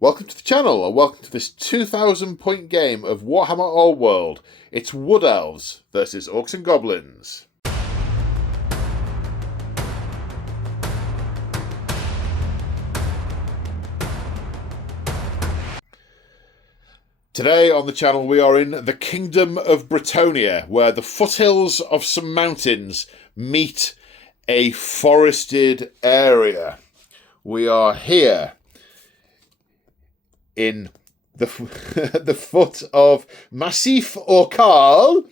Welcome to the channel, and welcome to this 2,000 point game of Warhammer Old World. It's Wood Elves versus Orcs and Goblins. Today on the channel we are in the Kingdom of Bretonnia, where the foothills of some mountains meet a forested area. We are here in the the foot of Massif Orcal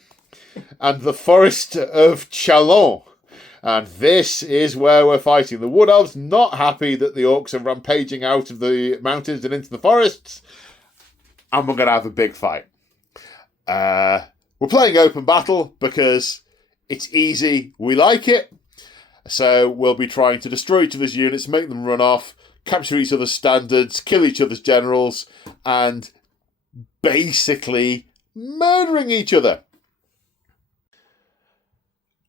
and the forest of Chalon. And this is where we're fighting. The Wood Elves not happy that the Orcs are rampaging out of the mountains and into the forests. And we're going to have a big fight. We're playing open battle because it's easy. We like it. So we'll be trying to destroy each other's units, make them run off, capture each other's standards, kill each other's generals, and basically murdering each other.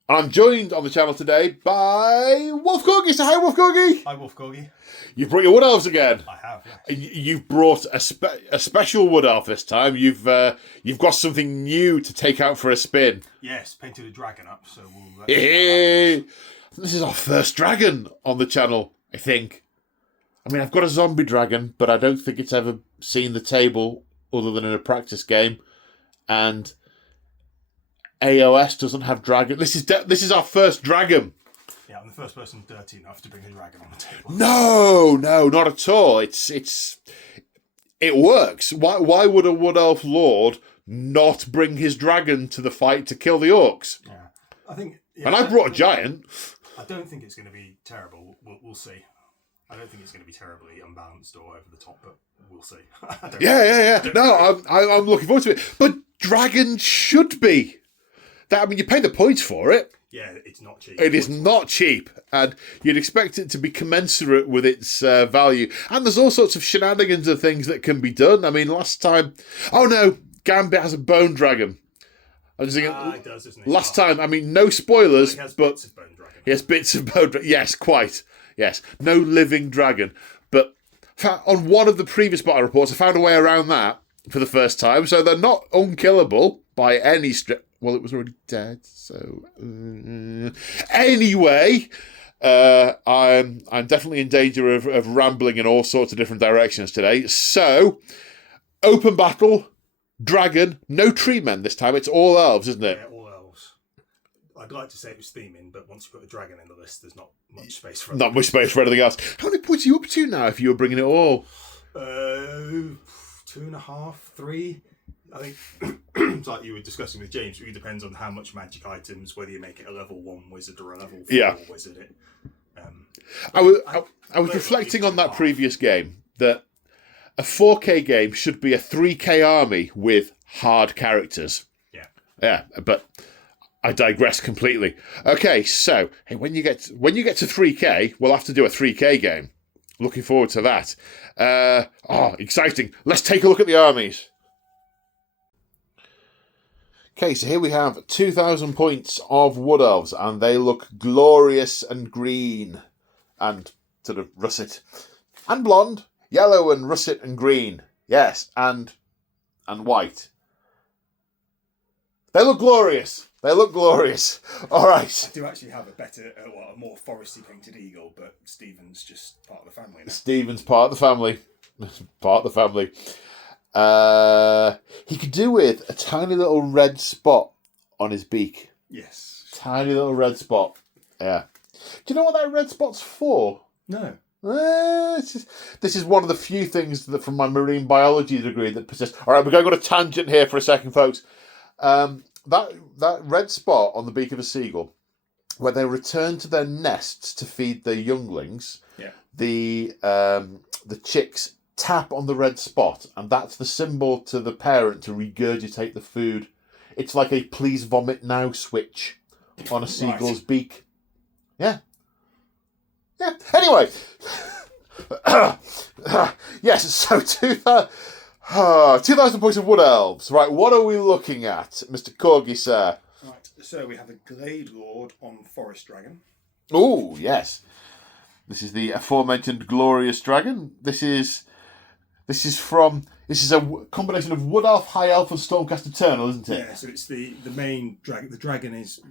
I'm joined on the channel today by Wolf Corgi. So hi, Wolf Corgi. Hi, Wolf Corgi. You've brought your Wood Elves again. I have, And yes. you've brought a special Wood Elf this time. You've got something new to take out for a spin. Yes, painted a dragon up, so we'll... Hey, this is our first dragon on the channel, I think. I mean, I've got a zombie dragon, but I don't think it's ever seen the table other than in a practice game. And AOS doesn't have dragon. This is our first dragon. Yeah, I'm the first person dirty enough to bring a dragon on the table. No, not at all. It works. Why would a Wood Elf Lord not bring his dragon to the fight to kill the orcs? Yeah, I think... Yeah, And I brought a giant. I don't think it's going to be terrible. We'll see. I don't think it's going to be terribly unbalanced or over the top, but we'll see. Yeah. No, I'm looking forward to it. But dragons should be. I mean, you pay the points for it. Yeah, it's not cheap. It is not cheap, and you'd expect it to be commensurate with its value. And there's all sorts of shenanigans and things that can be done. I mean, last time... Oh, no, Gambit has a bone dragon. I was thinking, it does, doesn't it? last time, I mean, no spoilers, Well, but... bits of bone dragon. Yes, bits of bone dragon. Yes, quite. Yes, no living dragon. But on one of the previous battle reports, I found a way around that for the first time, so they're not unkillable by any strip. Well, it was already dead, so... Anyway, I'm definitely in danger of rambling in all sorts of different directions today. So, open battle, dragon, no tree men this time. It's all elves, isn't it? Yeah, all elves. I'd like to say it was theming, but once you put a dragon in the list, there's not much space for Not much space for anything else. How many points are you up to now if you were bringing it all? 2.5, 3... I think it's like you were discussing with James. It really depends on how much magic items, whether you make it a level 1 wizard or a level 4 wizard. I was reflecting on that previous game that a 4K game should be a 3K army with hard characters. Yeah, but I digress completely. Okay, so hey, when you get to 3K, we'll have to do a 3K game. Looking forward to that. Exciting! Let's take a look at the armies. Okay, so here we have 2,000 points of Wood Elves, and they look glorious and green, and sort of russet, and blonde, yellow and russet and green, yes, and white. They look glorious. All right. I do actually have a more foresty painted eagle, but Stephen's just part of the family now. Stephen's part of the family. He could do with a tiny little red spot on his beak. Yes. Tiny little red spot. Yeah. Do you know what that red spot's for? No. This is one of the few things that from my marine biology degree that persist. All right, we're going on a tangent here for a second, folks. That red spot on the beak of a seagull, when they return to their nests to feed their younglings, the chicks tap on the red spot, and that's the symbol to the parent to regurgitate the food. It's like a please vomit now switch on a seagull's beak. Yeah. Anyway. Yes, so 2,000 points of Wood Elves. Right, what are we looking at, Mr. Corgi, sir? Right, so we have a Glade Lord on Forest Dragon. Oh, yes. This is the aforementioned glorious dragon. This is This is a combination of Wood Elf, High Elf, and Stormcast Eternal, isn't it? Yeah, so it's the main dragon. The dragon is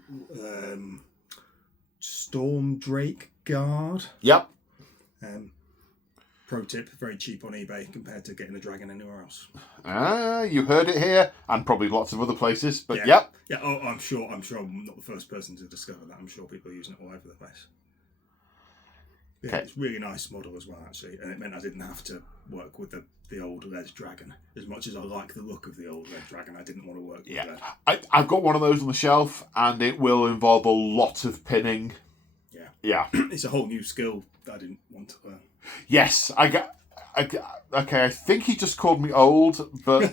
Storm Drake Guard. Yep. Pro tip, very cheap on eBay compared to getting a dragon anywhere else. You heard it here, and probably lots of other places, but yeah. Yep. Yeah, oh, I'm sure I'm not the first person to discover that. I'm sure people are using it all over the place. Yeah, okay. It's a really nice model as well, actually, and it meant I didn't have to work with the old Red Dragon. As much as I like the look of the old Red Dragon, I didn't want to work with that. I've got one of those on the shelf, and it will involve a lot of pinning. Yeah. It's a whole new skill that I didn't want to learn. Yes, okay, I think he just called me old, but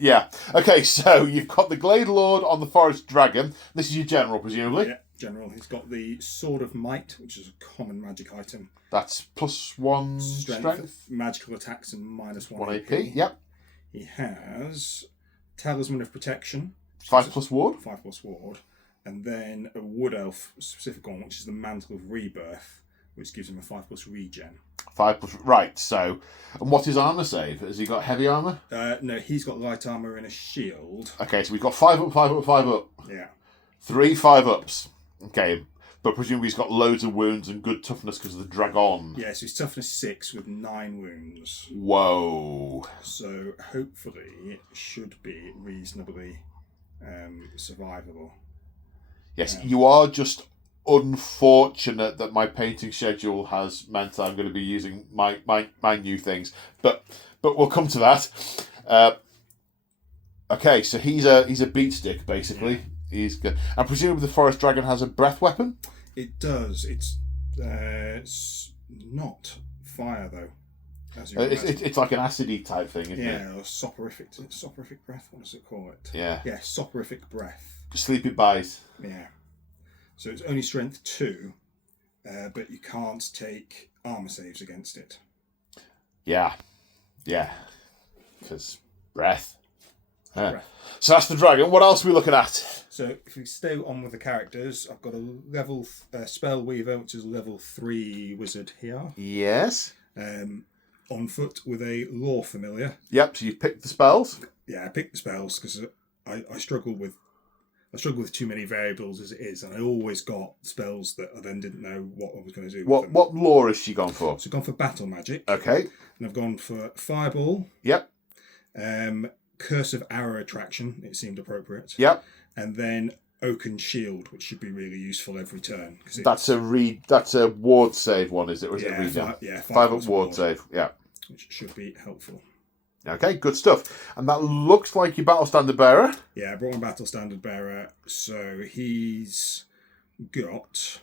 yeah. Okay, so you've got the Glade Lord on the Forest Dragon. This is your general, presumably. Yeah, general. He's got the Sword of Might, which is a common magic item. That's +1 strength. Magical attacks, and -1 AP. Yep. He has Talisman of Protection. 5+ ward. 5+ ward. And then a Wood Elf specific one, which is the Mantle of Rebirth, which gives him a 5+ regen. 5+, right, so... And what is armour save? Has he got heavy armour? No, he's got light armour and a shield. Okay, so we've got 5 up, 5 up, 5 up. Yeah. 3 5-ups. Okay, but presumably he's got loads of wounds and good toughness because of the Dragon. Yeah, so he's toughness 6 with 9 wounds. Whoa. So hopefully it should be reasonably survivable. Yes, you are just unfortunate that my painting schedule has meant I'm going to be using my new things, but we'll come to that. Okay, so he's a beat stick basically. Yeah. He's good. And presumably the Forest Dragon has a breath weapon. It does. It's not fire though. It's like an acidy type thing, isn't it? Yeah, soporific. Soporific breath. What does it call it? Yeah. Yeah, soporific breath. Sleepy buys. Yeah. So it's only strength 2, but you can't take armor saves against it. Yeah. Because breath. So that's the dragon. What else are we looking at? So if we stay on with the characters, I've got a level spell weaver, which is level 3 wizard here. Yes. On foot with a lore familiar. Yep. So you picked the spells. Yeah, I picked the spells because I struggle with too many variables as it is, and I always got spells that I then didn't know what I was going to do. What lore has she gone for? So I've gone for battle magic. Okay. And I've gone for fireball. Yep. Curse of arrow attraction. It seemed appropriate. Yep. And then oaken shield, which should be really useful every turn. That's a ward save one, is it? Or is it a regen? 5 up ward save. Yeah. Which should be helpful. Okay, good stuff. And that looks like your battle standard bearer. Yeah, I brought my battle standard bearer. So he's got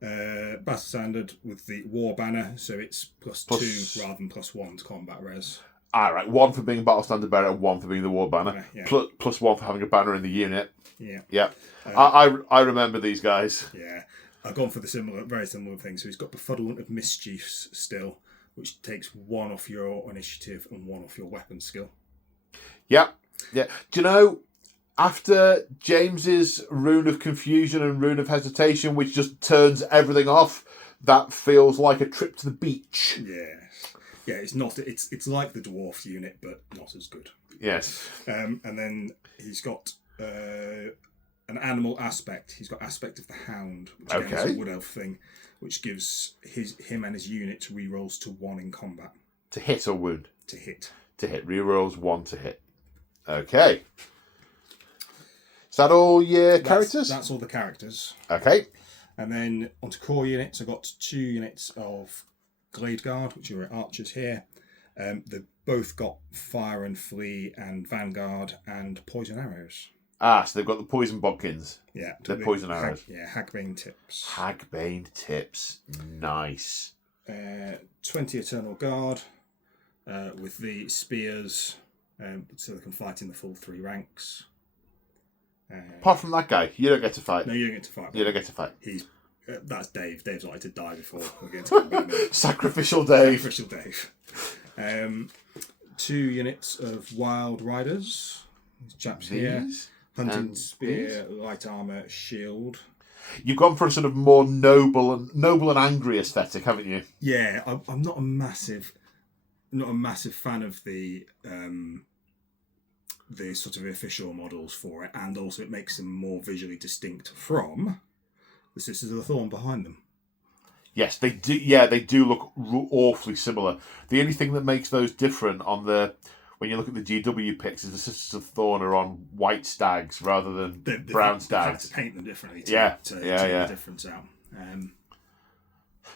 battle standard with the war banner. So it's +2 rather than +1 to combat res. All right, 1 for being battle standard bearer and 1 for being the war banner. Yeah. Plus 1 for having a banner in the unit. Yeah. Yeah. I remember these guys. Yeah. I've gone for the very similar thing. So he's got Befuddlement of Mischiefs still, which takes 1 off your initiative and 1 off your weapon skill. Yeah. Do you know, after James's Rune of Confusion and Rune of Hesitation, which just turns everything off, that feels like a trip to the beach. Yeah, it's not. It's like the dwarf unit, but not as good. Yes. And then he's got an animal aspect. He's got Aspect of the Hound, which again is a wood elf thing, which gives him and his unit rerolls to 1 in combat. To hit or wound? To hit. Rerolls 1 to hit. Okay. Is that all your characters? That's all the characters. Okay. And then onto core units, I've got 2 units of Glade Guard, which are archers here. They've both got Fire and Flee and Vanguard and Poison Arrows. So they've got the Poison Bodkins. Yeah. They're Poison Arrows. Hagbane Tips. Hagbane Tips. Nice. 20 Eternal Guard with the Spears, so they can fight in the full 3 ranks. Apart from that guy, you don't get to fight. No, you don't get to fight. You don't get to fight. That's Dave. Dave's likely to die before we get to combat. Sacrificial Dave. Sacrificial Dave. 2 units of Wild Riders. These chaps here. Hunting Spear, Light Armour, Shield. You've gone for a sort of more noble and angry aesthetic, haven't you? Yeah, I'm not a massive not a massive fan of the sort of official models for it, and also it makes them more visually distinct from the Sisters of the Thorn behind them. Yes, they do. Yeah, they do look awfully similar. The only thing that makes those different when you look at the GW pics is the Sisters of Thorn are on white stags rather than brown stags. They've had to paint them differently to get the difference out.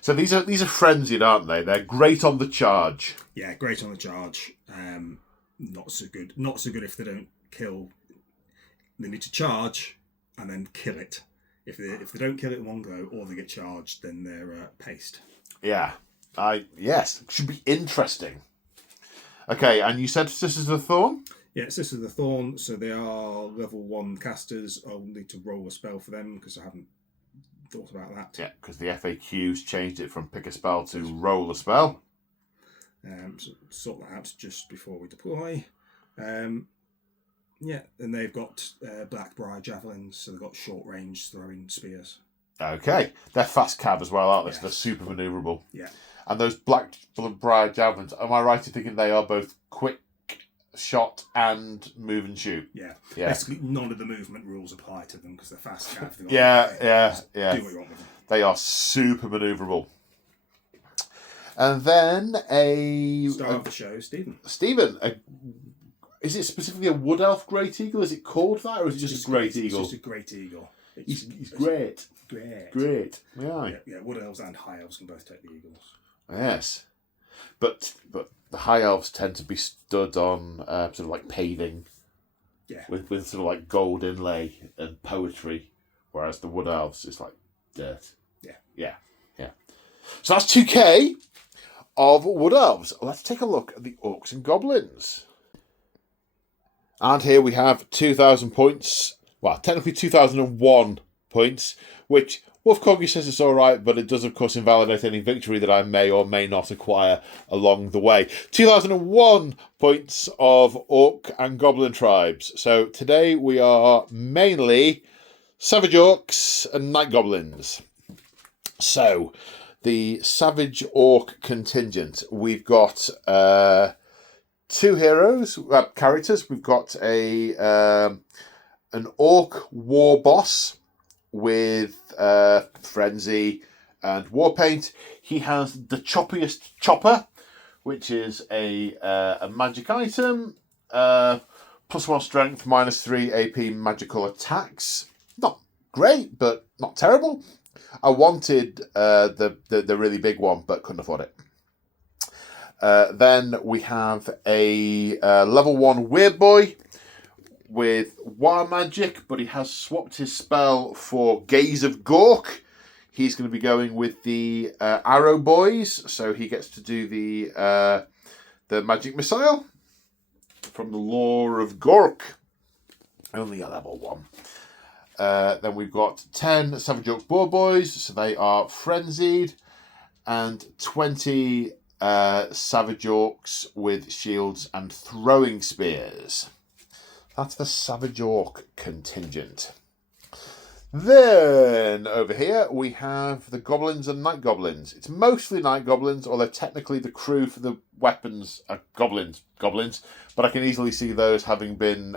So these are frenzied, aren't they? They're great on the charge. Yeah, great on the charge. Not so good. Not so good if they don't kill. They need to charge and then kill it. If they don't kill it in one go or they get charged, then they're paced. Yeah. Yes. Should be interesting. Okay, and you said Sisters of the Thorn? Yeah, Sisters of the Thorn. So they are level 1 casters. I'll need to roll a spell for them because I haven't thought about that. Yeah, because the FAQs changed it from pick a spell to roll a spell. So sort that out just before we deploy. Yeah, and they've got Blackbriar javelins, so they've got short range throwing spears. Okay, they're fast cab as well, aren't they? Yes. So they're super manoeuvrable. Yeah. And those Blackbriar javelins, am I right in thinking they are both quick shot and move and shoot? Yeah. Basically, none of the movement rules apply to them because they're fast cab. Yeah. Do what you want with them. They are super manoeuvrable. And then Star of the show, Stephen. Is it specifically a wood elf great eagle? Is it called that, or is it just a great eagle? It's just a great eagle. He's great. Great. Yeah. Wood elves and high elves can both take the eagles. Yes, but the high elves tend to be stood on sort of like paving. Yeah. With sort of like gold inlay and poetry, whereas the wood elves is like dirt. Yeah. So that's 2K of wood elves. Let's take a look at the orcs and goblins. And here we have 2,000 points. Well, technically 2,001 points, which Wolfcorgi says it's all right, but it does, of course, invalidate any victory that I may or may not acquire along the way. 2,001 points of orc and goblin tribes. So today we are mainly savage orcs and night goblins. So the savage orc contingent, we've got 2 characters. We've got an orc war boss with frenzy and war paint. He has the choppiest chopper, which is a magic item. +1 strength, -3 AP magical attacks. Not great, but not terrible. I wanted the really big one, but couldn't afford it. Then we have a level 1 weird boy with war magic, but he has swapped his spell for Gaze of Gork. He's going to be going with the arrow boys, so he gets to do the magic missile from the lore of Gork. Only a level 1. Then we've got 10 Savage Orc Boar Boys, so they are frenzied, and 20 Savage Orcs with shields and throwing spears. That's the Savage Orc contingent. Then over here we have the Goblins and Night Goblins. It's mostly Night Goblins, although technically the crew for the weapons are Goblins, but I can easily see those having been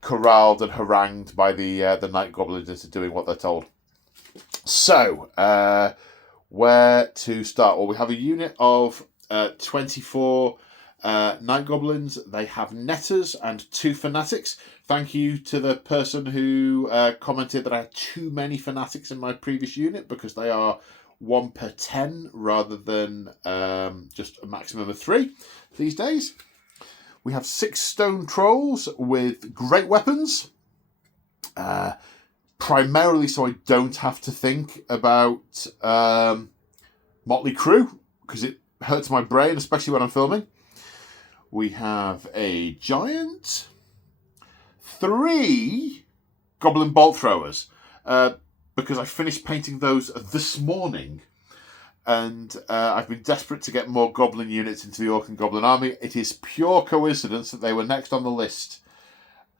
corralled and harangued by the Night Goblins into doing what they're told. So, where to start? Well, we have a unit of 24 Night Goblins. They have netters and 2 fanatics. Thank you to the person who commented that I had too many fanatics in my previous unit, because they are 1 per 10 rather than just a maximum of 3 these days. We have 6 stone trolls with great weapons. Primarily so I don't have to think about Motley Crue, because it hurts my brain, especially when I'm filming. We have a giant, 3 goblin bolt throwers, because I finished painting those this morning, and I've been desperate to get more goblin units into the Orc and Goblin army. It is pure coincidence that they were next on the list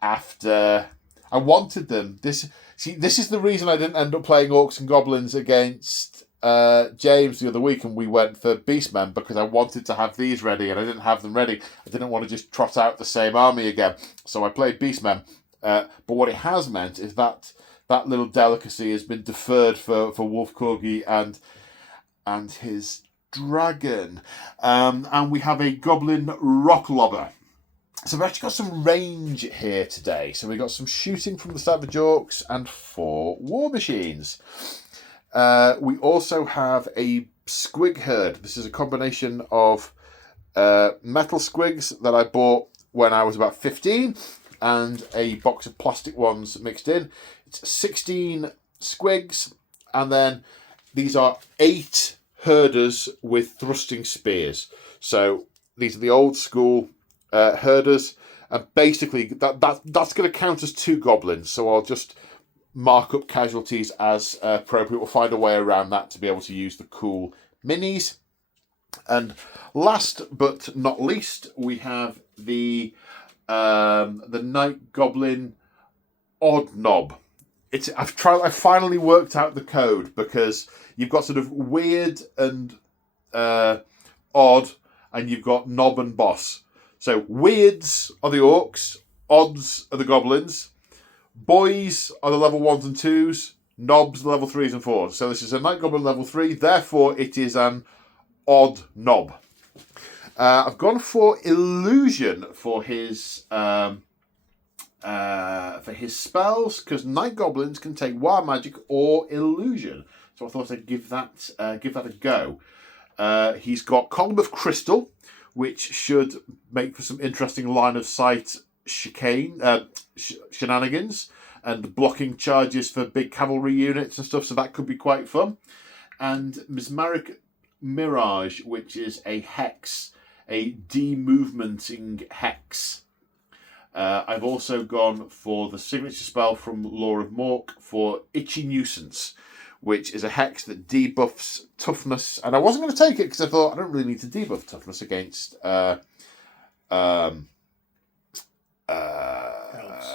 after I wanted them. This is the reason I didn't end up playing Orcs and Goblins against James the other week and we went for Beastmen because I wanted to have these ready and I didn't have them ready. I didn't want to just trot out the same army again. So I played Beastmen. But what it has meant is that that little delicacy has been deferred for Wolf Corgi and his dragon. And we have a Goblin Rock Lobber. So we've actually got some range here today. So we've got some shooting from the Savage Orcs and 4 War Machines. We also have a Squig Herd. This is a combination of metal squigs that I bought when I was about 15 and a box of plastic ones mixed in. It's 16 squigs, and then these are 8 herders with thrusting spears. So these are the old school herders, and basically that's going to count as 2 goblins. So I'll just mark up casualties as appropriate. We'll find a way around that to be able to use the cool minis. And last but not least, we have the Night Goblin Odd Knob. I finally worked out the code, because you've got sort of weird and odd, and you've got knob and boss. So weirds are the orcs, odds are the goblins, boys are the level 1s and 2s, knobs the level 3s and 4s. So this is a Night Goblin level 3, therefore it is an odd knob. I've gone for illusion for his spells, because Night Goblins can take wild magic or illusion. So I thought I'd give that a go. He's got Column of Crystal, which should make for some interesting line of sight shenanigans and blocking charges for big cavalry units and stuff. So that could be quite fun. And Mesmeric Mirage, which is a hex, a demovementing hex. I've also gone for the signature spell from Lore of Mork for Itchy Nuisance, which is a hex that debuffs toughness. And I wasn't going to take it because I thought I don't really need to debuff toughness against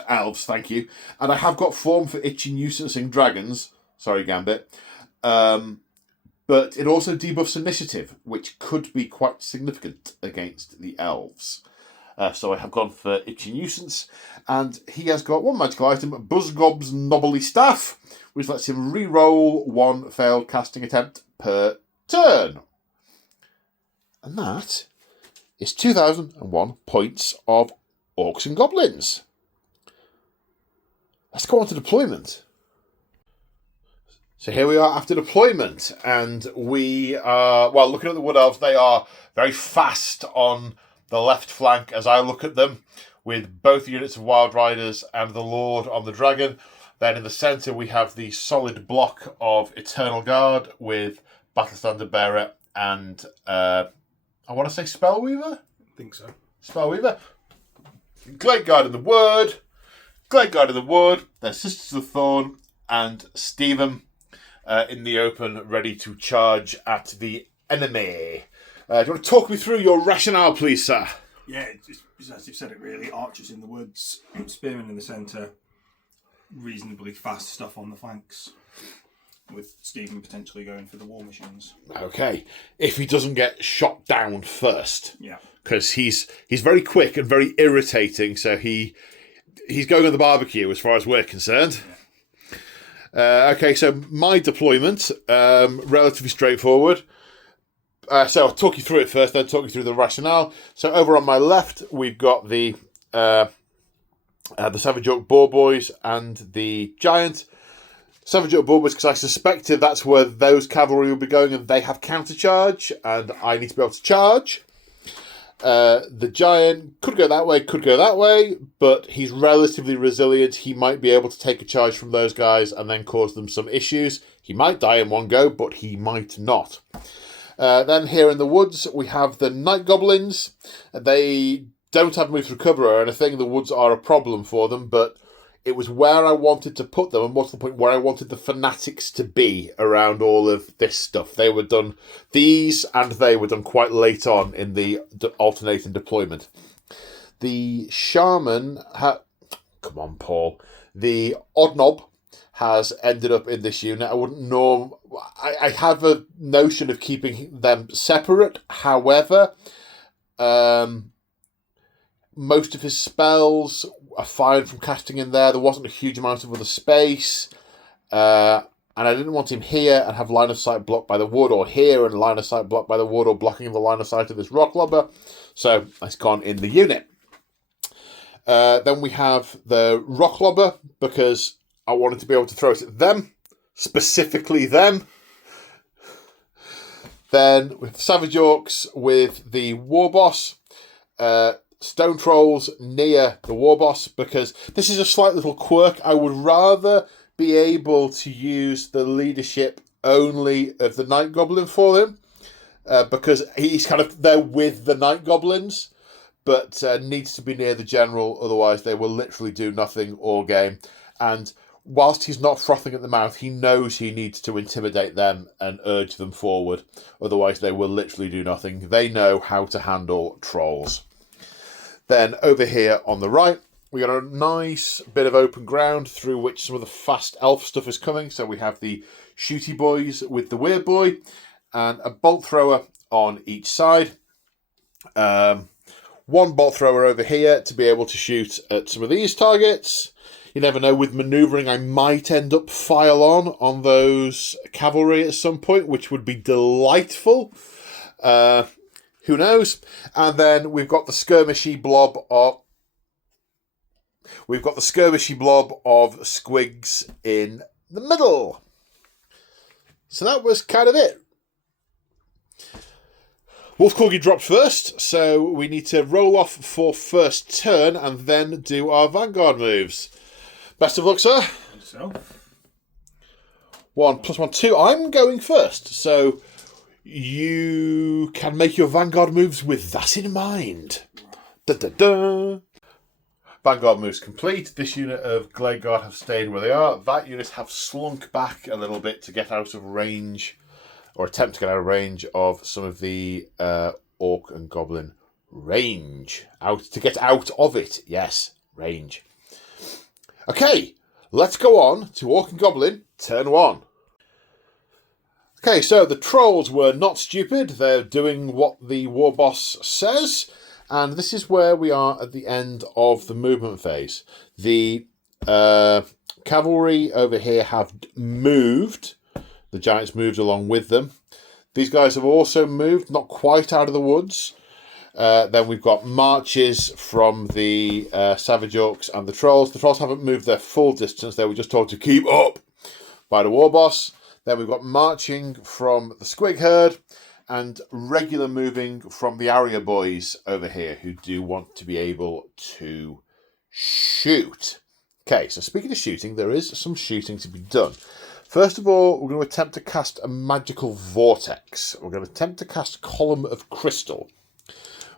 elves, thank you. And I have got form for Itchy Nuisancing dragons. Sorry, Gambit. But it also debuffs initiative, which could be quite significant against the elves. So I have gone for Itchy Nuisance. And he has got one magical item, Buzzgob's Knobbly Staff, which lets him re-roll 1 failed casting attempt per turn. And that is 2001 points of Orcs and Goblins. Let's go on to deployment. So here we are after deployment, and we are, well, looking at the Wood Elves, they are very fast on the left flank as I look at them, with both units of Wild Riders and the Lord on the Dragon. Then in the centre we have the solid block of Eternal Guard with Battle Standard Bearer and, I want to say Spellweaver? I think so. Spellweaver. Glade Guard in the Wood. Glade Guard in the Wood. Then Sisters of Thorn and Stephen in the open, ready to charge at the enemy. Do you want to talk me through your rationale, please, sir? Yeah, it's as you've said it really. Archers in the woods, spearmen in the centre, reasonably fast stuff on the flanks, with Stephen potentially going for the war machines. Okay. If he doesn't get shot down first. Yeah. Because he's very quick and very irritating, so he's going on the barbecue as far as we're concerned. Yeah. Okay, so my deployment, relatively straightforward. So I'll talk you through it first, then talk you through the rationale. So over on my left, we've got the Savage Orc Boar Boys and the Giant. Savage Orc Boar Boys, because I suspected that's where those cavalry will be going, and they have counter charge, and I need to be able to charge. The Giant could go that way, but he's relatively resilient. He might be able to take a charge from those guys and then cause them some issues. He might die in one go, but he might not. Then here in the woods, we have the Night Goblins. They don't have move through cover or anything. The woods are a problem for them, but it was where I wanted to put them, and what's the point, where I wanted the fanatics to be around all of this stuff. They were done, these and they were done quite late on in the alternating deployment. The Shaman, come on, Paul. The Odd Knob has ended up in this unit. I have a notion of keeping them separate. However, most of his spells are fine from casting in there. There wasn't a huge amount of other space. And I didn't want him here and have line of sight blocked by the wood, or here and line of sight blocked by the wood, or blocking the line of sight of this rock lobber. So it's gone in the unit. Then we have the rock lobber, because I wanted to be able to throw it at them, specifically them. Then with Savage Orcs with the War Boss, Stone Trolls near the War Boss, because this is a slight little quirk. I would rather be able to use the leadership only of the Night Goblin for him, because he's kind of there with the Night Goblins, but needs to be near the General, otherwise they will literally do nothing all game. And whilst he's not frothing at the mouth, he knows he needs to intimidate them and urge them forward, otherwise they will literally do nothing. They know how to handle trolls. Then over here on the right, we got a nice bit of open ground through which some of the fast elf stuff is coming. So we have the shooty boys with the weird boy and a bolt thrower on each side. One bolt thrower over here to be able to shoot at some of these targets. You never know, with manoeuvring I might end up file on those cavalry at some point, which would be delightful. Who knows? And then we've got the skirmishy blob of squigs in the middle. So that was kind of it. Wolf Corgi dropped first, so we need to roll off for first turn and then do our Vanguard moves. Best of luck, sir. So. 1 + 1 2. I'm going first, so you can make your Vanguard moves with that in mind. Da da da. Vanguard moves complete. This unit of Glade Guard have stayed where they are. That unit have slunk back a little bit to get out of range, or attempt to get out of range of some of the Orc and Goblin range. To get out of it. Yes, range. Okay, let's go on to Orc and Goblin, turn 1. Okay, so the Trolls were not stupid. They're doing what the War Boss says. And this is where we are at the end of the movement phase. The cavalry over here have moved. The giants moved along with them. These guys have also moved, not quite out of the woods. Then we've got marches from the Savage Orcs and the Trolls. The Trolls haven't moved their full distance. They were just told to keep up by the War Boss. Then we've got marching from the Squig Herd and regular moving from the Arya boys over here, who do want to be able to shoot. Okay, so speaking of shooting, there is some shooting to be done. First of all, we're going to attempt to cast a magical vortex. We're going to attempt to cast Column of Crystal,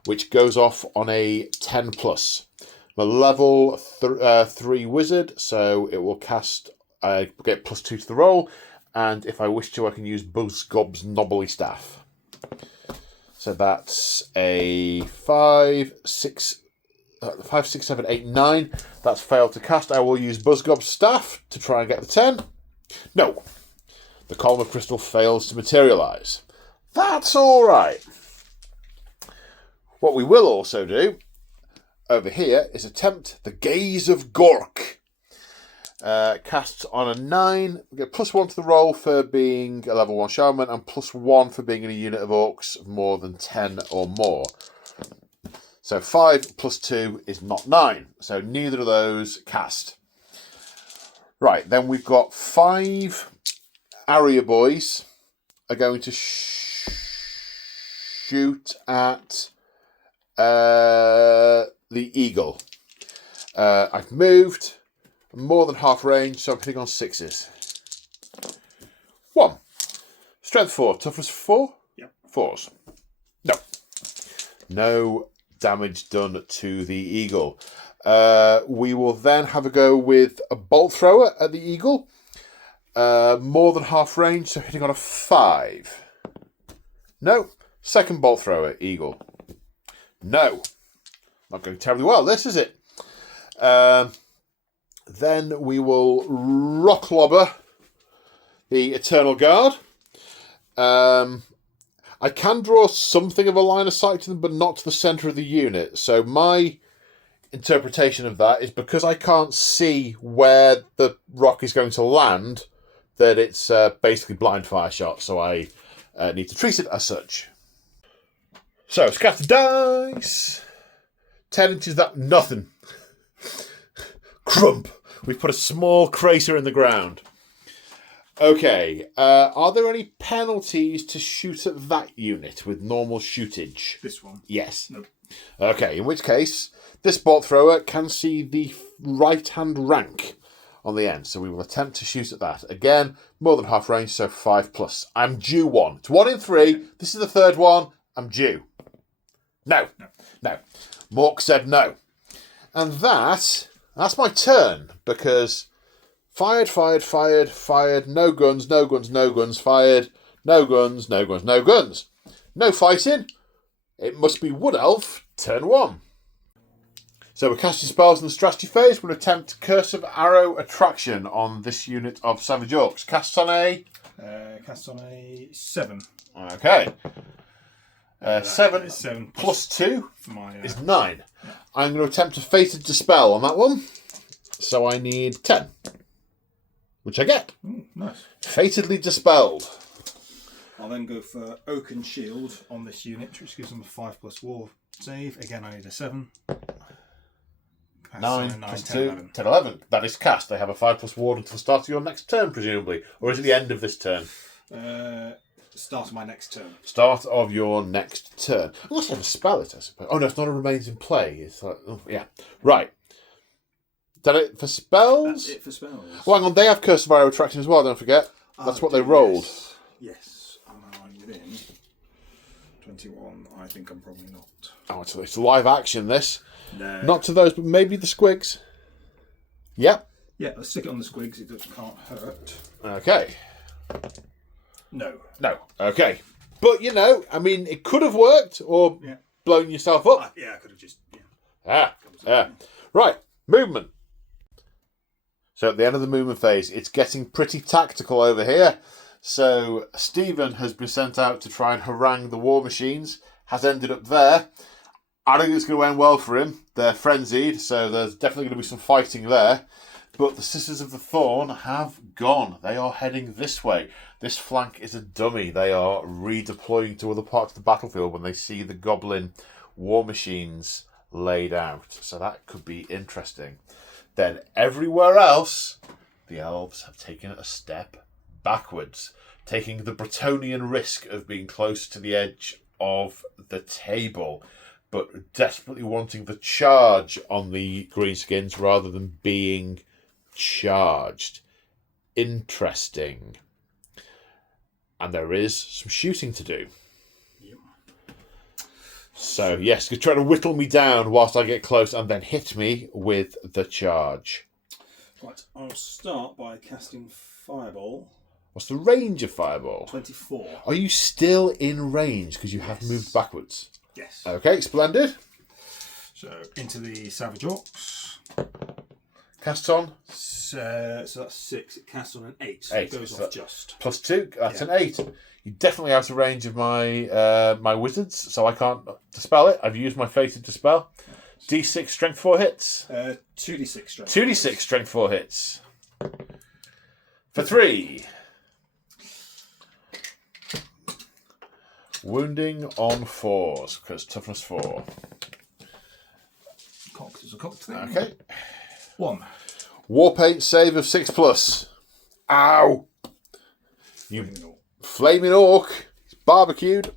which goes off on a 10+. I'm a level 3 wizard, so it will cast, get +2 to the roll, and if I wish to, I can use Buzzgob's Knobbly Staff. So that's a 5, 6, 7, 8, 9. That's failed to cast. I will use Buzzgob's Staff to try and get the 10. No. The Column of Crystal fails to materialise. That's all right. What we will also do over here is attempt the Gaze of Gork. Casts on a 9. We get +1 to the roll for being a level 1 shaman and +1 for being in a unit of orcs of more than 10 or more. So 5 + 2 is not 9. So neither of those cast. Right, then we've got 5 Arya boys are going to shoot at the eagle. I've moved. More than half range, so I'm hitting on 6s. 1. Strength 4. Toughness 4? Yep. 4s. No. No damage done to the eagle. We will then have a go with a bolt thrower at the eagle. More than half range, so hitting on a 5. No. Second bolt thrower, eagle. No. Not going terribly well, this is it. Then we will rock lobber the Eternal Guard. I can draw something of a line of sight to them, but not to the centre of the unit. So my interpretation of that is because I can't see where the rock is going to land, that it's basically blind fire shot. So I need to treat it as such. So scatter dice. 10 inches, that nothing. Crump. We've put a small crater in the ground. Okay, are there any penalties to shoot at that unit with normal shootage? This one? Yes. Nope. Okay, in which case, this bolt thrower can see the right-hand rank on the end, so we will attempt to shoot at that. Again, more than half range, so 5+. I'm due 1. It's 1 in 3. This is the third one. I'm due. No. Mork said no. And that's my turn, because... Fired, no guns, fired, no guns. No fighting. It must be Wood Elf, turn 1. So we're casting spells in the strategy phase. We'll attempt Curse of Arrow Attraction on this unit of Savage Orcs. Casts on a... 7. Okay. 7 7 plus 2 for my, is 9. I'm going to attempt a Fated Dispel on that one. So I need 10. Which I get. Ooh, nice. Fatedly Dispelled. I'll then go for Oaken Shield on this unit, which gives them a 5+ war save. Again, I need a 7. 9 plus 2, 10, 11. That is cast. They have a 5+ ward until the start of your next turn, presumably. Or is it the end of this turn? Start of my next turn. Start of your next turn. Unless I have a spell it, I suppose. Oh no, it's not a remains in play. It's like, oh, yeah. Right. Is that it for spells? That's it for spells. Well, hang on, they have Curse of Arrow Attraction as well, don't forget. That's what they rolled. Yes. Am I within 21? I think I'm probably not. Oh, it's live action, this. No. Not to those, but maybe the squigs. Yep. Yeah, let's stick it on the squigs. It just can't hurt. Okay. No. Okay. But, you know, I mean, it could have worked or blown yourself up. I could have just... Yeah. Right. Movement. So at the end of the movement phase, it's getting pretty tactical over here. So Stephen has been sent out to try and harangue the war machines, has ended up there. I don't think it's going to end well for him. They're frenzied, so there's definitely going to be some fighting there. But the Sisters of the Thorn have gone. They are heading this way. This flank is a dummy. They are redeploying to other parts of the battlefield when they see the Goblin war machines laid out. So that could be interesting. Then everywhere else, the elves have taken a step backwards, taking the Bretonian risk of being close to the edge of the table, but desperately wanting the charge on the greenskins rather than being charged. Interesting. And there is some shooting to do. So, yes, you're trying to whittle me down whilst I get close and then hit me with the charge. Right, I'll start by casting Fireball. What's the range of Fireball? 24. Are you still in range because you have moved backwards? Yes. Okay, splendid. So, into the Savage Orcs. Cast on? So that's 6. It casts on an 8. So 8. it goes So off just. Plus 2, that's an 8. You're definitely out of range of my my wizards, so I can't dispel it. I've used my Fated Dispel. D6 strength 4 hits. 2d6 strength. 2d6 strength 4 hits. For 3. Wounding on 4s, because toughness 4. Cocked is a cocked thing. Okay. 1. Warpaint save of 6+. Ow! You flaming orc. It's barbecued.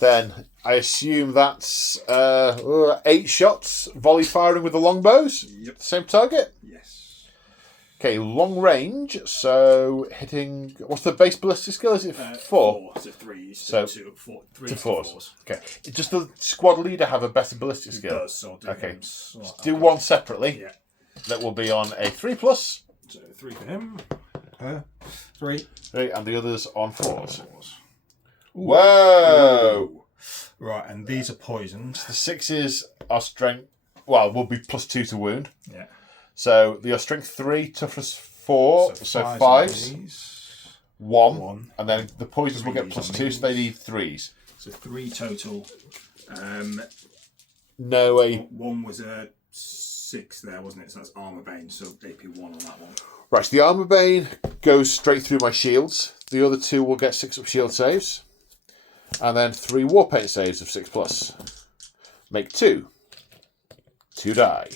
Then I assume that's 8 shots, volley firing with the longbows. Yep. Same target? Yes. Okay, long range, so hitting... What's the base ballistic skill? Is it 4? 4 to 3. So 2, 4. 3 to to 4s. 4s. Okay. Does the squad leader have a better ballistic It skill? does, so I'll do Okay. him. Do one separately. Yeah. That will be on a 3+. So 3 for him. 3. 3, and the others on 4s. Ooh. Whoa! Right, and these are poisoned. The 6s are strength will be +2 to wound. Yeah. So they are strength 3, toughness 4, so 5s. 1. And then the poisons will get +2, so they need 3s. So 3 total. No way. 1 was a 6 there, wasn't it? So that's armor bane, so AP 1 on that one. Right, so the armor bane goes straight through my shields. The other 2 will get 6 up shield saves. And then 3 war paint saves of 6+. Make 2. 2 die.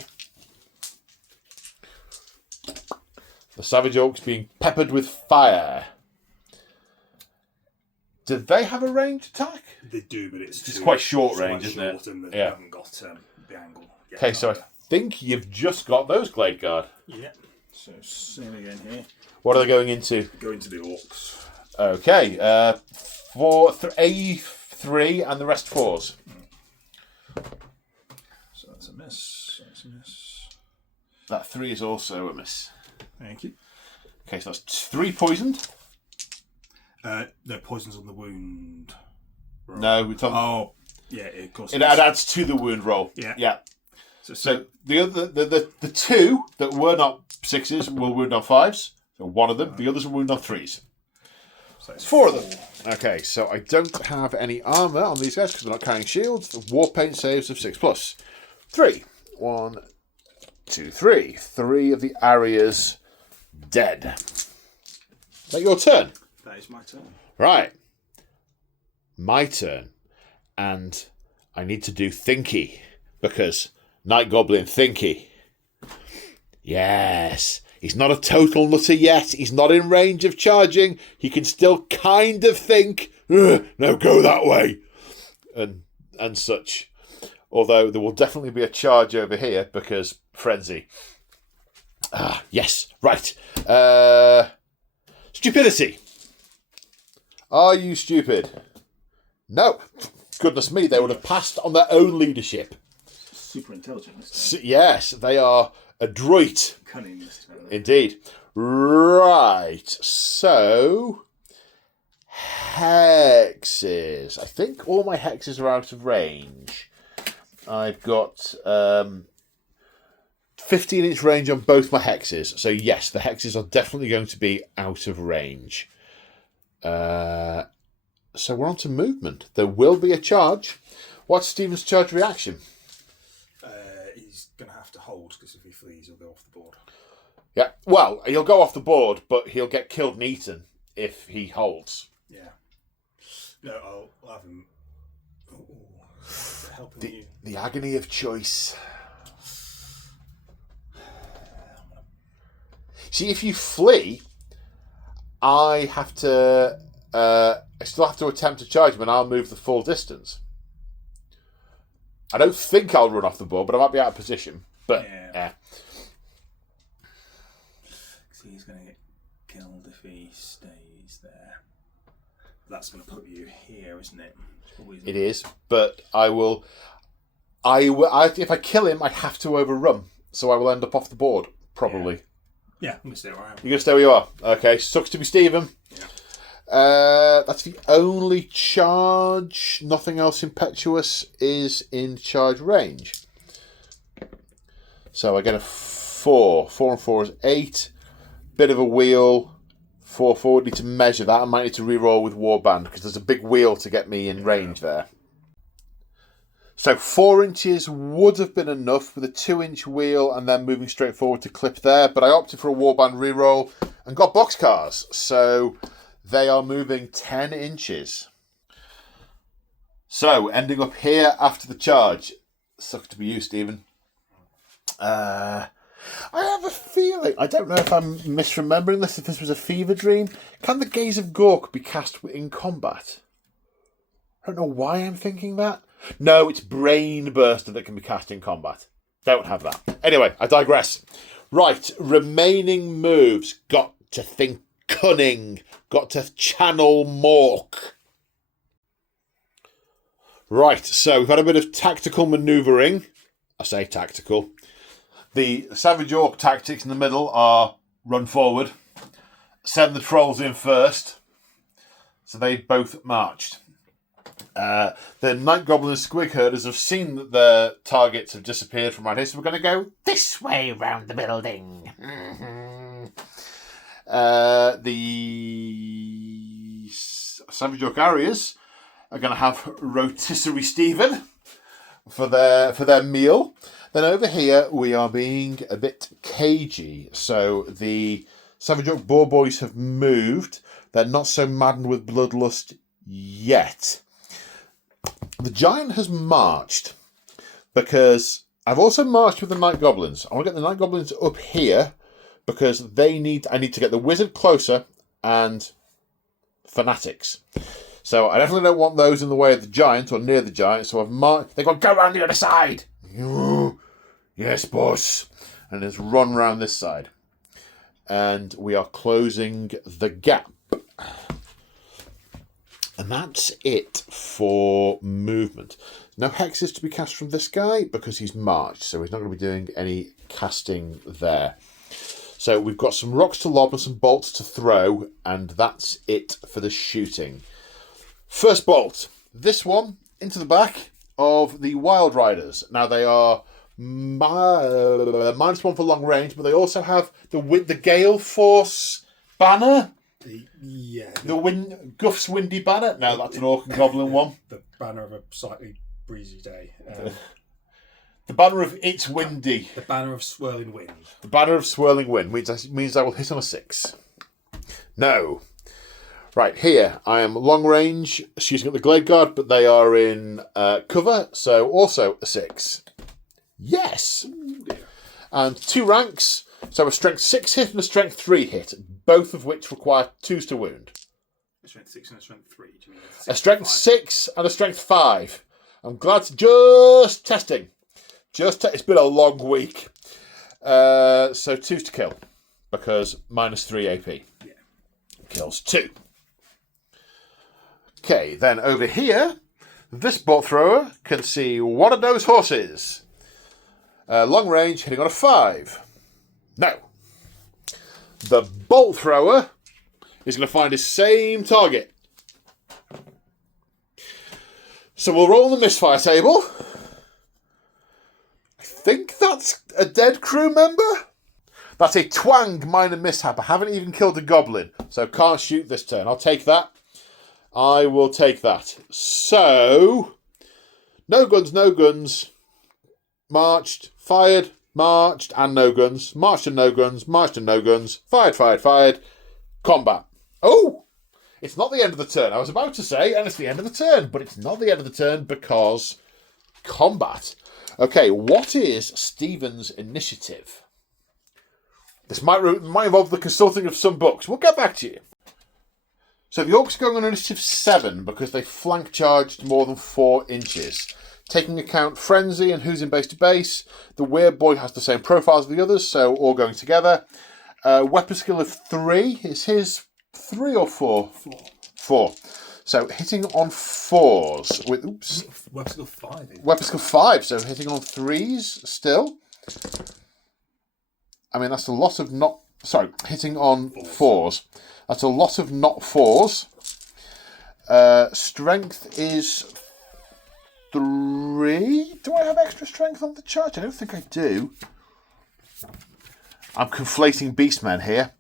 The Savage Orcs being peppered with fire. Do they have a ranged attack? They do, but it's quite short range, isn't it? And they haven't got the angle. Okay, so I think you've just got those Glade Guard. Yeah. So same again here. What are they going into? Go into the Orcs. Okay. A3 and the rest 4s. So that's a miss. That's a miss. That 3 is also a miss. Thank you. Okay, so that's 3 poisoned. No, poison's on the wound. Roll. No, we're talking. Oh, yeah, of course. It adds to the wound roll. Yeah. So the 2 that were not 6s will wound on 5s. So 1 of them. The others will wound on 3s. So it's 4 of them. Okay, so I don't have any armor on these guys because they're not carrying shields. The war paint saves of 6+. 3. 1, 2, 3. 3 of the Arias dead. Is that your turn? That is my turn. Right. My turn. And I need to do Thinky. Because Night Goblin Thinky. Yes. He's not a total nutter yet. He's not in range of charging. He can still kind of think, no, go that way. And such. Although there will definitely be a charge over here because Frenzy. Yes. Right. Stupidity. Are you stupid? No. Goodness me, they would have passed on their own leadership. Super intelligent this time. Yes, they are adroit. Cunning this time. Indeed. Right. So, hexes. I think all my hexes are out of range. I've got 15-inch range on both my hexes. So, yes, the hexes are definitely going to be out of range. So we're on to movement. There will be a charge. What's Stephen's charge reaction? He's going to have to hold because if he flees, he'll go off the board. Yeah, well, he'll go off the board, but he'll get killed and eaten if he holds. Yeah. No, I'll have him. Helping you. The agony of choice. See, if you flee, I have to. I still have to attempt to charge him, and I'll move the full distance. I don't think I'll run off the board, but I might be out of position. But yeah. See, he's going to get killed if he stays there. That's going to put you here, isn't it? It is, but I will. If I kill him, I have to overrun, so I will end up off the board probably. Yeah, I'm going to stay where I am. You're going to stay where you are. Okay, sucks to be Stephen. Yeah. That's the only charge. Nothing else impetuous is in charge range. So I get a 4. 4 and 4 is 8. Bit of a wheel. 4 forward. Need to measure that. I might need to re-roll with Warband because there's a big wheel to get me in range there. So 4 inches would have been enough with a 2-inch wheel and then moving straight forward to clip there. But I opted for a Warband re-roll and got boxcars. So they are moving 10 inches. So, ending up here after the charge. Sucks to be you, Stephen. I have a feeling, I don't know if I'm misremembering this, if this was a fever dream. Can the Gaze of Gork be cast in combat? I don't know why I'm thinking that. No, it's Brain Burster that can be cast in combat. Don't have that. Anyway, I digress. Right, remaining moves. Got to think cunning. Got to channel Mork. Right, so we've had a bit of tactical manoeuvring. I say tactical. The Savage Orc tactics in the middle are run forward, send the trolls in first. So they both marched. The Night Goblin and Squig Herders have seen that their targets have disappeared from around here, so we're going to go this way round the building. The Savage Oak Harriers are going to have Rotisserie Stephen for their meal. Then over here we are being a bit cagey. So the Savage Oak Boar Boys have moved. They're not so maddened with bloodlust yet. The Giant has marched because I've also marched with the Night Goblins. I want to get the Night Goblins up here because I need to get the Wizard closer and Fanatics. So I definitely don't want those in the way of the Giant or near the Giant. So I've marched. They've got to go around the other side. Yes, boss. And just run round this side. And we are closing the gap. And that's it for movement. No hexes to be cast from this guy because he's marched, so he's not going to be doing any casting there. So we've got some rocks to lob and some bolts to throw, and that's it for the shooting. First bolt. This one into the back of the Wild Riders. Now they are -1 for long range, but they also have the Gale Force banner. Guff's Windy Banner. No, that's an Orc and Goblin one. The banner of a slightly breezy day. The banner of It's Windy. The banner of swirling wind. The banner of swirling wind means I will hit on a 6. No. Right, here I am long range, shooting at the Glade Guard, but they are in cover, so also a 6. Yes! And 2 ranks, so a strength 6 hit and a strength 3 hit, both of which require 2s to wound. A strength 6 and a strength 3, do you mean? A strength 6 and a strength 5. I'm glad to just testing. It's been a long week. So 2s to kill, because -3 AP. Yeah. Kills 2. Okay, then over here, this bolt thrower can see one of those horses. Long range, hitting on a 5. No. The bolt thrower is going to find his same target. So we'll roll the misfire table. I think that's a dead crew member. That's a twang minor mishap. I haven't even killed a goblin, so can't shoot this turn. I'll take that. I will take that. So, no guns. Marched, fired, marched, and no guns. Marched and no guns, marched and no guns. Fired. Combat. Oh! It's not the end of the turn. I was about to say, and it's the end of the turn, but it's not the end of the turn because combat. Okay, what is Stephen's initiative? This might involve the consulting of some books. We'll get back to you. So the Orcs are going on initiative 7 because they flank charged more than 4 inches. Taking account frenzy and who's in base to base, the Weird Boy has the same profile as the others, so all going together. Weapon skill of 3. Is his 3 or 4? 4. So hitting on 4s with Weapon skill 5. Weapon skill 5. So hitting on 3s still. I mean that's a lot of not. Sorry, hitting on 4s. That's a lot of not 4s. Strength is 3. Do I have extra strength on the chart? I don't think I do. I'm conflating beastmen here.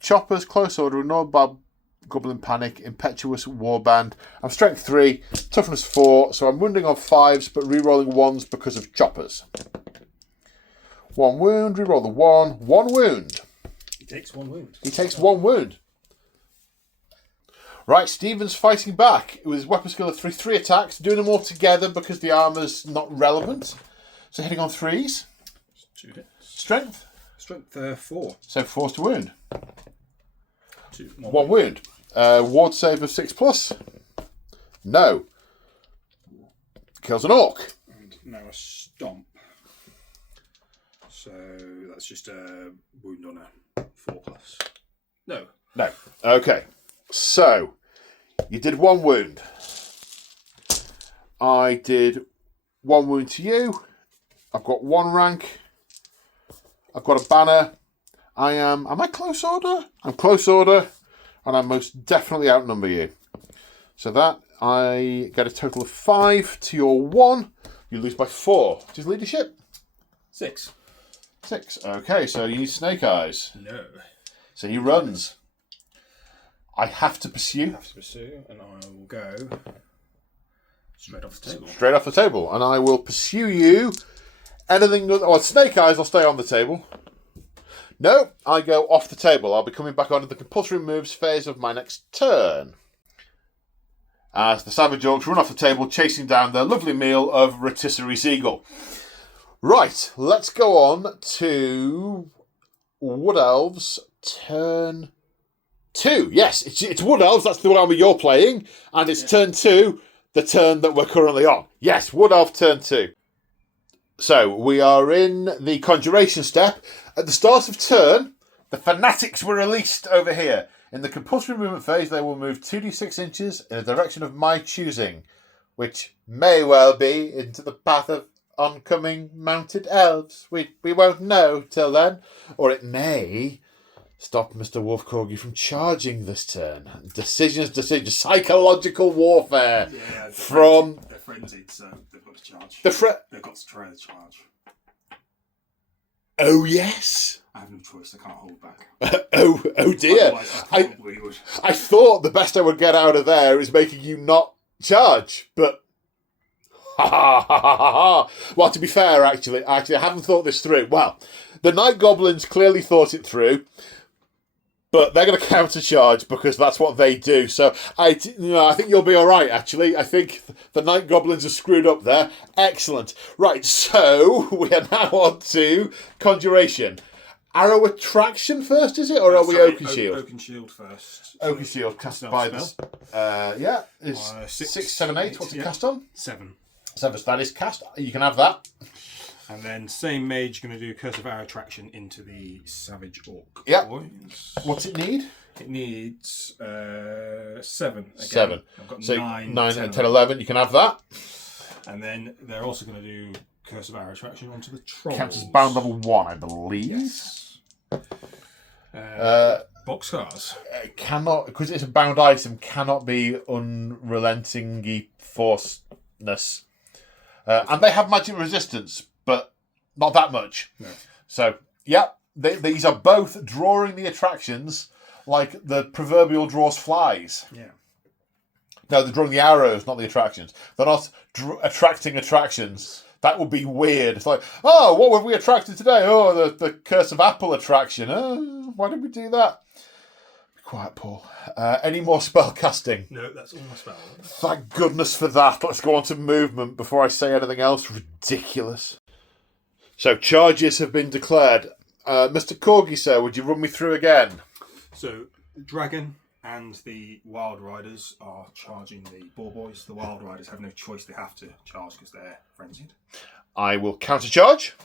Choppers, close order, ignored by Goblin Panic, impetuous warband. I'm strength 3, toughness 4, so I'm wounding on 5s but re-rolling 1s because of choppers. 1 wound, re-roll the 1. 1 wound. He takes 1 wound. He takes 1 wound. Right, Stephen's fighting back with his weapon skill of 3 attacks, doing them all together because the armour's not relevant. So hitting on 3s. 2 hits. Strength? Strength 4. So 4 to wound. 1 wound. Ward save of 6+. No. Kills an orc. And now a stomp. So that's just a wound on a 4+. No. Okay. So you did 1 wound. I did 1 wound to you. I've got 1 rank. I've got a banner. Am I close order? I'm close order, and I most definitely outnumber you. So that I get a total of 5 to your 1. You lose by 4. Which is leadership? 6. 6. Okay, so you need Snake Eyes. No. So he runs. I have to pursue. And I will go straight off the table. Straight off the table. And I will pursue you. Anything... Well, Snake Eyes, I'll stay on the table. No, I go off the table. I'll be coming back onto the compulsory moves phase of my next turn. As the Savage Orcs run off the table, chasing down their lovely meal of rotisserie seagull. Right, let's go on to Wood Elves turn 2. Yes, it's Wood Elves, that's the one you're playing, and it's turn 2, the turn that we're currently on. Yes, Wood Elf turn 2. So, we are in the conjuration step. At the start of turn, the fanatics were released over here. In the compulsory movement phase, they will move 2d6 inches in a direction of my choosing, which may well be into the path of oncoming mounted elves. We won't know till then. Or it may stop Mr. Wolf Corgi from charging this turn. Decisions. Psychological warfare. Yeah, from... They're frenzied, so they've got to charge. They've got to try the charge. Oh, yes. I have no choice. I can't hold back. oh dear. I thought the best I would get out of there is making you not charge, but... Well, to be fair, actually, I haven't thought this through. Well, the Night Goblins clearly thought it through, but they're going to counter-charge because that's what they do. So I think you'll be all right, actually. I think the Night Goblins are screwed up there. Excellent. Right, so we are now on to Conjuration. Arrow Attraction first, is it? Or are we Oaken Shield? Oaken Shield first. Oaken Shield, cast by this. Yeah, is 6, 7, 8. What's it cast on? 7. 7, that is cast. You can have that. And then same mage going to do Curse of Arrow Attraction into the Savage Orc. Yeah. Boys. What's it need? It needs 7. Again. 7. I've got so 9, 10, 11. You can have that. And then they're also going to do Curse of Arrow Attraction onto the Trolls. Counts as bound level 1, I believe. Yes. Boxcars. It cannot, because it's a bound item, cannot be unrelenting forceness. And they have magic resistance, but not that much. No. So, yeah, these are both drawing the attractions like the proverbial draws flies. Yeah. No, they're drawing the arrows, not the attractions. They're not attracting attractions. That would be weird. It's like, oh, what have we attracted today? Oh, the Curse of Apple attraction. Oh, why did we do that? Be quiet, Paul. Any more spell casting? No, that's all my spells. Thank goodness for that. Let's go on to movement before I say anything else ridiculous. So, charges have been declared. Mr. Corgi, sir, would you run me through again? So, the Dragon and the Wild Riders are charging the Boar Boys. The Wild Riders have no choice. They have to charge because they're frenzied. I will counter-charge.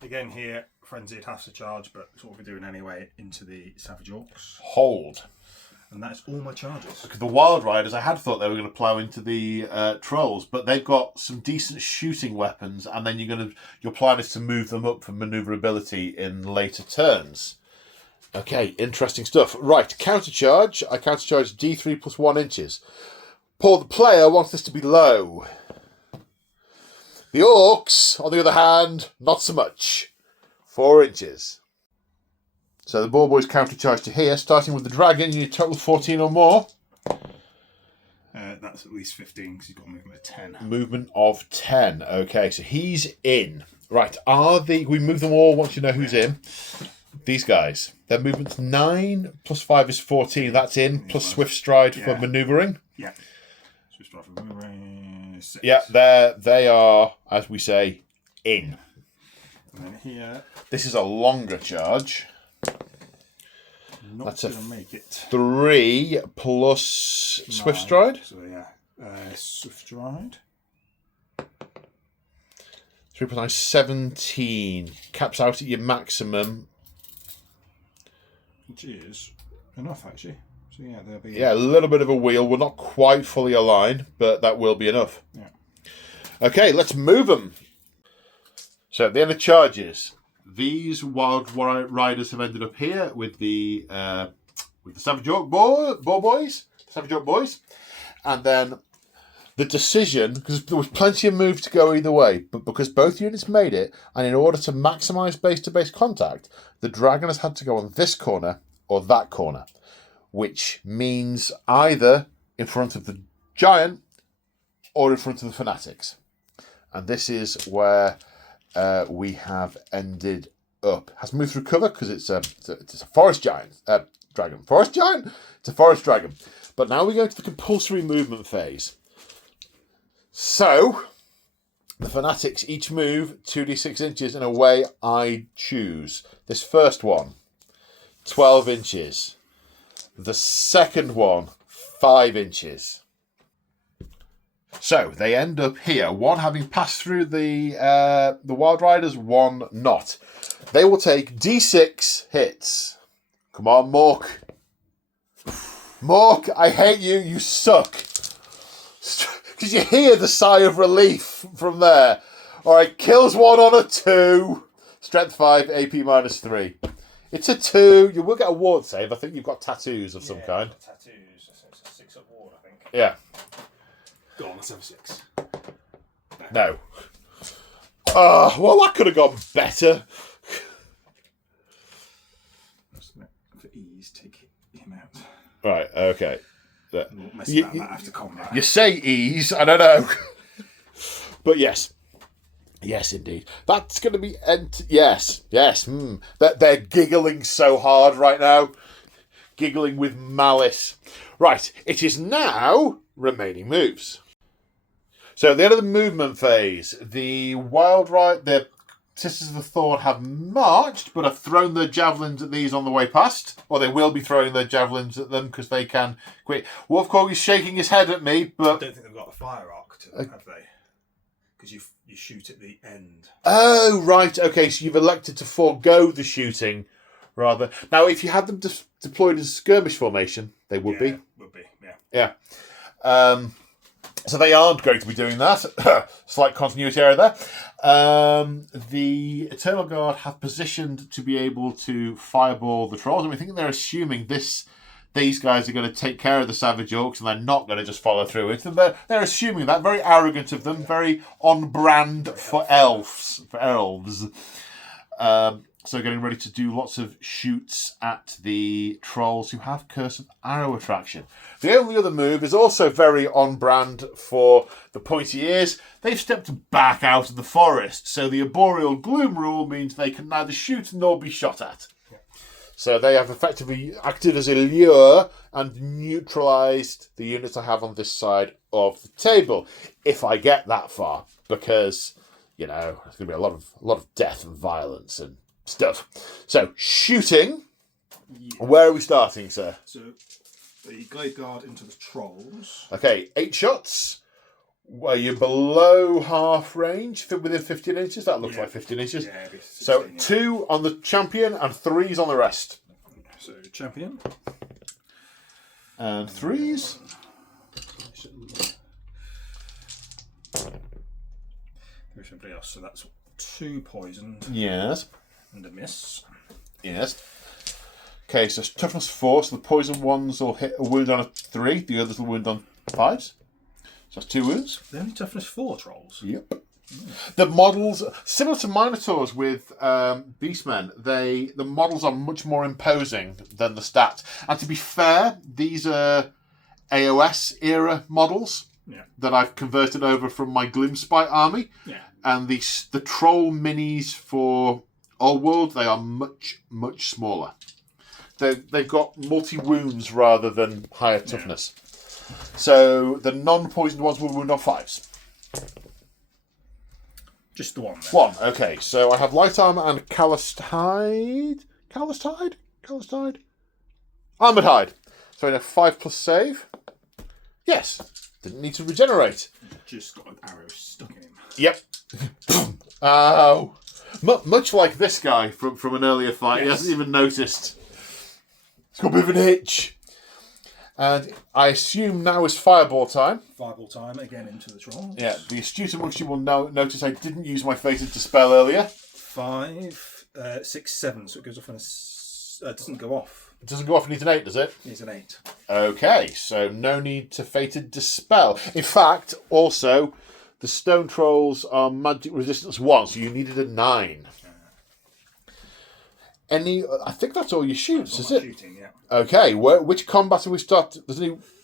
Again here, frenzied has to charge, but it's what we're doing anyway, into the Savage Orcs. Hold. And that's all my charges. Because the Wild Riders, I had thought they were going to plough into the Trolls, but they've got some decent shooting weapons, and then your plan is to move them up for manoeuvrability in later turns. Okay, interesting stuff. Right, countercharge. I countercharge D3 plus 1 inches. Paul, the player, wants this to be low. The Orcs, on the other hand, not so much. 4 inches. So the Boar Boys countercharge to here, starting with the Dragon. You need a total of 14 or more. That's at least 15 because he's got a movement of 10. Movement of 10. Okay, so he's in. Right, we move them all once you know who's in. These guys. Their movement's 9, plus 5 is 14. That's in, plus Swift Stride for manoeuvring. Yeah. Swift Stride for manoeuvring. 6. Yeah, they are, as we say, in. And then here. This is a longer charge. That's going to make it 3 plus 9. Swift Stride. So yeah, Swift Stride. 3 plus 9, 17. Caps out at your maximum. Which is enough, actually. So yeah, there'll be... Yeah, a little bit of a wheel. We're not quite fully aligned, but that will be enough. Yeah. Okay, let's move them. So at the end of charges, these Wild Riders have ended up here with the Savage Orc Boar Boys. Savage Orc Boys. And then the decision, because there was plenty of move to go either way, but because both units made it, and in order to maximise base-to-base contact, the dragon has had to go on this corner or that corner, which means either in front of the giant or in front of the fanatics. And this is where we have ended up. Has moved through cover because it's a forest giant. Dragon. Forest giant? It's a forest dragon. But now we go to the compulsory movement phase. So, the fanatics each move 2d6 inches in a way I choose. This first one, 12 inches. The second one, 5 inches. So, they end up here. One having passed through the Wild Riders, one not. They will take d6 hits. Come on, Mork. Mork, I hate you. You suck. Because you hear the sigh of relief from there. All right, kills one on a 2. Strength 5, AP -3. It's a 2. You will get a ward save. I think you've got tattoos of some kind. I've got tattoos. It's a 6-up ward, I think. Yeah. Go on, let's have a 6. No. Well, that could have gone better. For ease, take him out. Right, okay. I might have to combat. You say ease, I don't know. But yes. Yes, indeed. That's going to be... Yes. They're giggling so hard right now. Giggling with malice. Right, it is now remaining moves. So at the end of the movement phase, the Wild Ride... The Sisters of the Thorn have marched, but have thrown their javelins at these on the way past. Or they will be throwing their javelins at them because they can quit. Wolfcog is shaking his head at me, but... I don't think they've got a fire arc to them, have they? Because you shoot at the end. Oh, right. Okay, so you've elected to forego the shooting, rather. Now, if you had them deployed in skirmish formation, they would be. Would be, yeah. So they aren't going to be doing that. Slight continuity error there. The Eternal Guard have positioned to be able to fireball the trolls, and we think they're assuming these guys are going to take care of the Savage Orcs, and they're not going to just follow through it. And they're assuming that. Very arrogant of them. Very on brand for elves. So getting ready to do lots of shoots at the trolls who have Curse of Arrow attraction. The only other move is also very on brand for the pointy ears. They've stepped back out of the forest, so the Arboreal Gloom rule means they can neither shoot nor be shot at. So they have effectively acted as a lure and neutralised the units I have on this side of the table. If I get that far, because, there's going to be a lot of death and violence and stuff. So, shooting. Yeah. Where are we starting, sir? So, the Glade Guard into the trolls. Okay, 8 shots. Are you below half range? Within 15 inches? That looks like 15 inches. Yeah, 16, so, 2 on the champion and 3s on the rest. So, champion. And 3s. There's somebody else. So, that's 2 poisoned. Yes. And a miss. Yes. Okay, so toughness 4, so the poison ones will hit a wound on a 3, the others will wound on 5s. So that's 2 wounds. They're only toughness 4 trolls? Yep. The models, similar to Minotaurs with Beastmen, the models are much more imposing than the stats. And to be fair, these are AOS era models that I've converted over from my Gloomspite army. Yeah. And the troll minis for Old World, they are much, much smaller. They've got multi-wounds rather than higher toughness. So the non-poisoned ones will wound on 5s. Just the one then. 1, okay. So I have light armour and calloused hide. Calloused hide? Armoured hide. So I have 5+ save. Yes. Didn't need to regenerate. Just got an arrow stuck in him. Yep. Ow. Much like this guy from an earlier fight. Yes. He hasn't even noticed. It's got a bit of an itch. And I assume now is fireball time. Fireball time, again into the trolls. Yeah, the astute amongst you will notice I didn't use my fated dispel earlier. 5, 6, 7, so it goes off on a... it doesn't go off. It doesn't go off and needs an 8, does it? He's an 8. Okay, so no need to Fated Dispel. In fact, also, the Stone Trolls are magic resistance 1, so you needed a 9. I think that's all your shoots, is it? Shooting, yeah. Okay, which combat are we starting?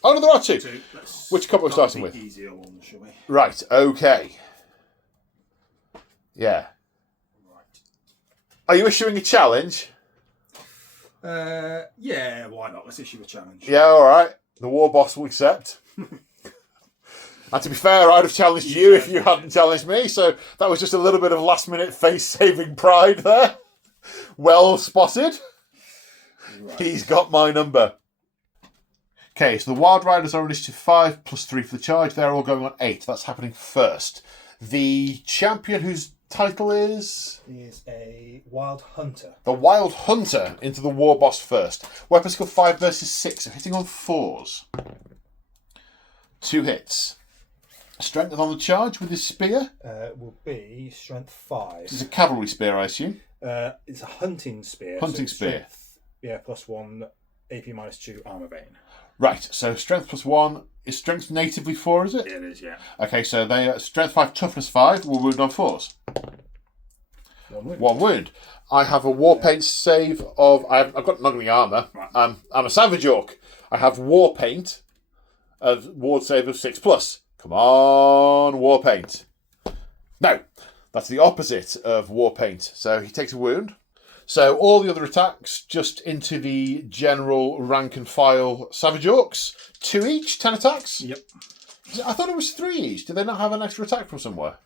Oh, no, there are 2. Which combat are we starting with? Easier one, shall we? Right, okay. Yeah. Right. Are you issuing a challenge? Yeah, why not? Let's issue a challenge. Yeah, all right. The war boss will accept. And to be fair, I'd have challenged you if you hadn't challenged me, so that was just a little bit of last-minute face-saving pride there. Well spotted. Right. He's got my number. Okay, so the Wild Riders are on initiative 5, plus 3 for the charge. They're all going on 8. That's happening first. The champion whose title is a Wild Hunter. The Wild Hunter into the War Boss first. Weapon skill 5 versus 6. So hitting on 4s. 2 hits. Strength on the charge with his spear? Will be strength 5. It's a cavalry spear, I assume. It's a hunting spear. Hunting spear. Strength, plus 1, AP -2, armor vein. Right, so strength plus 1. Is strength natively 4, is it? Yeah, it is, yeah. Okay, so they are strength 5, toughness 5. Will wound on 4s. 1 wound. I have a war paint save of... I've got not any armour. Right. I'm a Savage Orc. I have war paint of ward save of 6+. Come on, war paint. No, that's the opposite of war paint. So he takes a wound. So all the other attacks just into the general rank and file Savage Orcs. 2 each, 10 attacks? Yep. I thought it was 3 each. Do they not have an extra attack from somewhere?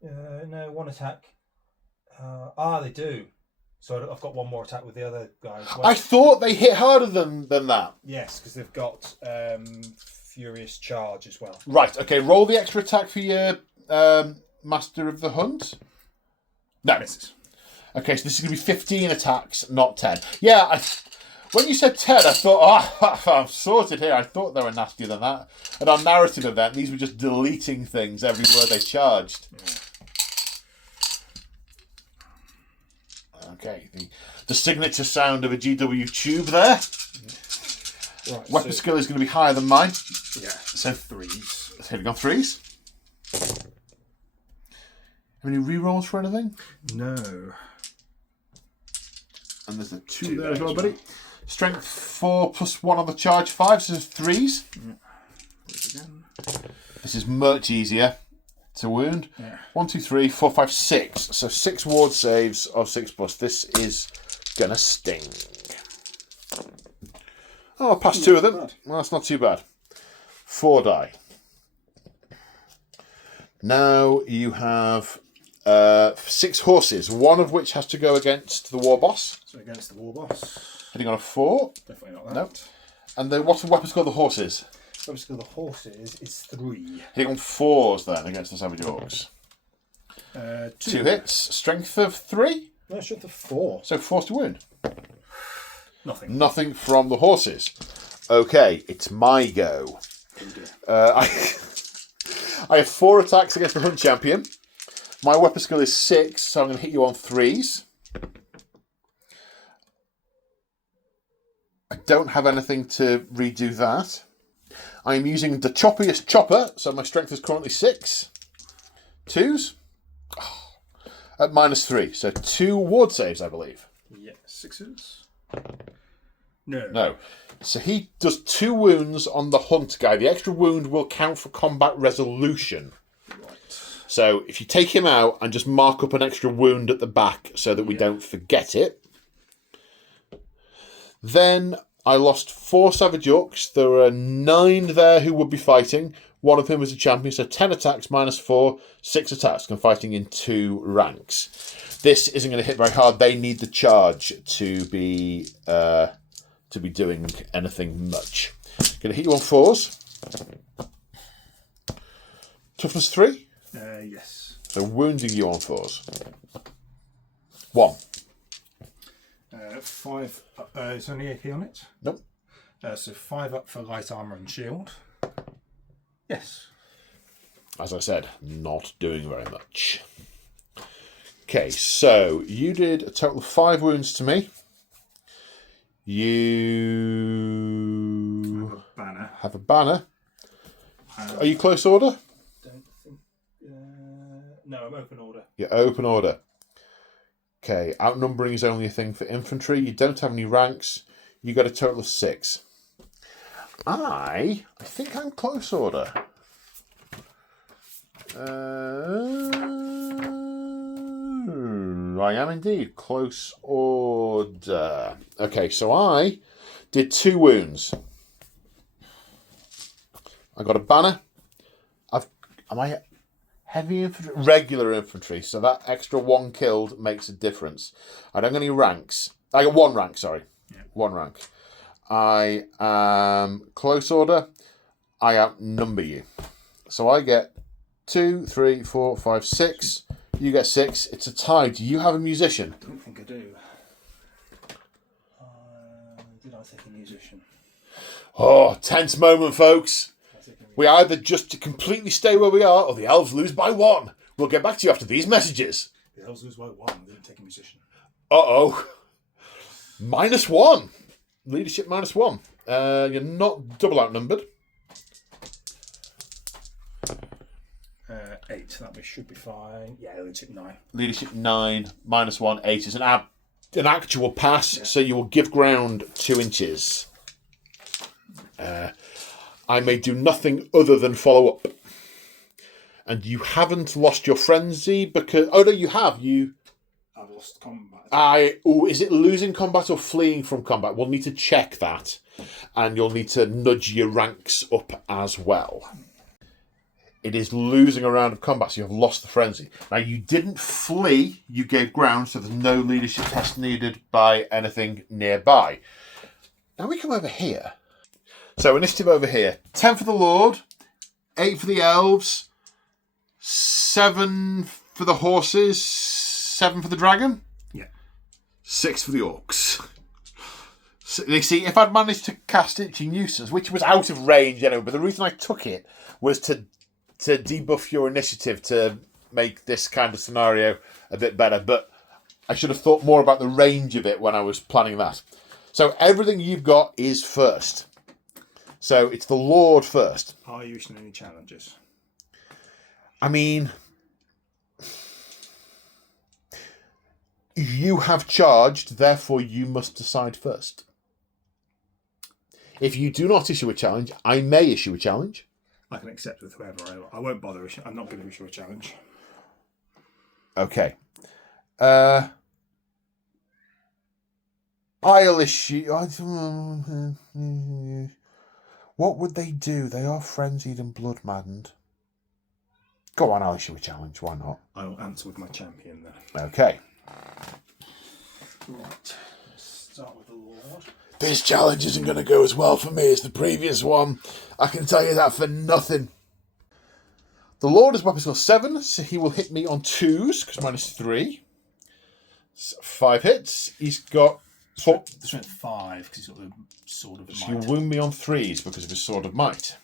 No, 1 attack. They do. So I've got 1 more attack with the other guys. I thought they hit harder than that. Yes, because they've got Furious Charge as well. Right, okay. Roll the extra attack for your Master of the Hunt. No. Misses. Okay, so this is going to be 15 attacks, not 10. Yeah, when you said 10, I thought, I'm sorted here. I thought they were nastier than that. And on narrative event, these were just deleting things every word they charged. Okay, the signature sound of a GW tube there. Right, weapon skill is going to be higher than mine. Yeah, so 3s. Hitting on 3s. Have any rerolls for anything? No. And there's a 2 there as well, buddy. Strength 4 plus 1 on the charge 5, so there's 3s. Yeah. This is much easier to wound. Yeah. 1, 2, 3, 4, 5, 6. So 6 ward saves of 6+. This is gonna sting. Oh, I passed 2 of them. Well, that's not too bad. 4 die. Now you have 6 horses, one of which has to go against the war boss. So against the war boss. Hitting on a 4. Definitely not that. No. And what's the weapon skill of the horses? Weapon skill of the horses is 3. Hitting on 4s then against the Savage Orcs. 2 hits. Strength of 3? No, strength of 4. So 4 to wound. Nothing. Nothing from the horses. Okay, it's my go. I have 4 attacks against the Hunt Champion. My weapon skill is 6, so I'm going to hit you on 3s. I don't have anything to redo that. I am using the choppiest chopper, so my strength is currently 6. 2s. At -3, so 2 ward saves, I believe. Yeah, 6s. No. No. So he does 2 wounds on the Hunt guy. The extra wound will count for combat resolution. Right. So if you take him out and just mark up an extra wound at the back so that we don't forget it. Then I lost 4 Savage Orcs. There are 9 there who would be fighting. One of whom is a champion, so 10 attacks -4, 6 attacks. I'm fighting in 2 ranks. This isn't going to hit very hard. They need the charge to be doing anything much. Going to hit you on 4s. Toughness 3? Yes. So wounding you on 4s. 1. 5. Is there any AP on it? Nope. So 5 up for light armour and shield. Yes. As I said, not doing very much. Okay, so you did a total of 5 wounds to me. You Banner. have a banner. Are you close order? Don't think. No, I'm open order. You're open order. Okay, outnumbering is only a thing for infantry. You don't have any ranks. You got a total of 6. I think I'm close order. I am indeed close order. Okay, so I did 2 wounds. I got a banner. Am I heavy infantry? Regular infantry. So that extra 1 killed makes a difference. I don't get any ranks. I got 1 rank, sorry. Yeah. 1 rank. I am close order. I outnumber you. So I get 2, 3, 4, 5, 6. You get 6. It's a tie. Do you have a musician? I don't think I do. Did I take a musician? Oh, tense moment, folks. We either just completely stay where we are, or the elves lose by 1. We'll get back to you after these messages. The elves lose by 1. They didn't take a musician. Uh-oh. -1. Leadership -1. You're not double outnumbered. 8. That should be fine. Yeah, leadership 9. Leadership 9, -1, 8 is an actual pass, so you will give ground 2 inches. I may do nothing other than follow up. And you haven't lost your frenzy because... Oh, no, you have. I've lost combat. Is it losing combat or fleeing from combat? We'll need to check that. And you'll need to nudge your ranks up as well. It is losing a round of combat, so you have lost the frenzy. Now, you didn't flee. You gave ground, so there's no leadership test needed by anything nearby. Now we come over here. So initiative over here. 10 for the Lord, 8 for the elves, 7 for the horses, 7 for the dragon. Yeah. 6 for the orcs. So, you see, if I'd managed to cast Itching Nuisance, which was out of range anyway, but the reason I took it was to debuff your initiative to make this kind of scenario a bit better. But I should have thought more about the range of it when I was planning that. So everything you've got is first. So it's the Lord first. Are you issuing any challenges? I mean, you have charged, therefore you must decide first. If you do not issue a challenge, I may issue a challenge. I can accept with whoever. I won't bother. I'm not going to issue a challenge. Okay. I'll issue... What would they do? They are frenzied and blood-maddened. Go on, I'll issue a challenge. Why not? I'll answer with my champion then. Okay. Right. Let's start with the Lord. This challenge isn't going to go as well for me as the previous one. I can tell you that for nothing. The Lord is weapon skill 7, so he will hit me on 2s, because -3. 5 hits. He's got... This went 5 because he's got the sword of So might. you wound me on 3s because of his sword of might.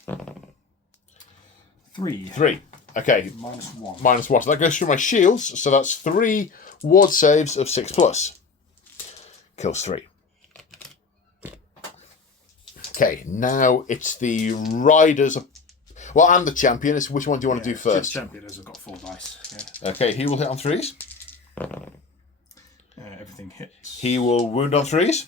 3. 3. Okay. -1. -1. So that goes through my shields. So that's 3 ward saves of 6+. Kills 3. Okay, now it's the riders. Well, and the champion. Which one do you want to do first? Champion has got 4 dice. Yeah. Okay, he will hit on 3s. Everything hits. He will wound on 3s.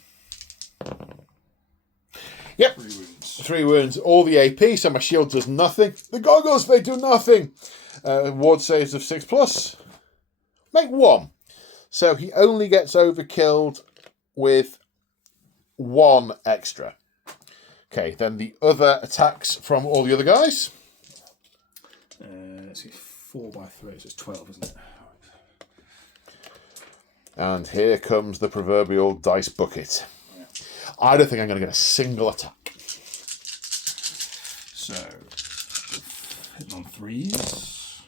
Yep. 3 wounds. 3 wounds. All the AP, so my shield does nothing. The goggles, they do nothing. Ward saves of 6+. Make 1. So he only gets overkilled with 1 extra. Okay, then the other attacks from all the other guys. Let's see, 4 by 3, so it's 12, isn't it? And here comes the proverbial dice bucket. Yeah. I don't think I'm going to get a single attack. So, hitting on 3s.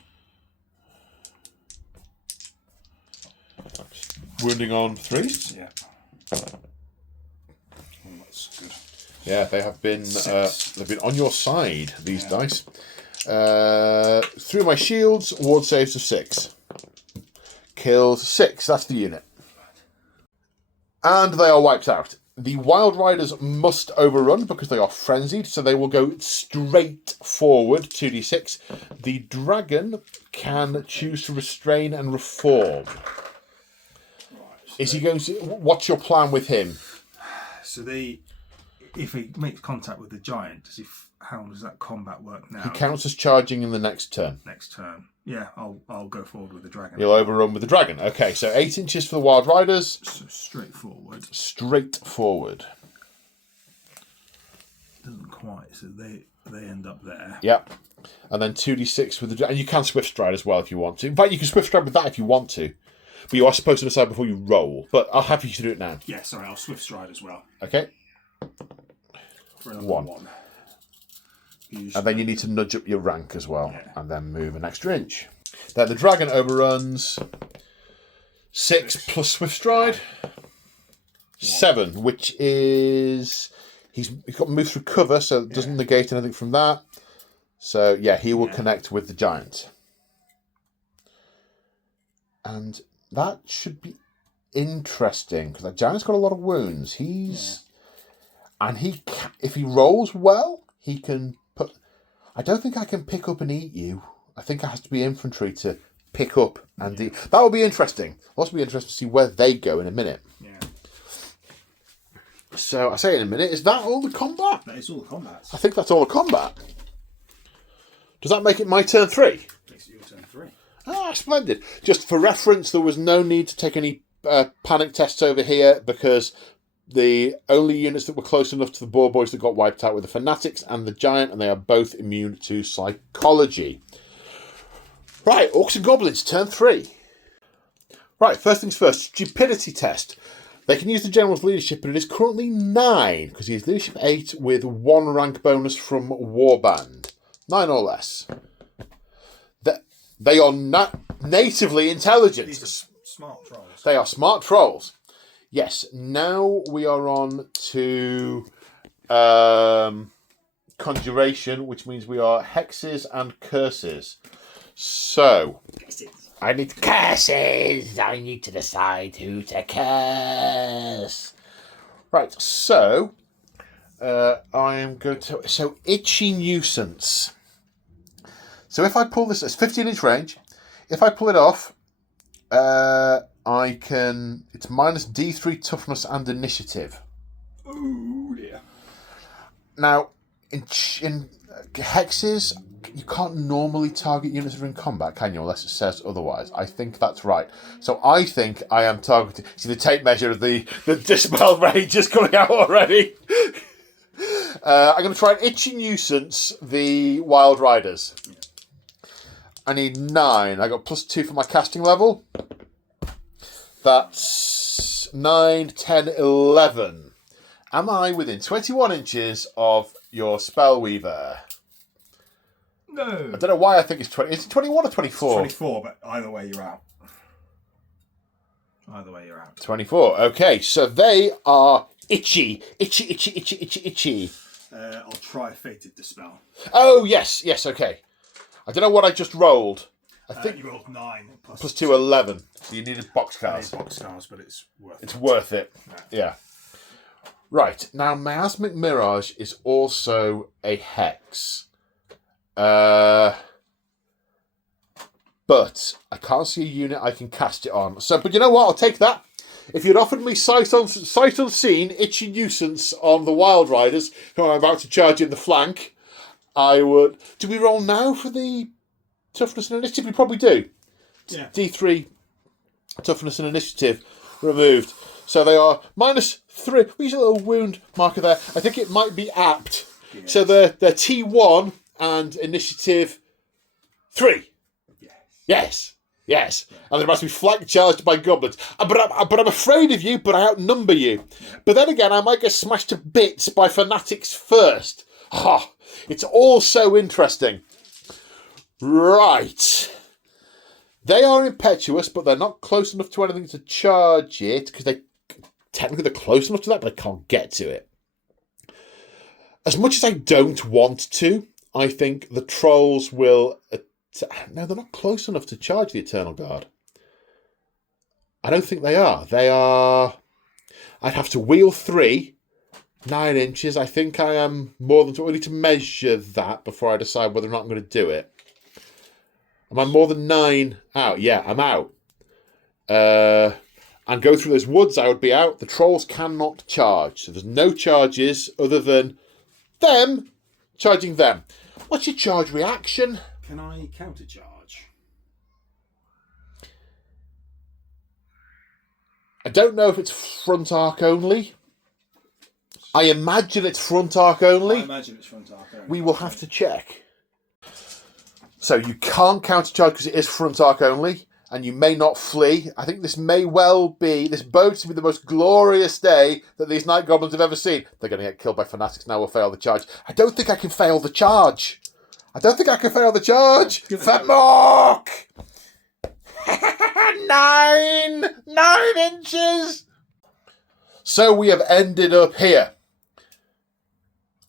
Wounding on 3s. Yeah. Oh, that's good. Yeah, they have been they've been on your side, these dice. Through my shields, ward saves of 6. Kills 6, that's the unit. And they are wiped out. The Wild Riders must overrun because they are frenzied, so they will go straight forward, 2d6. The dragon can choose to restrain and reform. Is he going to... What's your plan with him? So if he makes contact with the giant, how does that combat work now? He counts as charging in the next turn. Next turn. Yeah, I'll go forward with the dragon. You'll overrun with the dragon. Okay, so 8 inches for the Wild Riders. So straight forward. Straight forward. Doesn't quite, so they end up there. Yep. And then 2d6 with the dragon. And you can Swift Stride as well if you want to. In fact, you can Swift Stride with that if you want to. But you are supposed to decide before you roll. But I'll have you to do it now. Yeah, sorry, I'll Swift Stride as well. Okay. For another 1. And then you need to nudge up your rank as well. Yeah. And then move an extra inch. Then the dragon overruns 6 plus Swift Stride. 7, which is... He's got to move through cover, so it doesn't negate anything from that. So, yeah, he will connect with the giant. And that should be interesting, because that giant's got a lot of wounds. And if he rolls well, he can put... I don't think I can pick up and eat you. I think it has to be infantry to pick up and eat. That will be interesting. It'll also be interesting to see where they go in a minute. Yeah. So, I say in a minute, is that all the combat? That is all the combat. I think that's all the combat. Does that make it my turn 3? Makes it your turn 3. Ah, splendid. Just for reference, there was no need to take any panic tests over here because the only units that were close enough to the Boar Boys that got wiped out were the Fanatics and the Giant, and they are both immune to psychology. Right, Orcs and Goblins, turn 3. Right, first things first, stupidity test. They can use the General's leadership, but it is currently 9, because he has leadership 8 with 1 rank bonus from Warband. 9 or less. They are natively intelligent. These are smart trolls. They are smart trolls. Yes, now we are on to conjuration, which means we are hexes and curses. So, I need curses. I need to decide who to curse. Right, so I am going to... So, itchy nuisance. So if I pull this, it's 15-inch range. If I pull it off, I can... It's minus D3 toughness and initiative. Oh, dear. Now, in hexes, you can't normally target units that are in combat, can you? Unless it says otherwise. I think that's right. So I think I am targeting... See, the tape measure of the dispel range is coming out already. I'm going to try and itchy nuisance the Wild Riders. Yeah. I need 9. I got +2 for my casting level. That's 9, 10, 11. Am I within 21 inches of your Spellweaver? No. I don't know why I think it's 20. Is it 21 or 24? It's 24, but either way you're out. 24. Okay, so they are itchy. I'll try Fated Dispel. Oh, yes, okay. I don't know what I just rolled. I think you rolled 9 plus 2, 11. So you needed boxcars. Boxcars, but it's worth it. It's worth it. Yeah. Right. Now, Miasmic Mirage is also a hex. But I can't see a unit I can cast it on. So, but you know what? I'll take that. If you'd offered me sight unseen, itchy nuisance on the Wild Riders, who I'm about to charge in the flank, I would... Do we roll now for the toughness and initiative? We probably do. Yeah. D3 toughness and initiative removed. So they are -3. We use a little wound marker there. I think it might be apt. Yes. So they're T1 and initiative 3. Yes. Yeah. And they're about to be flank charged by goblins. But I'm afraid of you, but I outnumber you. Yeah. But then again, I might get smashed to bits by Fanatics first. Ha! It's all so interesting. Right. They are impetuous, but they're not close enough to anything to charge it, because technically they're close enough to that, but they can't get to it. As much as I don't want to, I think the trolls will... No, they're not close enough to charge the Eternal Guard. I don't think they are. They are... I'd have to wheel 3, 9 inches. I think I am more than... I need to measure that before I decide whether or not I'm going to do it. Am I more than 9 out? Yeah, I'm out. And go through those woods, I would be out. The trolls cannot charge. So there's no charges other than them charging them. What's your charge reaction? Can I counter-charge? I don't know if it's front arc only. I imagine it's front arc only. I imagine it's front arc only. We will have to check. So you can't counter-charge because it is front arc only, and you may not flee. I think this may well be, this bodes to be the most glorious day that these night goblins have ever seen. They're going to get killed by fanatics now. We'll fail the charge. I don't think I can fail the charge. Femork! 9 inches! So we have ended up here,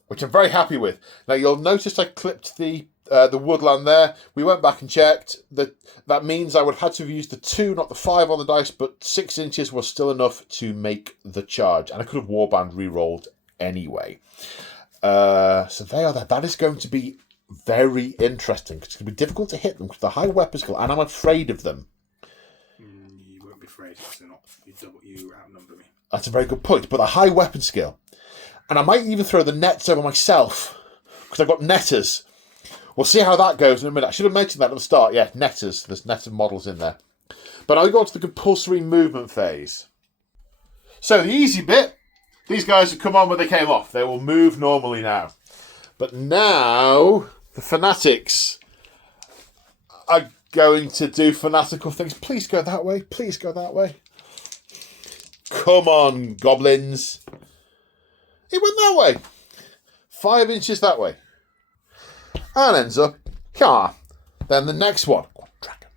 which I'm very happy with. Now you'll notice I clipped the woodland there. We went back and checked. That means I would have had to have used the 2, not the 5 on the dice, but 6 inches was still enough to make the charge. And I could have warband re-rolled anyway. So they are there. That is going to be very interesting. It's going to be difficult to hit them because they're high weapon skill, and I'm afraid of them. You won't be afraid if they're not. You outnumber me. That's a very good point. But the high weapon skill. And I might even throw the nets over myself because I've got netters. We'll see how that goes in a minute. I should have mentioned that at the start. Yeah, netters. There's netter models in there. But I'll go on to the compulsory movement phase. So the easy bit, these guys have come on where they came off. They will move normally now. But now the fanatics are going to do fanatical things. Please go that way. Please go that way. Come on, goblins. It went that way. 5 inches that way. And ends up here. Then the next one. Oh, dragon.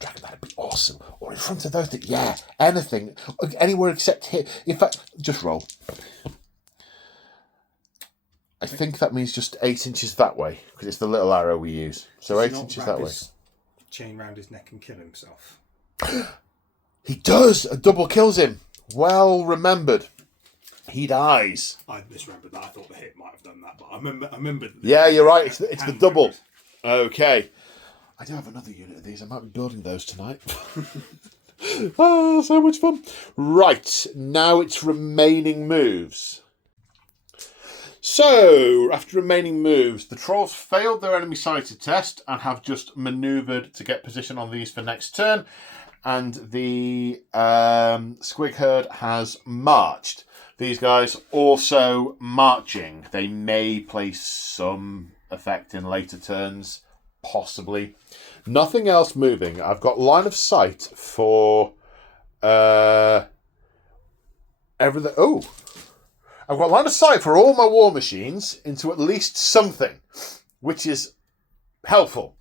That'd be awesome. Or in front of those things. Yeah, anything. Anywhere except here. In fact, just roll. I think that means just 8 inches that way. Because it's the little arrow we use. So 8 inches that way. Chain round his neck and kill himself. He does. A double kills him. Well remembered. He dies. I misremembered that. I thought the hit might have done that, but I remembered. Yeah, you're right. It's the double. Okay. I do have another unit of these. I might be building those tonight. Oh, so much fun. Right. Now it's remaining moves. So, after remaining moves, the trolls failed their enemy sighted test and have just manoeuvred to get position on these for next turn. And the squig herd has marched. These guys also marching. They may place some effect in later turns, possibly. Nothing else moving. I've got line of sight for everything. Oh, I've got line of sight for all my war machines into at least something, which is helpful.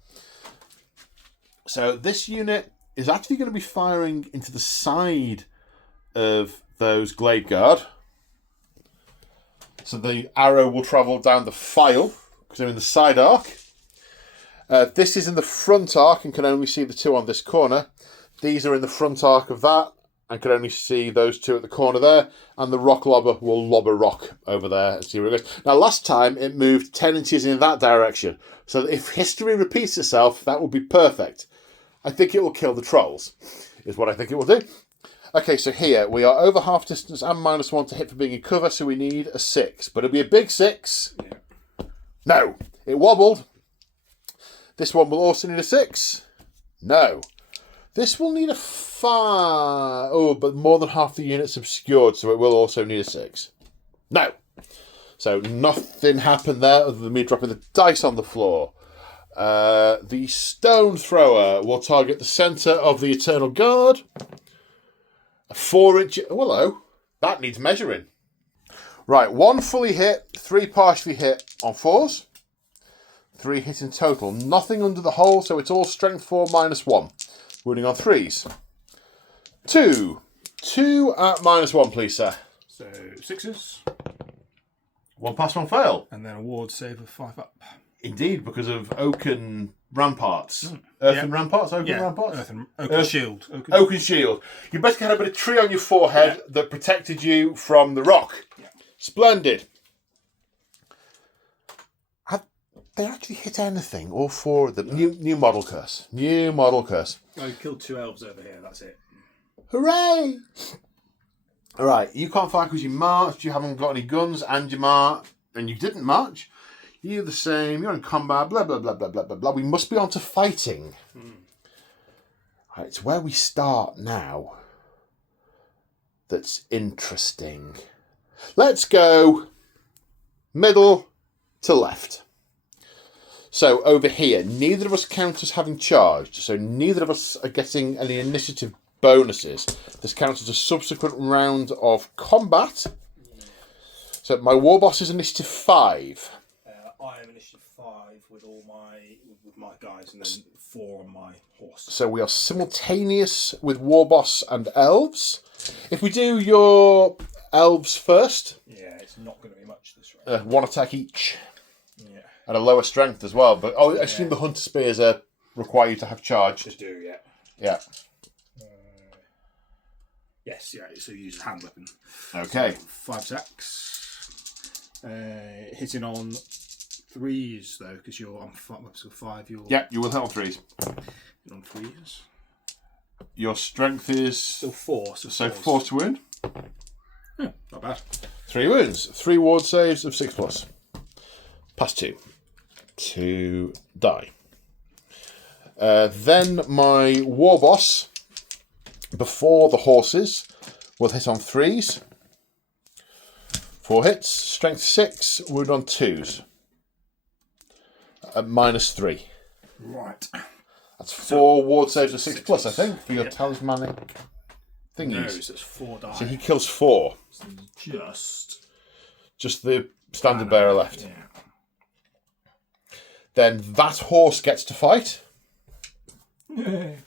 So this unit is actually going to be firing into the side of those Glade Guard. So the arrow will travel down the file, because they're in the side arc. This is in the front arc and can only see the 2 on this corner. These are in the front arc of that and can only see those 2 at the corner there. And the rock lobber will lob a rock over there and see where it goes. Now, last time it moved 10 inches in that direction. So if history repeats itself, that would be perfect. I think it will kill the trolls, is what I think it will do. Okay, so here we are over half distance and -1 to hit for being in cover, so we need a 6. But it'll be a big 6. Yeah. No, it wobbled. This one will also need a 6. No. This will need a 5. Oh, but more than half the unit's obscured, so it will also need a 6. No. So nothing happened there other than me dropping the dice on the floor. The stone thrower will target the centre of the Eternal Guard. A 4-inch... Oh, hello. That needs measuring. Right, 1 fully hit, 3 partially hit on 4s. 3 hit in total. Nothing under the hole, so it's all strength 4 -1. Wounding on 3s. 2. 2 at -1, please, sir. So 6s. 1 pass, 1 fail. And then a ward save of 5 up. Indeed, because of oaken ramparts. Earthen ramparts? Oaken ramparts? Oaken shield. Oaken shield. You basically had a bit of tree on your forehead that protected you from the rock. Yeah. Splendid. Have they actually hit anything? All four of them? New model curse. New model curse. I killed 2 elves over here, that's it. Hooray! Alright, you can't fight because you marched, you haven't got any guns, and you didn't march. You're the same, you're in combat, blah, blah, blah, blah, blah, blah, blah. We must be on to fighting. Right, it's where we start now that's interesting. Let's go middle to left. So over here, neither of us count as having charged, so neither of us are getting any initiative bonuses. This counts as a subsequent round of combat. So my war boss is initiative 5. I am initiative 5 with my guys, and then 4 on my horse. So we are simultaneous with war boss and elves. If we do your elves first, yeah, it's not going to be much this round. 1 attack each. Yeah, And a lower strength as well. But I assume the hunter spears require you to have charged. just do, yeah. Yeah. Yes, yeah, so you use a hand weapon. Okay. So 5 attacks. Hitting on 3s, though, because you're on 5. You're Yeah, you will hit on 3s. on 3s. Your strength is... So 4. So 4 to wound. Yeah, not bad. 3 wounds. 3 ward saves of 6+. Pass 2. 2 die. Then my war boss, before the horses, will hit on 3s. 4 hits. Strength 6. Wound on 2s. -3. Right. That's 4 ward saves of 6+, I think, for your talismanic thingies. No, so it's 4 die. So he kills 4. Just the standard bearer left. Yeah. Then that horse gets to fight. 5.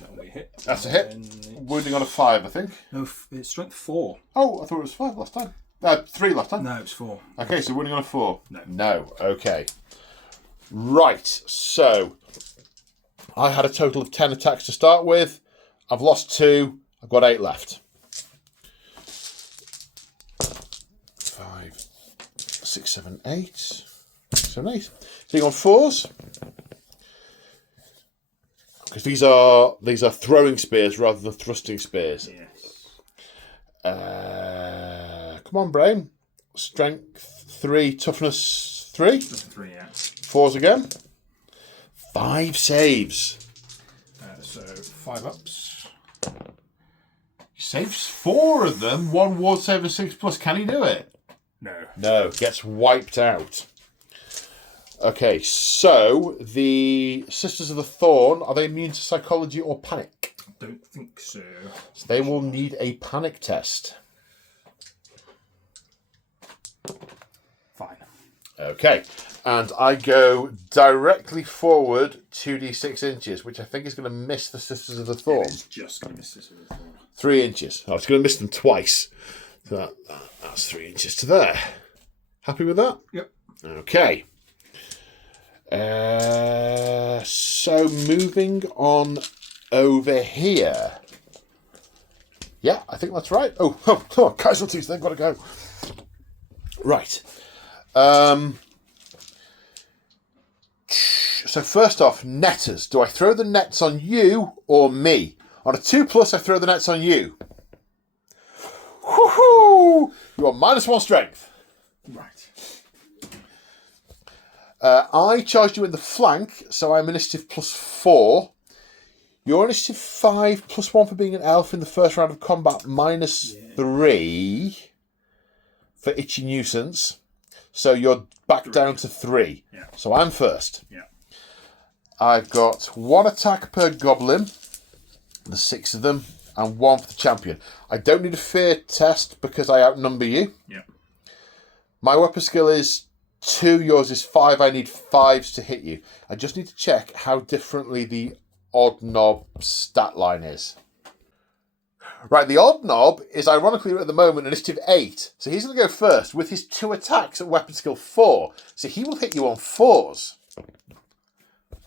That'll be a hit. That's a hit. Wounding on a 5, I think. No, it's strength 4. Oh, I thought it was 5 last time. 3 last time. No, it's 4. Okay, so wounding on a 4. No. No, okay. Right, so I had a total of 10 attacks to start with. I've lost 2. I've got 8 left. 5, 6, 7, 8. 7, 8. Being on 4s. Because these are throwing spears rather than thrusting spears. Yes. Come on, brain. Strength 3, toughness 3. 3, yeah. 4s again. 5 saves. So 5 ups. He saves 4 of them. 1 ward save of 6+. Can he do it? No. No, gets wiped out. Okay, so the Sisters of the Thorn, are they immune to psychology or panic? I don't think so. So they will need a panic test. Fine. Okay, and I go directly forward 2d6 inches, which I think is going to miss the Sisters of the Thorn. It's just going to miss this with the Thorn. 3 inches. Oh, it's going to miss them twice. So that's 3 inches to there. Happy with that? Yep. Okay. So moving on over here. Yeah, I think that's right. Oh, casualties, they've got to go. Right. So first off, netters. Do I throw the nets on you or me? On a 2+, I throw the nets on you. Woohoo! You are -1 strength. Right. I charged you in the flank, so I'm initiative +4. You're initiative 5 +1 for being an elf in the first round of combat, -3 for itchy nuisance. So you're back down to 3. Yeah. So I'm first. Yeah. I've got 1 attack per goblin, the 6 of them, and 1 for the champion. I don't need a fear test because I outnumber you. Yeah. My weapon skill is 2, yours is 5. I need 5s to hit you. I just need to check how differently the odd knob stat line is. Right, the odd knob is ironically at the moment initiative 8. So he's going to go first with his 2 attacks at weapon skill 4. So he will hit you on 4s.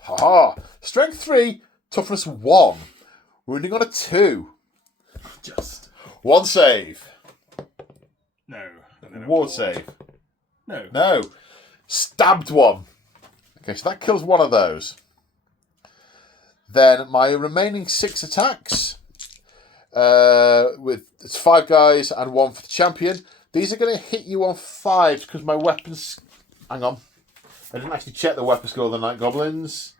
Haha. Strength 3, toughness 1. Wounding on a 2. Just 1 save. no. And then a Ward ward. save. No. No. Stabbed 1. Okay, so that kills 1 of those. Then my remaining 6 attacks, with it's 5 guys and 1 for the champion. These are going to hit you on 5s because my weapons. Hang on, I didn't actually check the weapon skill of the Night Goblins,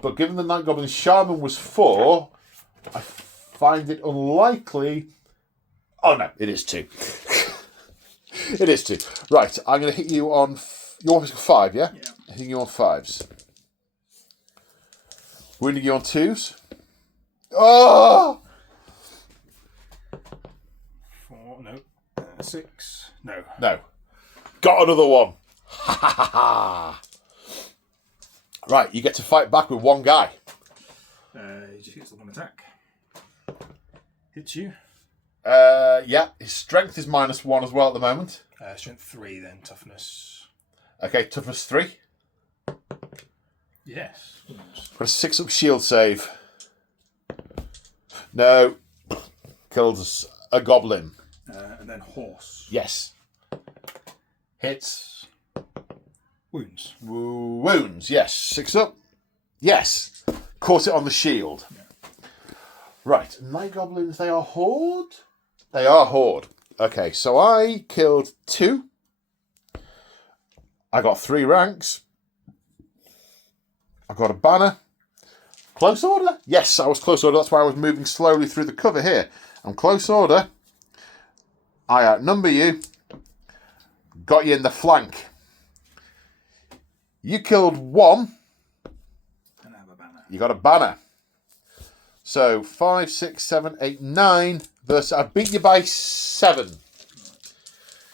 but given the Night Goblin Shaman was 4, I find it unlikely. Oh no, it is 2. It is 2. Right, I'm going to hit you on your weapon skill 5. Yeah, hitting you on 5s. Wounding you on 2s. Oh! 4, no. 6, no. No. Got another one. Ha ha ha ha. Right, you get to fight back with 1 guy. He just gets the 1 attack. Hits you. Yeah, his strength is -1 as well at the moment. Strength 3 then, toughness. Okay, toughness 3. Yes. Got a 6-up shield save. No. Kills a goblin. And then horse. Yes. Hits. Wounds. Wounds, yes. 6 up. Yes. Caught it on the shield. Yeah. Right, Night Goblins, they are horde? They are horde. Okay, so I killed 2. I got 3 ranks. I got a banner. Close order? Yes, I was close order. That's why I was moving slowly through the cover here. I'm close order. I outnumber you. Got you in the flank. You killed 1. And I have a banner. You got a banner. So 5, 6, 7, 8, 9. Versus I beat you by 7.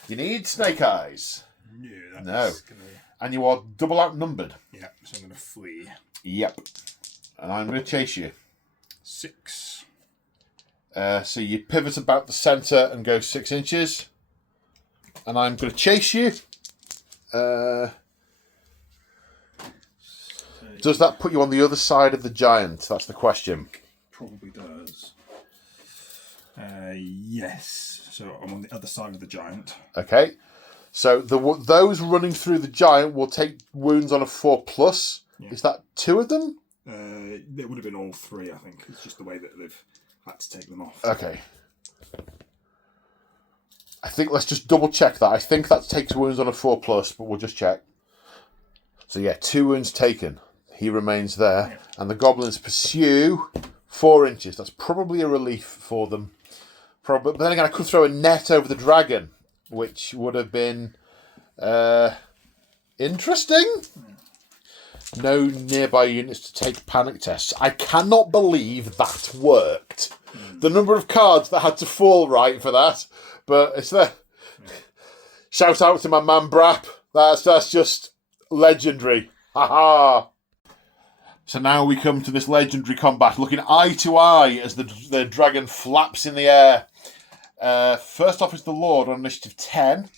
You need snake eyes. Yeah, No. that's gonna... And you are double outnumbered. Yeah, so I'm going to flee. Yep. And I'm going to chase you. 6. So you pivot about the centre and go 6 inches. And I'm going to chase you. Does that put you on the other side of the giant? That's the question. Probably does. Yes. So I'm on the other side of the giant. Okay. So those running through the giant will take wounds on a 4+. Yeah. Is that 2 of them? It would have been all 3, I think. It's just the way that they've had to take them off. Okay. I think let's just double check that. I think that takes wounds on a 4+, but we'll just check. So yeah, 2 wounds taken. He remains there. Yeah. And the goblins pursue 4 inches. That's probably a relief for them. But then again, I could throw a net over the dragon, which would have been interesting. No nearby units to take panic tests. I cannot believe that worked. The number of cards that had to fall right for that, but it's there. Shout out to my man Brap. That's just legendary. Ha. So now we come to this legendary combat, looking eye to eye as the dragon flaps in the air. First off is the Lord on initiative 10.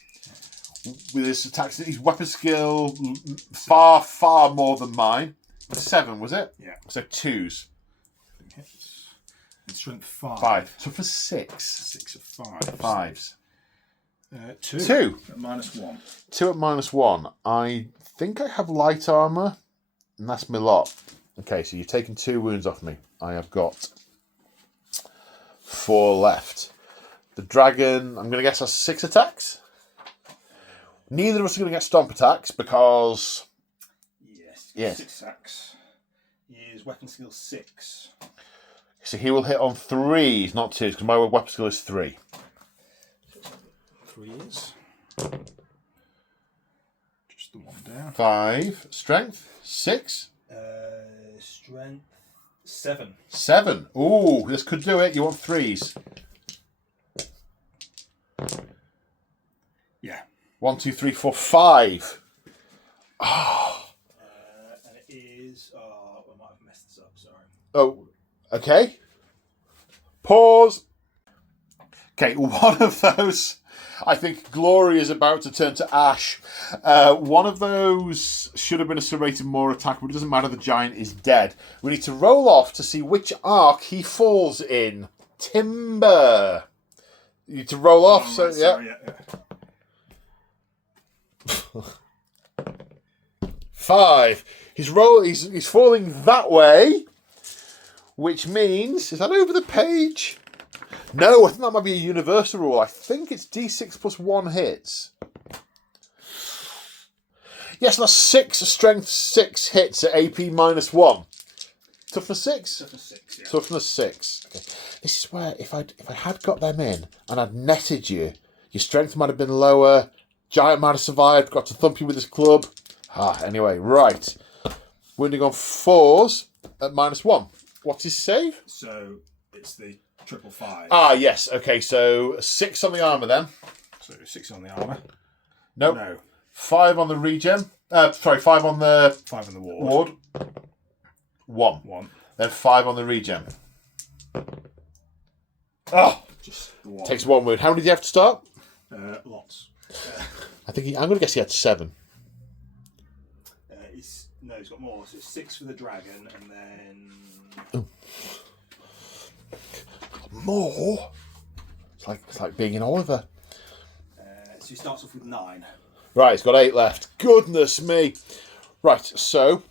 With his attacks, his weapon skill far, far more than mine. 7, was it? Yeah. So 2s. Hits. And strength 5. 5. So for 6. 6 of 5. 5s. 2. 2. At -1. 2 at -1. I think I have light armour, and that's my lot. Okay, so you're taking 2 wounds off me. I have got 4 left. The dragon, I'm going to guess, has 6 attacks. Neither of us are going to get stomp attacks because... Yes. 6 attacks. His weapon skill 6. So he will hit on 3s, not 2s, because my weapon skill is 3. 3 is. Just the 1 down. 5. Strength. 6. Strength 7. 7. Ooh, this could do it. You want 3s. Yeah. 1, 2, 3, 4, 5. And it is... Oh, I might have messed this up, sorry. Oh, okay. Pause. Okay, one of those, I think Glory is about to turn to ash. One of those should have been a serrated maw attack, but it doesn't matter, the giant is dead. We need to roll off to see which arc he falls in. Timber. You need to roll off, so right, sorry, yeah. 5. He's falling that way, which means, is that over the page? No, I think that might be a universal rule. I think it's D6 plus 1 hits. Yes, that's 6 strength 6 hits at AP minus 1. Toughness 6? Toughness 6, yeah. Toughness 6. Okay. This is where if I had got them in and I'd netted you, your strength might have been lower, giant might have survived, got to thump you with his club. Anyway, right. Wounding on 4s at minus 1. What's his save? So it's the 555. Yes. Okay, so 6 on the armour then. So 6 on the armour. Nope. No. 5 on the regen. 5 on the 5 on the ward. 1. Then 5 on the regen. Just 1. Takes 1 wound. How many did you have to start? Lots. I'm going to guess he had 7. He's got more. So it's 6 for the dragon, and then More? It's like being in Oliver. so he starts off with 9. Right, he's got 8 left. Goodness me. Right, so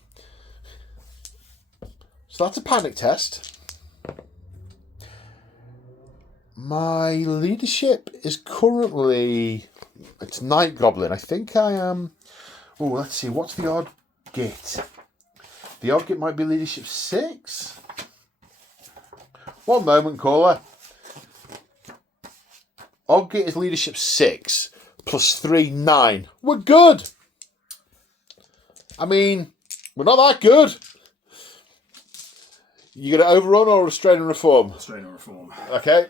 that's a panic test. My leadership is currently... It's Night Goblin. I think I am... Oh, let's see. What's the odd git? The odd git might be leadership 6. One moment, caller. Odd git is leadership 6. Plus 3, 9. We're good. I mean, we're not that good. You going to overrun or restrain and reform? Restrain or reform. Okay.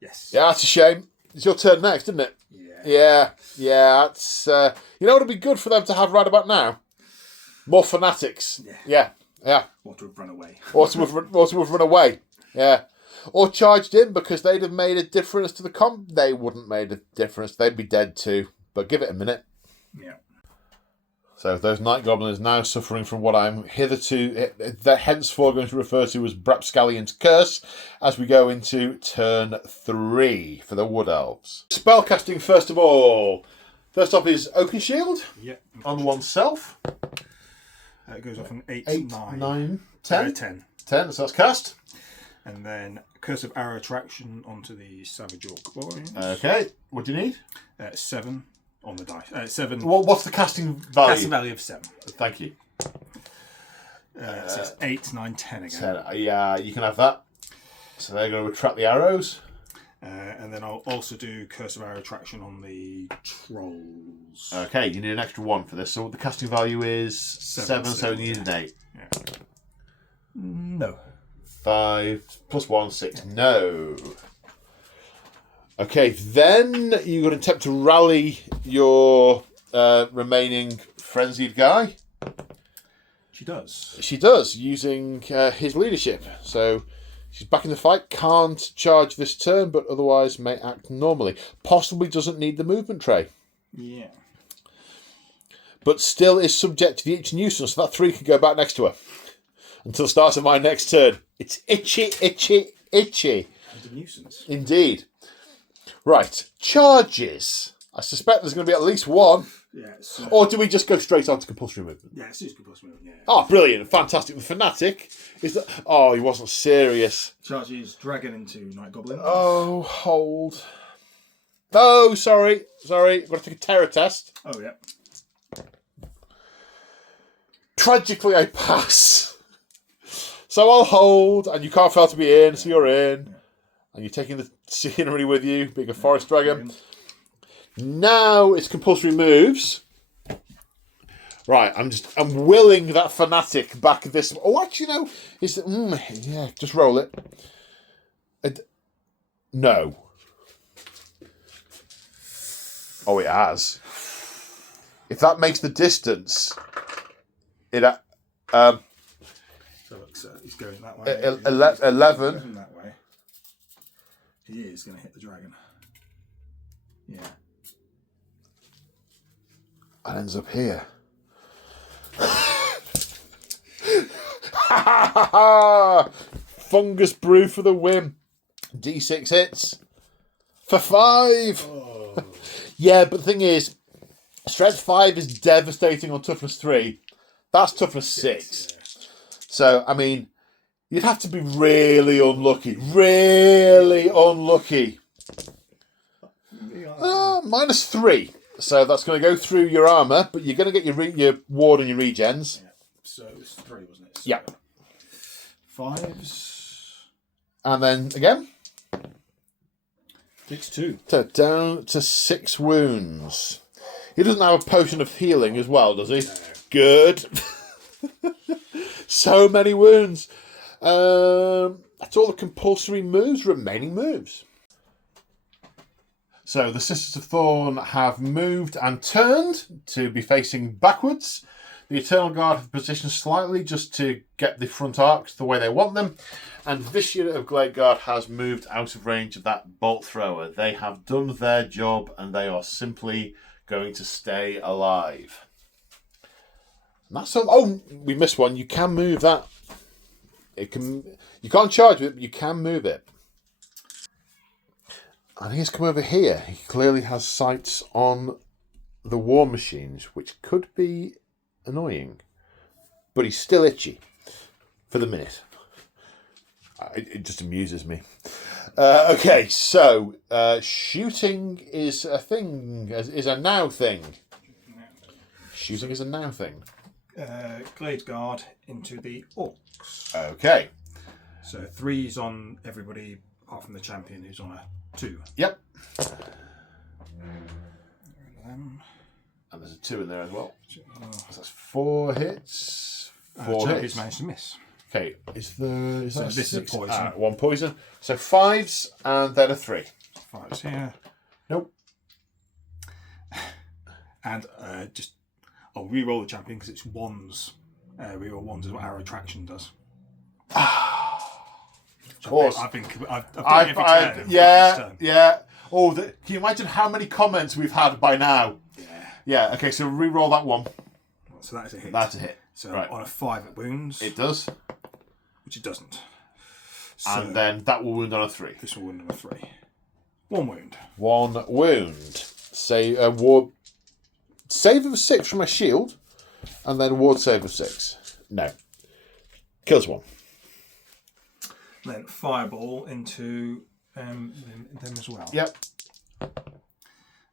Yes. Yeah, that's a shame. It's your turn next, isn't it? Yeah. Yeah. That's you know what would be good for them to have right about now? More fanatics. Yeah. Or to have run away. Or to have run away. Yeah. Or charged in because they'd have made a difference to the comp. They wouldn't made a difference. They'd be dead too. But give it a minute. Yeah. So those Night Goblins now suffering from what I'm henceforth going to refer to as Brapscallion's Curse as we go into turn 3 for the Wood Elves. Spellcasting first of all. First off is Oaken Shield on oneself. It goes off an 8, 8, 9, 9, 10. 10. 10, so that's cast. And then Curse of Arrow Attraction onto the Savage Orc Boys. Okay, what do you need? 7 on the dice. 7. What's the casting value? Casting value of 7. Thank you. So it's 8, 9, 10 again. 10. Yeah, you can have that. So they're going to attract the arrows. And then I'll also do Curse of Arrow Attraction on the Trolls. Okay, you need an extra 1 for this. So the casting value is 7, so you need an 8. Yeah. No. 5 plus 1, 6. No. Okay, then you're going to attempt to rally your remaining frenzied guy. She does. She does, using his leadership. So she's back in the fight, can't charge this turn, but otherwise may act normally. Possibly doesn't need the movement tray. Yeah. But still is subject to the itch nuisance, so that 3 can go back next to her. Until the start of my next turn. It's itchy, itchy, itchy. It's a nuisance. Indeed. Right, charges. I suspect there's going to be at least 1. Yeah. Or do we just go straight on to compulsory movement? Yeah, it's just compulsory movement, yeah. Oh, brilliant. Fantastic. The Fanatic is that... Oh, he wasn't serious. Charges Dragon into Night Goblin. Oh, hold. Oh, sorry. I've got to take a terror test. Oh, yeah. Tragically, I pass. So I'll hold, and you can't fail to be in, so you're in. Yeah. And you're taking the scenery with you, being a forest dragon. Now it's compulsory moves. Right, I'm willing that Fanatic back this... Oh, actually, no. Yeah, just roll it. No. Oh, it has. If that makes the distance... So look, he's going that way. 11. That way. He is going to hit the dragon. Yeah. And ends up here. Fungus brew for the win. D6 hits for 5. Oh. Yeah, but the thing is, strength 5 is devastating on toughness 3. That's toughness 6. Yeah. So, I mean, you'd have to be really unlucky. Really unlucky. -3. So that's going to go through your armour, but you're going to get your ward and your regens. Yeah. So it's 3, wasn't it? So Yeah. 5s. And then again. Takes 2. So down to 6 wounds. He doesn't have a potion of healing as well, does he? No. Good. So many wounds. That's all the compulsory moves, remaining moves. So the Sisters of Thorn have moved and turned to be facing backwards. The Eternal Guard have positioned slightly just to get the front arcs the way they want them. And this unit of Glade Guard has moved out of range of that bolt thrower. They have done their job and they are simply going to stay alive. And that's all. Oh, we missed one. You can move that. You can't charge it, but you can move it. And he's come over here. He clearly has sights on the war machines, which could be annoying. But he's still itchy for the minute. It just amuses me. Okay, so shooting is a thing, is a now thing. Shooting is a now thing. Glade Guard into the orcs. Okay. So 3's on everybody apart from the champion who's on a 2. Yep. Them. And there's a 2 in there as well. So Oh. that's 4 hits. 4 Champion's hits. managed to miss. Okay, is that this is a 6? poison. 1 poison. So 5s and then a 3. 5's here. Nope. And I'll re-roll the champion because it's 1s. Re-roll 1s is what our attraction does. Of course. I've done every turn. Yeah. Oh, can you imagine how many comments we've had by now? Yeah. Okay, so re-roll that one. So that is a hit. That's a hit. So right. on a 5 it wounds. It does. Which it doesn't. So And then that will wound on a 3. this will wound on a 3. 1 wound. 1 wound. Say a ward save of 6 from a shield, and then ward save of 6. No. Kills 1. Then fireball into them as well. Yep.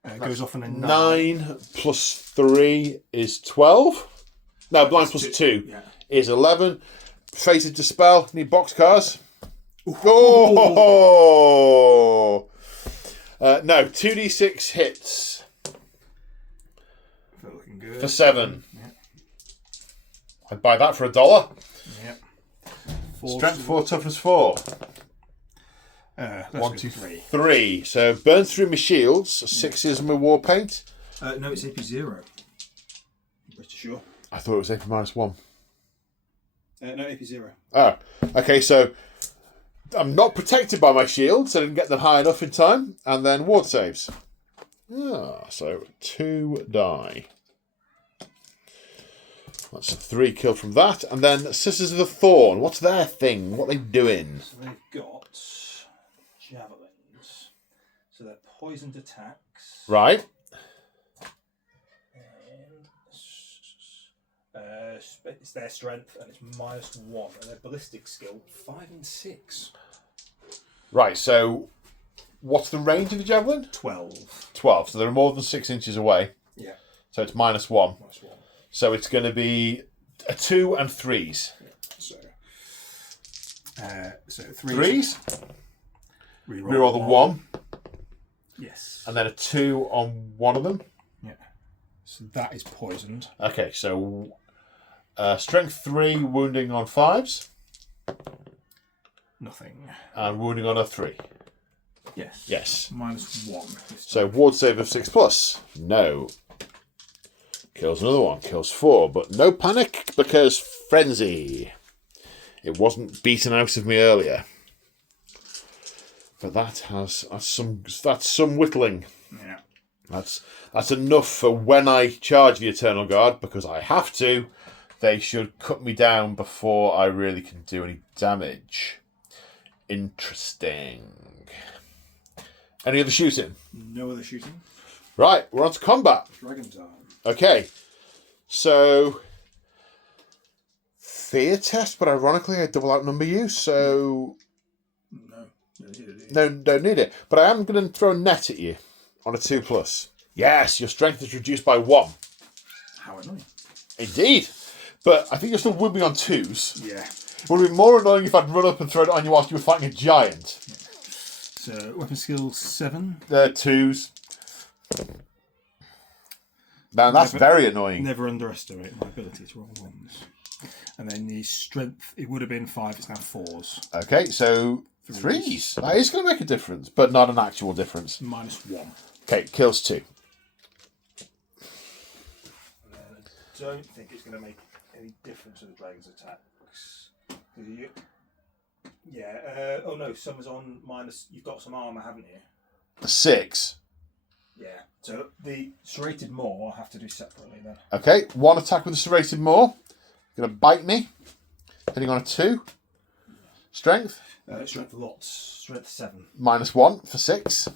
It goes off on a 9 plus 3 is 12. No, blind plus 2 is 11. Fated Dispel. Need boxcars. Oh! No, 2d6 hits. Looking good. For 7. Yeah. I'd buy that for $1. Yep. Strength 4, toughness 4. 1, 2, 3. 3. So burn through my shields. 6 is my war paint. No, it's AP 0. Pretty sure. I thought it was AP -1. No, AP 0. Oh, okay. So I'm not protected by my shields. I didn't get them high enough in time. And then ward saves. So 2 die. That's a 3 kill from that. And then Sisters of the Thorn. What's their thing? What are they doing? So they've got javelins. So they're poisoned attacks. Right. And it's their strength and it's -1. And their ballistic skill, 5 and 6. Right. So what's the range of the javelin? 12. 12. So they're more than 6 inches away. Yeah. So it's -1. -1. So it's going to be a 2 and 3s. So 3s. Reroll the 1. Yes. And then a 2 on one of them. Yeah. So that is poisoned. Okay, so strength 3, wounding on 5s. Nothing. And wounding on a 3. Yes. Yes. -1. So ward save of 6 plus. No. Kills another one. Kills 4. But no panic because Frenzy. It wasn't beaten out of me earlier. But that's some whittling. Yeah. That's enough for when I charge the Eternal Guard, because I have to. They should cut me down before I really can do any damage. Interesting. Any other shooting? No other shooting. Right, we're on to combat. Dragon time. Okay, so fear test, but ironically I double outnumber you, so No. no, don't need it. But I am going to throw a net at you on a 2+. Yes, your strength is reduced by 1. How annoying. Indeed. But I think you're still wounding on 2s. Yeah. It would have been more annoying if I'd run up and thrown it on you whilst you were fighting a giant. So, weapon skill 7. 2s. Now that's very annoying. Never underestimate my ability to roll 1s. And then the strength, it would have been 5, it's now 4s. Okay, so 3s. That is going to make a difference, but not an actual difference. -1. Okay, kills 2. I don't think it's going to make any difference to the dragon's attacks. Oh no, summer's on minus. You've got some armour, haven't you? 6. Yeah. So the serrated maw I'll have to do separately then. Okay, 1 attack with the serrated maw. Going to bite me. Hitting on a 2. Strength? Strength lots. Strength 7. -1 for 6.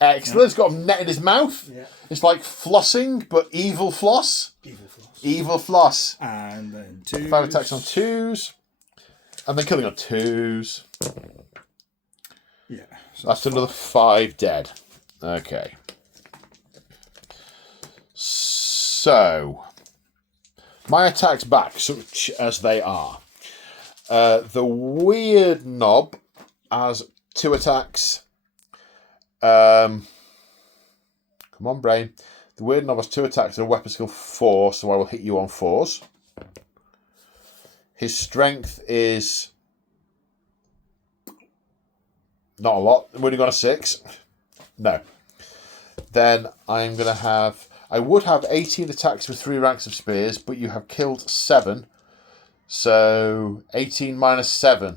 Excellent. It's got a net in his mouth. Yeah. It's like flossing, but evil floss. Evil floss. Evil floss. And then 2. 5 attacks on 2s. And then killing on 2s. Yeah. So That's another 5 dead. Okay. So, my attacks back, such as they are. The weird knob has 2 attacks. Come on, brain. The weird knob has 2 attacks and a weapon skill 4, so I will hit you on 4s. His strength is not a lot. We've only got a 6. No. Then I'm going to have... I would have 18 attacks with 3 ranks of spears, but you have killed 7. So 18 minus 7.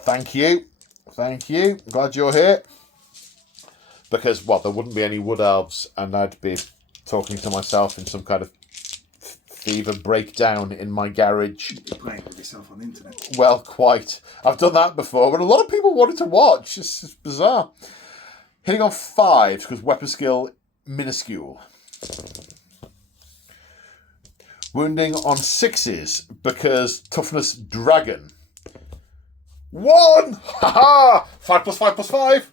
Thank you. Thank you. Glad you're here. Because, well, there wouldn't be any wood elves, and I'd be talking to myself in some kind of fever breakdown in my garage. You're playing with yourself on the internet. Well, quite. I've done that before, but a lot of people wanted to watch. It's bizarre. Hitting on 5s because weapon skill minuscule. Wounding on 6s because toughness dragon. 1! Ha-ha! 5+5+5.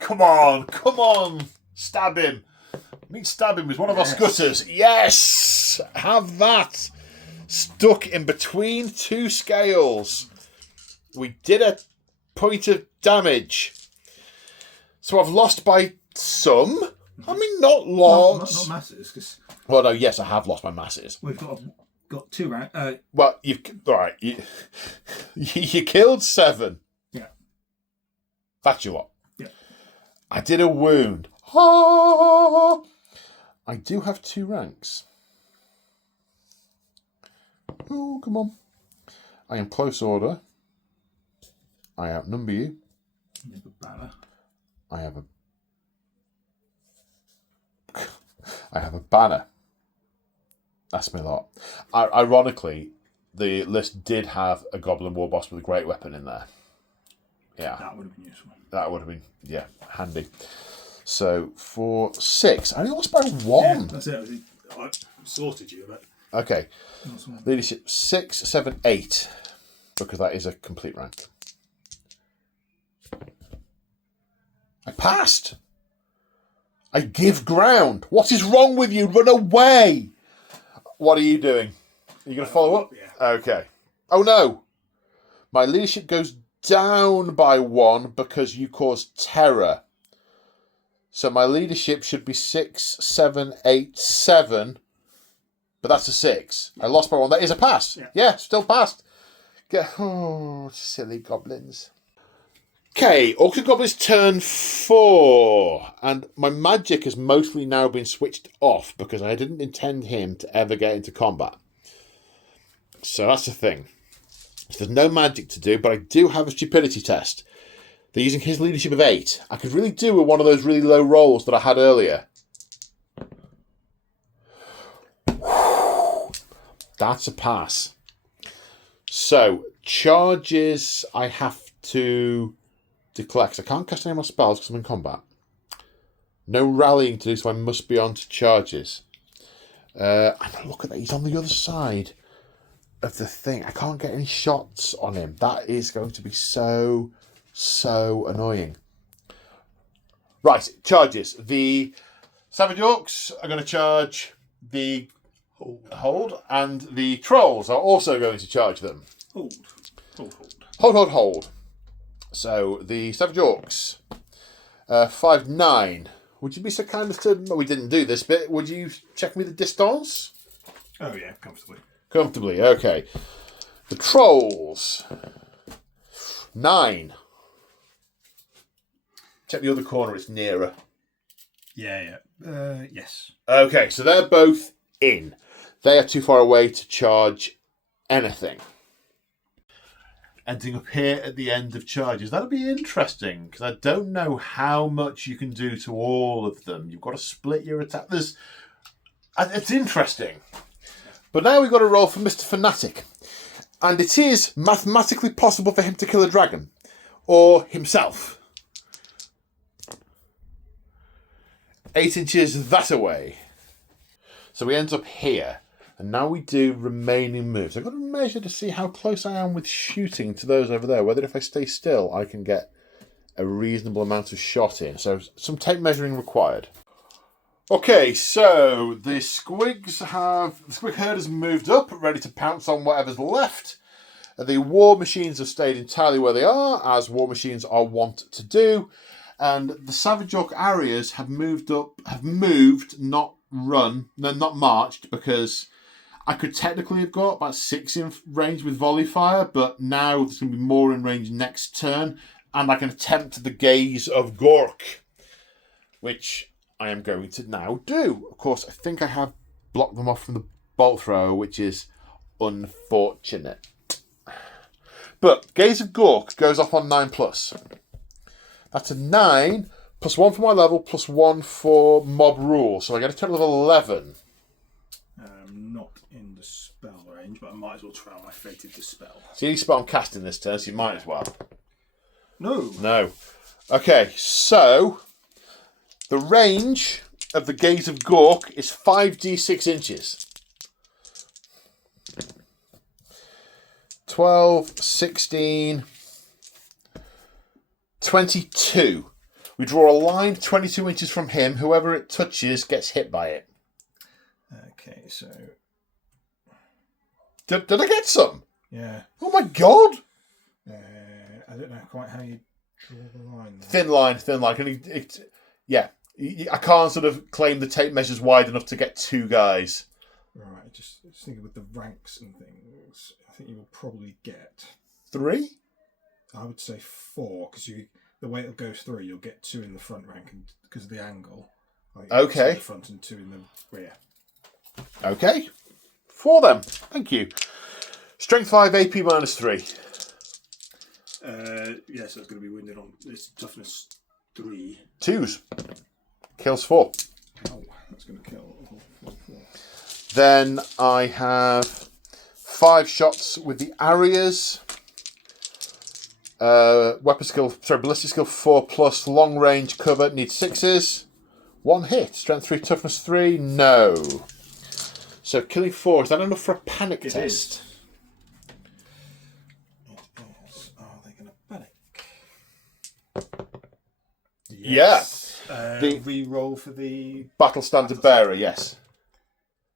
Come on. Stab him. Stab him with one of our scutters. Yes! Have that. Stuck in between 2 scales. We did a point of damage. So I've lost by some. I mean, not lots. Not masses, because... Well, no, yes, I have lost my masses. We've got 2 rounds. Well, you killed 7. Yeah. That's your lot. Yeah. I did a wound. Ah! I do have 2 ranks. Oh, come on. I am close order. I outnumber you. You have a banner. I have a banner. That's my lot. Ironically, the list did have a Goblin War Boss with a great weapon in there. Yeah. That would have been useful. That would have been, handy. So, for 6, I only lost by 1. Yeah, that's it. I sorted you, but... Okay. Leadership 6, 7, 8. Because that is a complete rank. I passed. I give ground. What is wrong with you? Run away. What are you doing? Are you going to follow up? Yeah. Okay. Oh no. My leadership goes down by 1 because you caused terror. So my leadership should be 6, 7, 8, 7. But that's a 6. I lost by 1. That is a pass. Yeah, still passed. Silly goblins. Okay, Orcs and Goblins turn 4. And my magic has mostly now been switched off because I didn't intend him to ever get into combat. So that's the thing. So there's no magic to do, but I do have a stupidity test. They're using his leadership of 8. I could really do with one of those really low rolls that I had earlier. That's a pass. So, charges I have to declare, because I can't cast any more spells because I'm in combat. No rallying to do, so I must be on to charges. And look at that, he's on the other side of the thing. I can't get any shots on him. That is going to be so annoying. Right, charges. The Savage Orcs are going to charge the hold, and the Trolls are also going to charge them. Hold. So, the Savage Orcs, 5'9". Would you be so kind as to... Well, we didn't do this bit. Would you check me the distance? Oh, yeah, comfortably. Comfortably, okay. The Trolls, 9. Check the other corner, it's nearer. Yeah. Yes. Okay, so they're both in. They are too far away to charge anything. Ending up here at the end of charges. That'll be interesting, because I don't know how much you can do to all of them. You've got to split your attack. It's interesting. But now we've got to roll for Mr. Fanatic. And it is mathematically possible for him to kill a dragon. Or himself. 8 inches that away. So we end up here. And now we do remaining moves. I've got to measure to see how close I am with shooting to those over there. Whether if I stay still, I can get a reasonable amount of shot in. So some tape measuring required. Okay, so the squig herd has moved up, ready to pounce on whatever's left. The war machines have stayed entirely where they are, as war machines are wont to do. And the Savage Orc Arias have moved, not marched, because I could technically have got about 6 in range with volley fire, but now there's going to be more in range next turn, and I can attempt the Gaze of Gork, which I am going to now do. Of course, I think I have blocked them off from the bolt thrower, which is unfortunate. But Gaze of Gork goes off on 9+. That's a 9, plus 1 for my level, plus 1 for mob rule. So I get a total of 11. Not in the spell range, but I might as well try my Fated Dispel. So you need spell casting this turn, so you might as well. No. Okay, so the range of the Gaze of Gork is 5d6 inches. 12, 16, 22. We draw a line 22 inches from him. Whoever it touches gets hit by it. Okay, so... Did I get some? Yeah. Oh my god! I don't know quite how you draw the line there. Thin line. I can't sort of claim the tape measure's wide enough to get 2 guys. Right, just thinking with the ranks and things, I think you will probably get... 3? I would say 4, because the way it'll go through, you'll get 2 in the front rank and because of the angle. Okay. 2 in the front and 2 in the rear. Okay. 4 then. Thank you. Strength 5, AP -3. Yes, so it's going to be wounded on this toughness 3. 2s. Kills 4. Oh, that's going to kill 4. Then I have 5 shots with the Arias. Ballistic skill 4+, long range cover, needs 6s. 1 hit, strength 3, toughness 3, no. So killing 4, is that enough for a panic test? It is. Are they going to panic? Yes. Yeah. The re-roll for the... Battle Standard Bearer, yes.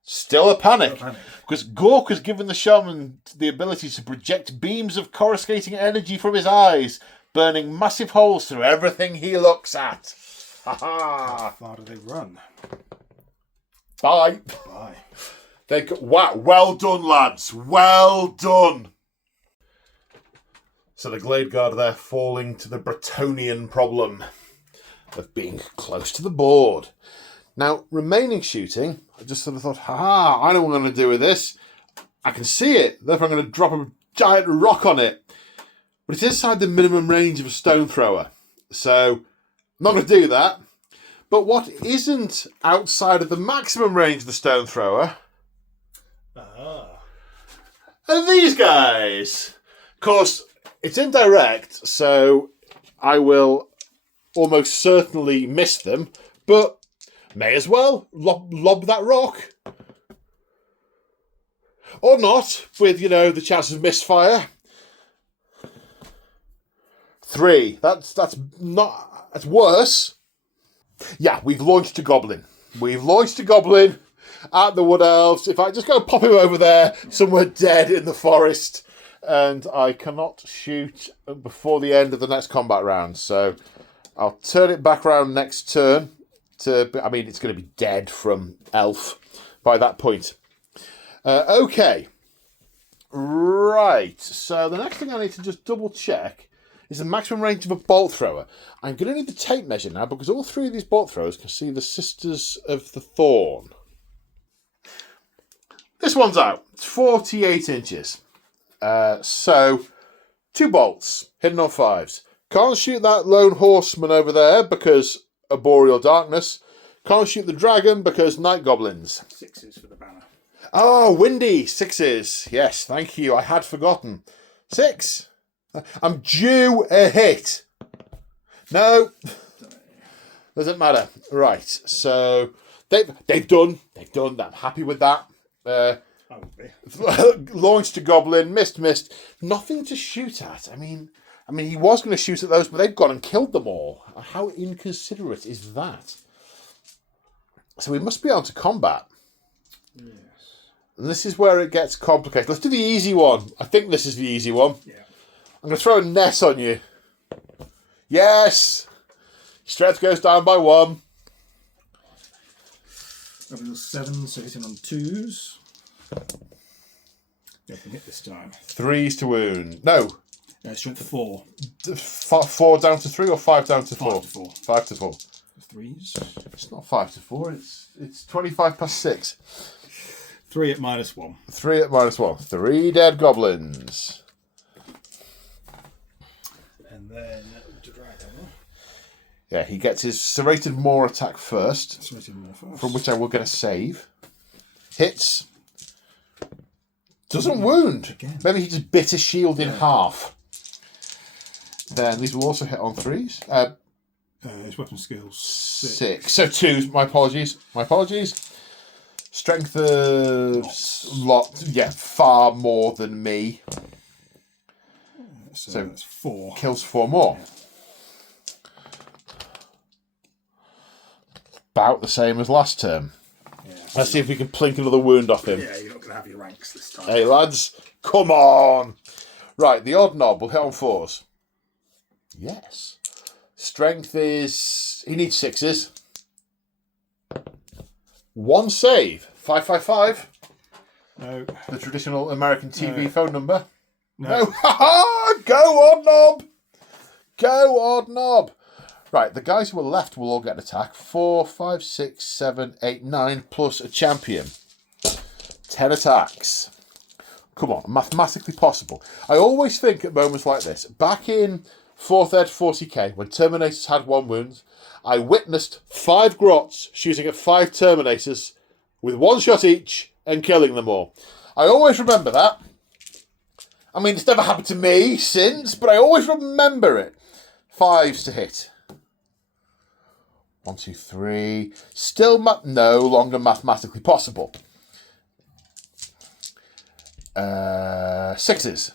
Still a panic. Because Gork has given the shaman the ability to project beams of coruscating energy from his eyes, burning massive holes through everything he looks at. How far do they run? Bye. Wow, well done, lads. Well done. So the Glade Guard are there falling to the Bretonian problem of being close to the board. Now, remaining shooting, I just sort of thought, I know what I'm going to do with this. I can see it, therefore I'm going to drop a giant rock on it. But it's inside the minimum range of a stone thrower. So, I'm not going to do that. But what isn't outside of the maximum range of the stone thrower are these guys. Of course, it's indirect, so I will almost certainly miss them, but may as well lob that rock. Or not, with, the chance of misfire. 3. That's worse. Yeah, we've launched a goblin. At the Wood Elves. If I just go pop him over there, somewhere dead in the forest, and I cannot shoot before the end of the next combat round. So I'll turn it back around next turn. It's going to be dead from Elf by that point. Okay. Right. So the next thing I need to just double check is the maximum range of a bolt thrower. I'm going to need the tape measure now because all 3 of these bolt throwers can see the Sisters of the Thorn. This one's out. It's 48 inches. So 2 bolts hidden on 5s. Can't shoot that lone horseman over there because arboreal darkness. Can't shoot the dragon because night goblins. 6s for the banner. Oh, windy. 6s. Yes, thank you. I had forgotten. 6. I'm due a hit. No. Doesn't matter. Right. So they've done. I'm happy with that. Launched a goblin, missed. Nothing to shoot at. I mean, he was going to shoot at those, but they've gone and killed them all. How inconsiderate is that? So we must be on to combat. Yes. And this is where it gets complicated. Let's do the easy one. I think this is the easy one. Yeah. I'm going to throw a net on you. Yes! Strength goes down by 1. Level 7, so hitting on 2s. Yeah, I can hit this time. 3s to wound. No. Strength 4. 4 down to 3 or 5 down to 4? 5 to 4. 5 to 4. 3s. It's not 5 to 4. It's 25 past 6. 3 at -1. 3 at -1. 3 dead goblins. And then the dragon. Yeah, he gets his serrated maw attack first. Serrated maw first. From which I will get a save. Hits. Doesn't wound. Again. Maybe he just bit his shield in half. Then these will also hit on 3s. His weapon skills 6. So 2s. My apologies. Strength of far more than me. So that's 4. Kills 4 more. Yeah. About the same as last term. Yeah, Let's see if we can plink another wound off him. Yeah, you're not going to have your ranks this time. Hey lads, come on! Right, the odd knob will hit on 4s. Yes. Strength is... He needs 6s. 1 save. 555. No. The traditional American TV phone number. No. Ha-ha! Go odd knob! Right, the guys who are left will all get an attack. 4, 5, 6, 7, 8, 9, plus a champion. 10 attacks. Come on, mathematically possible. I always think at moments like this, back in 4th Ed 40k, when Terminators had 1 wound, I witnessed 5 grots shooting at 5 Terminators with 1 shot each and killing them all. I always remember that. I mean, it's never happened to me since, but I always remember it. 5s to hit. 1, 2, 3. Still no longer mathematically possible. 6s.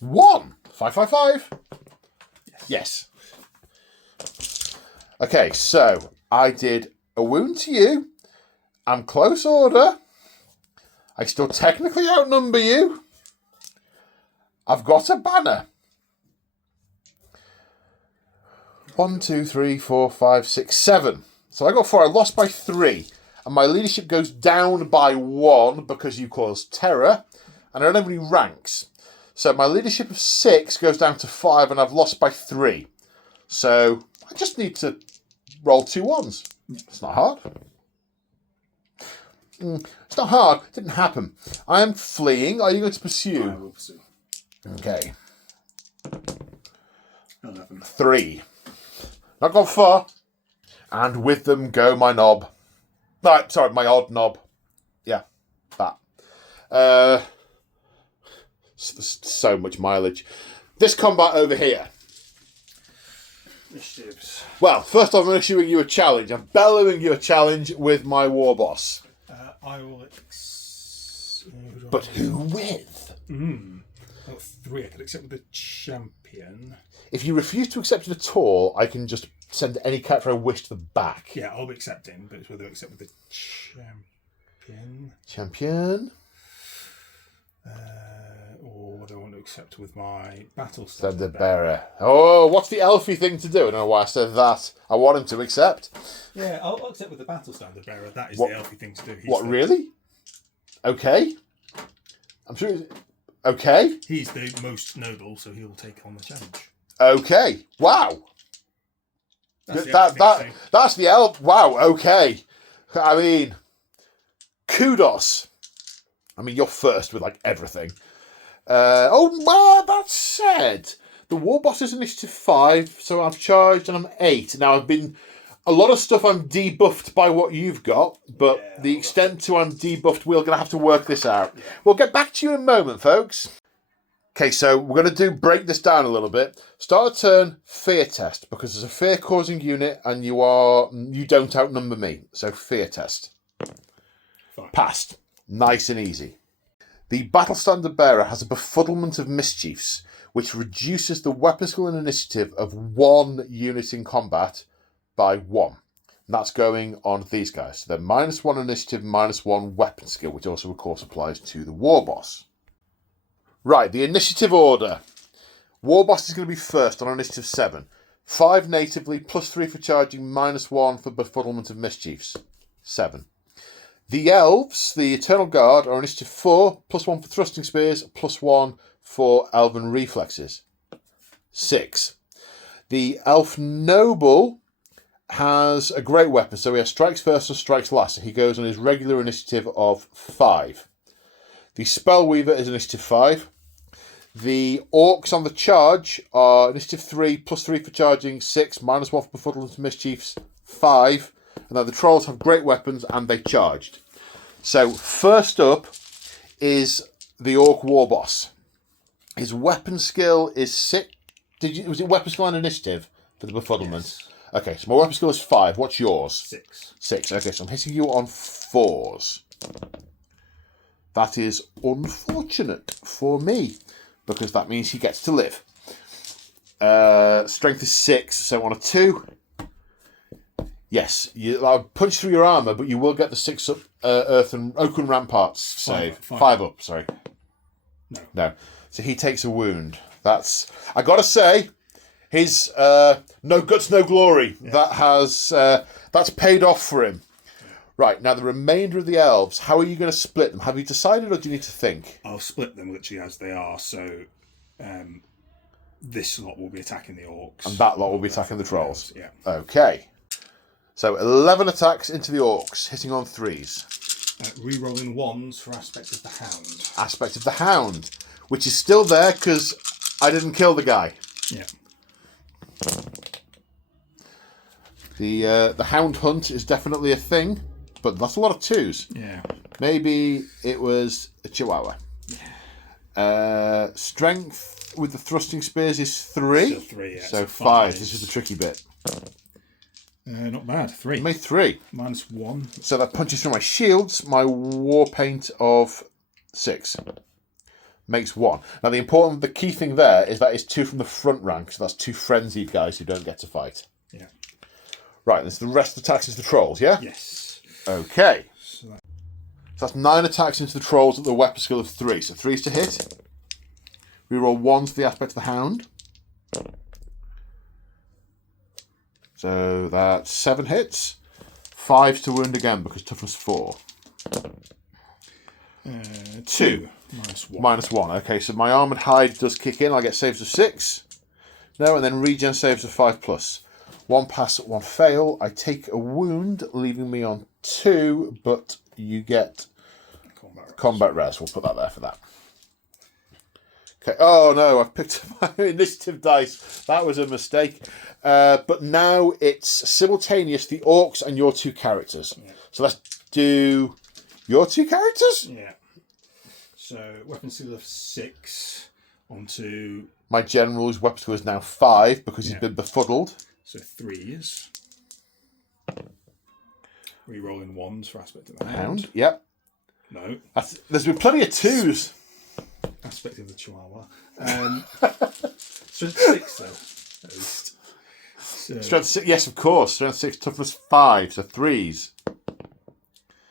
1. 5, 5, 5. Yes. Okay, so I did a wound to you. I'm close order. I still technically outnumber you. I've got a banner. 1, 2, 3, 4, 5, 6, 7. So I got 4. I lost by 3. And my leadership goes down by 1 because you caused terror. And I don't have any ranks. So my leadership of 6 goes down to 5 and I've lost by 3. So I just need to roll 2 1s. It's not hard. It's not hard. It didn't happen. I am fleeing. Are you going to pursue? I will pursue. Okay. 11. 3. Not gone far. And with them go my knob. Right, sorry, my odd knob. Yeah, that. So much mileage. This combat over here. Initiatives. Well, first off, I'm issuing you a challenge. I'm bellowing you a challenge with my war boss. I will. But who with? I've got 3. I could accept with the champion. If you refuse to accept it at all, I can just send any character I wish to the back. Yeah, I'll be accepting, but it's whether I accept with the champion. Champion. Or whether I want to accept with my battle Standard bearer. Oh, what's the elfy thing to do? I don't know why I said that. I want him to accept. Yeah, I'll accept with the battle standard bearer. That is What? the elfy thing to do. Really? Okay. I'm sure. Okay. He's the most noble, so he'll take on the challenge. Okay. Wow. That's the elfy thing to do. That's the elf. Wow. Okay. I mean, kudos. I mean, you're first with like everything. Well, that said, the war boss is initiative 5, so I've charged and I'm 8. Now a lot of stuff I'm debuffed by what you've got, but the extent to I'm debuffed, we're going to have to work this out. Yeah. We'll get back to you in a moment, folks. Okay, so we're going to break this down a little bit. Start a turn, fear test, because there's a fear-causing unit and you don't outnumber me. So fear test. Fine. Passed. Nice and easy. The Battle Standard Bearer has a Befuddlement of Mischiefs, which reduces the weapon skill and initiative of 1 unit in combat by 1. And that's going on these guys. So they're -1 initiative, -1 weapon skill, which also, of course, applies to the War Boss. Right, the initiative order. War Boss is going to be first on initiative 7. 5 natively, +3 for charging, -1 for Befuddlement of Mischiefs. 7. The Elves, the Eternal Guard, are initiative 4, +1 for Thrusting Spears, +1 for Elven Reflexes. 6. The Elf Noble has a great weapon, so he has strikes first and strikes last, so he goes on his regular initiative of 5. The Spellweaver is initiative 5. The Orcs on the charge are initiative 3, +3 for charging, 6, -1 for Befuddlement of Mischiefs, 5. And then the Trolls have great weapons and they charged. So first up is the Orc War Boss. His weapon skill is 6. Was it weapon skill and initiative for the Befuddlement? Yes. Okay, so my weapon skill is 5. What's yours? 6. 6. Okay, so I'm hitting you on 4s. That is unfortunate for me, because that means he gets to live. Strength is 6, so on a 2. Yes, I'll punch through your armour, but you will get the 6 up Earth and Oaken Ramparts save. 5 up, sorry. No. So he takes a wound. I gotta say, his no guts, no glory. Yeah. That's paid off for him. Right, now the remainder of the elves, how are you going to split them? Have you decided, or do you need to think? I'll split them literally as they are, so this lot will be attacking the orcs. And that lot will be attacking the trolls. Yeah. Okay. So 11 attacks into the orcs, hitting on 3s. Rerolling 1s for Aspect of the Hound. Aspect of the Hound, which is still there because I didn't kill the guy. Yeah. The Hound Hunt is definitely a thing, but that's a lot of 2s. Yeah. Maybe it was a Chihuahua. Yeah. Strength with the Thrusting Spears is 3. Still 3, yeah. So 5. This is the tricky bit. Not bad. 3. I made 3. -1. So that punches through my shields. My war paint of 6 makes 1. Now the key thing there is that is 2 from the front rank, so that's 2 frenzied guys who don't get to fight. Yeah. Right, and so the rest of the attacks is the trolls, yeah? Yes. Okay. So that's 9 attacks into the trolls at the weapon skill of 3. So 3's to hit. We roll 1s for the Aspect of the Hound. So that's 7 hits. 5's to wound again because toughness 4. 2. -1. Okay, so my armoured hide does kick in. I get saves of 6. No, and then regen saves of 5+. 1 pass, 1 fail. I take a wound, leaving me on 2, but you get combat res. We'll put that there for that. Okay. Oh no, I've picked up my initiative dice. That was a mistake. But now it's simultaneous, the orcs and your 2 characters. Yeah. So let's do your 2 characters? Yeah. So weapon skill of 6 onto... My general's weapon skill is now 5 because he's been befuddled. So 3s. Re-rolling 1s for aspect of the hound. Yep. No. There's been plenty of 2s. Aspect of the chihuahua. Strength 6 though, at least. So, Strength 6, yes, of course. Strength 6, toughness 5, so 3s.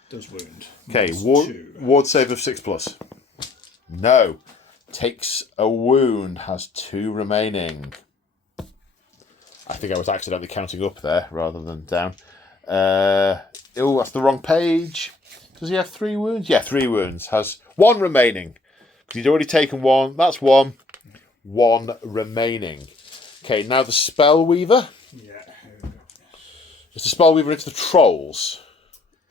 does wound. Okay, Minus ward, 2. ward save of 6+. No. Takes a wound, has 2 remaining. I think I was accidentally counting up there rather than down. Oh, that's the wrong page. Does he have 3 wounds? Yeah, 3 wounds. Has 1 remaining. Because he'd already taken 1. That's 1. 1 remaining. Okay, now the Spellweaver. Yeah. Is the Spellweaver into the trolls?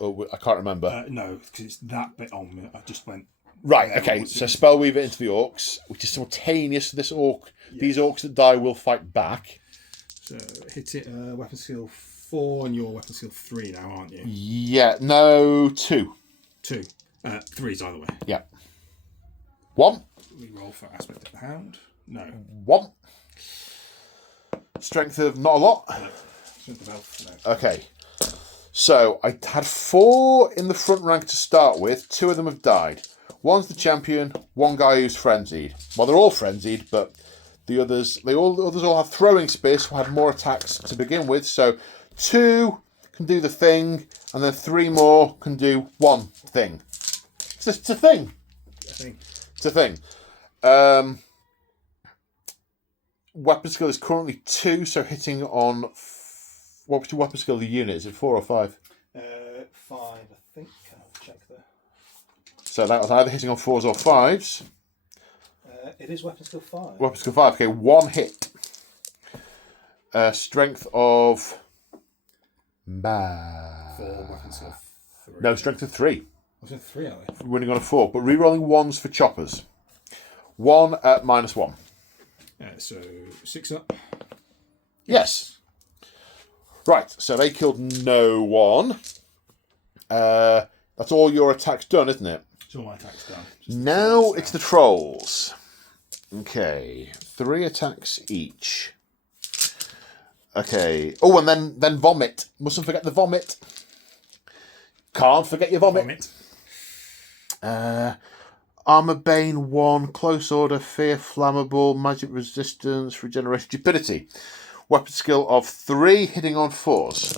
Oh, I can't remember. No, because it's that bit on me. I just went... Right, okay. So Spellweaver into the orcs, which is simultaneous to this orc. Yeah. These orcs that die will fight back. So hit it, weapon skill 4, and your weapon skill 3 now, aren't you? Yeah, no, 2. 2. 3's either way. Yeah. 1. We roll for aspect of the hound. No. 1. Strength of not a lot. No. Strength of health. No. Okay. So I had 4 in the front rank to start with. 2 of them have died. One's the champion. 1 guy who's frenzied. Well, they're all frenzied, but the others all have throwing spears who had more attacks to begin with. So 2 can do the thing, and then 3 more can do 1 thing. It's a thing. It's a thing. Weapon skill is currently 2, so hitting on... What was your weapon skill of the unit? Is it 4 or 5? 5, I think. I'll check there. So that was either hitting on 4s or 5s. It is weapon skill 5. Weapon skill 5. Okay, 1 hit. Strength of... 4, weapon skill 3. No, strength of 3. Weapon 3, are they? Winning on a 4, but re-rolling 1s for choppers. 1 at -1. So 6 up. Yes. Right, so they killed no one. That's all your attacks done, isn't it? It's all my attacks done. Now it's the trolls. Okay, 3 attacks each. Okay. Oh, and then vomit. Mustn't forget the vomit. Can't forget your vomit. Armor Bane 1, Close Order, Fear, Flammable, Magic Resistance, Regeneration, Stupidity. Weapon skill of 3, hitting on 4s.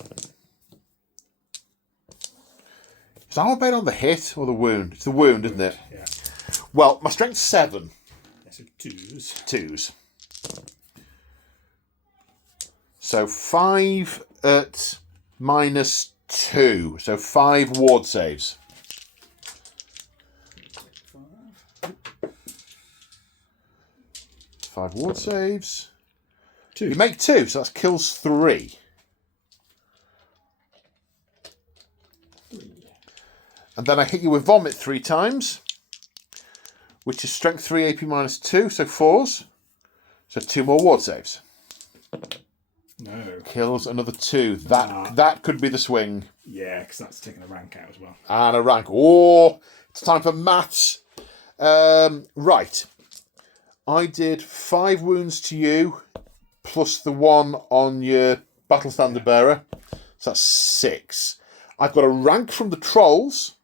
Is Armor Bane on the hit or the wound? It's the wound, isn't it? Yeah. Well, my strength's 7. Yeah, so 2s. 2s. So 5 at -2. So 5 ward saves. 5 ward saves. 2. You make 2, so that's kills 3. And then I hit you with vomit 3 times, which is strength 3, AP -2, so 4s. So 2 more ward saves. No. Kills another 2. That could be the swing. Yeah, because that's taking a rank out as well. And a rank. Oh, it's time for maths. Right. I did 5 wounds to you, plus the 1 on your battle standard bearer. So that's 6. I've got a rank from the trolls.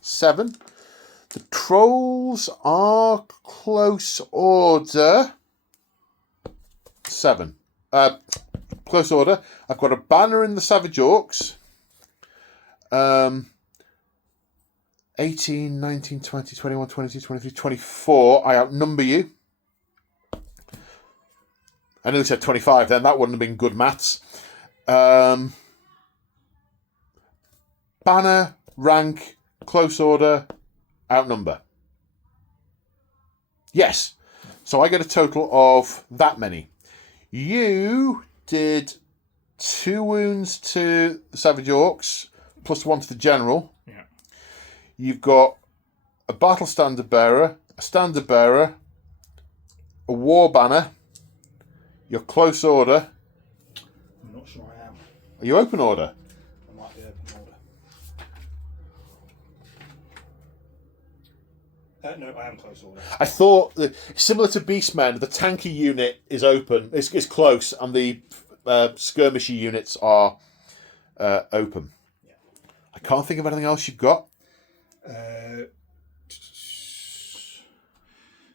7. The trolls are close order. 7. Close order. I've got a banner in the Savage Orcs. 18, 19, 20, 21, 22, 23, 24. I outnumber you. I nearly said 25 then. That wouldn't have been good maths. Banner, rank, close order, outnumber. Yes. So I get a total of that many. You did 2 wounds to the Savage Orcs, plus 1 to the General. Yeah. You've got a battle standard bearer, a standard bearer, a war banner. You're close order. I'm not sure I am. Are you open order? I might be open order. No, I am close order. I thought that, similar to Beastmen, the tanky unit is open. It's close, and the skirmishy units are open. Yeah. I can't think of anything else you've got.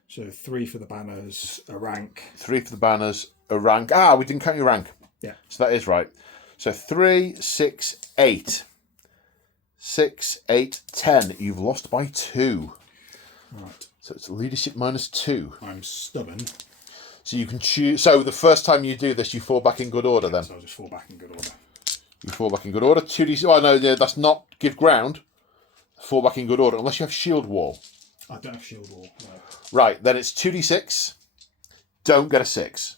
So 3 for the banners, a rank. 3 for the banners, a rank. We didn't count your rank. Yeah. So that is right. So 3, 6, 8. 6, 8, 10. You've lost by 2. Right. So it's leadership -2. I'm stubborn. So you can choose. So the first time you do this, you fall back in good order then. So I'll just fall back in good order. You fall back in good order. 2d. Oh, no, that's not give ground. Fall back in good order, unless you have shield wall. I don't have shield wall, no. Right, then it's 2d6. Don't get a 6.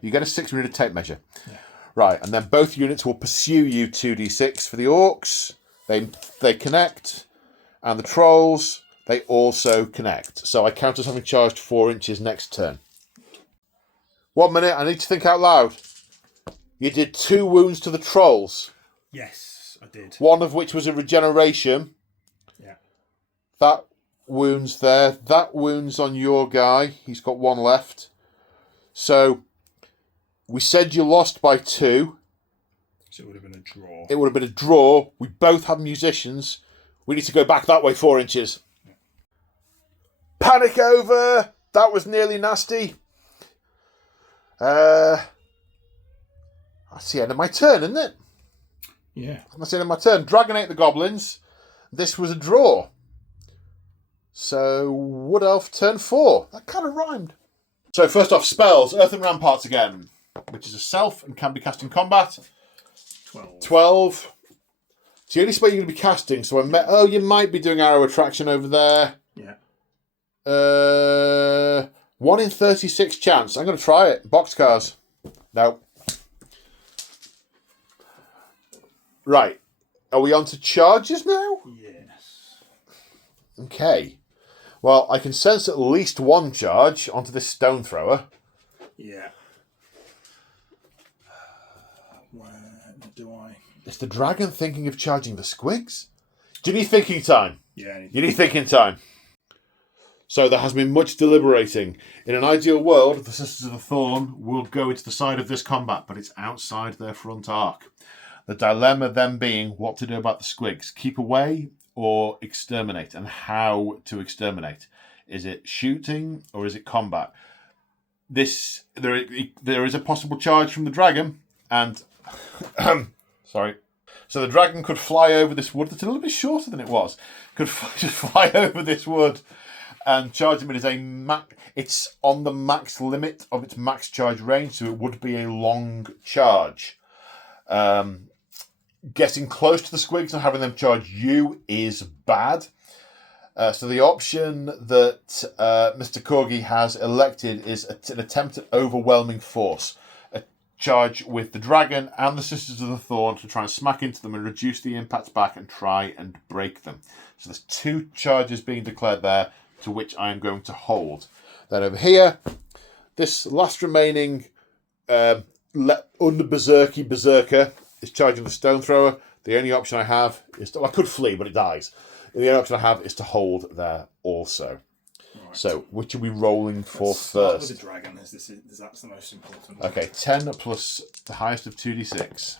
You get a 6 when you do a tape measure. Yeah. Right, and then both units will pursue you 2d6 for the orcs. They connect. And the trolls, they also connect. So I count as having charged 4 inches next turn. 1 minute, I need to think out loud. You did 2 wounds to the trolls. Yes, I did. One of which was a regeneration. Yeah. That wound's there. That wound's on your guy. He's got 1 left. So we said you lost by 2. So it would have been a draw. It would have been a draw. We both had musicians. We need to go back that way 4 inches. Yeah. Panic over. That was nearly nasty. That's the end of my turn, isn't it? Yeah. That's the end of my turn. Dragon ate the goblins. This was a draw. So, Wood Elf turn 4. That kind of rhymed. So, first off, spells. Earthen Ramparts again, which is a self and can be cast in combat. 12. It's the only spell you're going to be casting. So, you might be doing Arrow Attraction over there. Yeah. 1 in 36 chance. I'm going to try it. Boxcars. No. Right. Are we on to charges now? Yes. Okay. Well, I can sense at least 1 charge onto this stone thrower. Yeah. Where do I? Is the dragon thinking of charging the squigs? Do you need thinking time? Yeah. You need thinking time. So there has been much deliberating. In an ideal world, the Sisters of the Thorn will go into the side of this combat, but it's outside their front arc. The dilemma then being what to do about the squigs. Keep away or exterminate, and how to exterminate. Is it shooting or is it combat? There is a possible charge from the dragon, and sorry. So the dragon could fly over this wood that's a little bit shorter than it was. Could just fly over this wood and charge him. It's on the max limit of its max charge range, so it would be a long charge. Getting close to the squigs and having them charge you is bad. So the option that Mr. Corgi has elected is an attempt at overwhelming force. A charge with the dragon and the Sisters of the Thorn to try and smack into them and reduce the impacts back and try and break them. So there's 2 charges being declared there, to which I am going to hold. Then over here, this last remaining under-berserky berserker is charging the stone thrower. The only option I have is I could flee, but it dies. The only option I have is to hold there also. Right. So, which are we rolling for Let's start first? with the dragon, as that's the most important. Okay, 10 plus the highest of 2d6.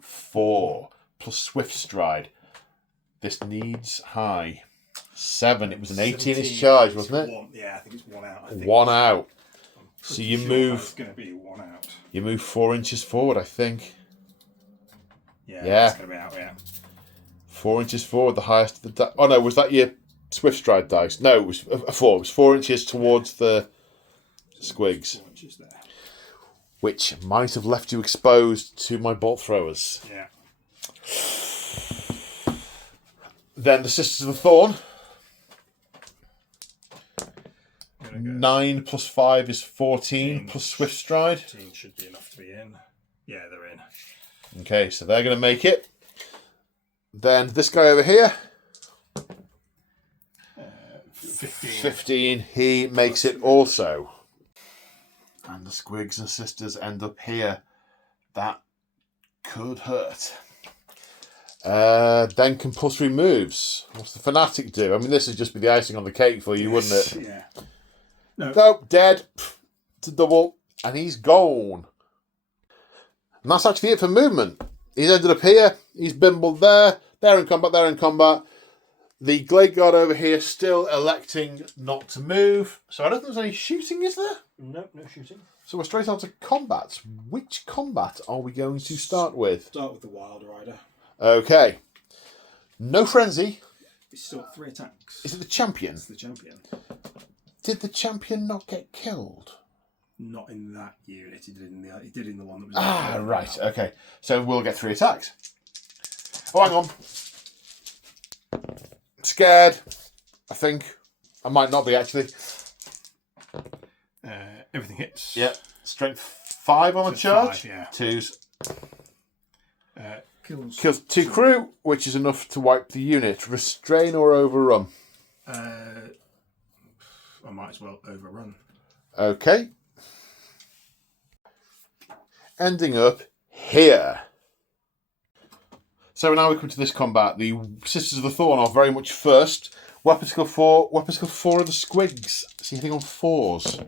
4 plus Swift Stride. This needs high. 7. It was an 18-inch charge, wasn't it? I think it's 1 out. 1 out. So you move. It's going to be 1 out. You move 4 inches forward, I think. Yeah. It's going to be out. Yeah. 4 inches forward, the highest of the. Oh no, was that your Swift Stride dice? No, it was a 4. It was 4 inches towards the squigs. 4 inches there. Which might have left you exposed to my bolt throwers. Yeah. Then the Sisters of the Thorn. 9 plus 5 is 14 plus Swift Stride. 14 should be enough to be in. Yeah, they're in. Okay, so they're going to make it. Then this guy over here. 15. He makes it also. And the Squigs and Sisters end up here. That could hurt. Then compulsory moves. What's the Fanatic do? I mean, this would just be the icing on the cake for you, wouldn't it? Yeah. No. Nope, dead. It's a double. And he's gone. And that's actually it for movement. He's ended up here. He's bimbled there. They're in combat. They're in combat. The Glade Guard over here still electing not to move. So I don't think there's any shooting, is there? No shooting. So we're straight on to combat. Which combat are we going to start with? Start with the Wild Rider. Okay. No frenzy. He's still at 3 attacks. Is it the champion? It's the champion. Did the champion not get killed? Not in that unit. He did in the one that was... Ah, right. Okay. So we'll get 3 attacks. Oh, hang on. Scared. I think. I might not be, actually. Everything hits. Yep. Strength 5 on the charge. 5, yeah. 2s. Kills 2 crew, which is enough to wipe the unit. Restrain or overrun? I might as well overrun. Okay. Ending up here. So now we come to this combat. The Sisters of the Thorn are very much first. Weapon skill 4. Weapon skill 4 of the Squigs. So you're hitting on 4s.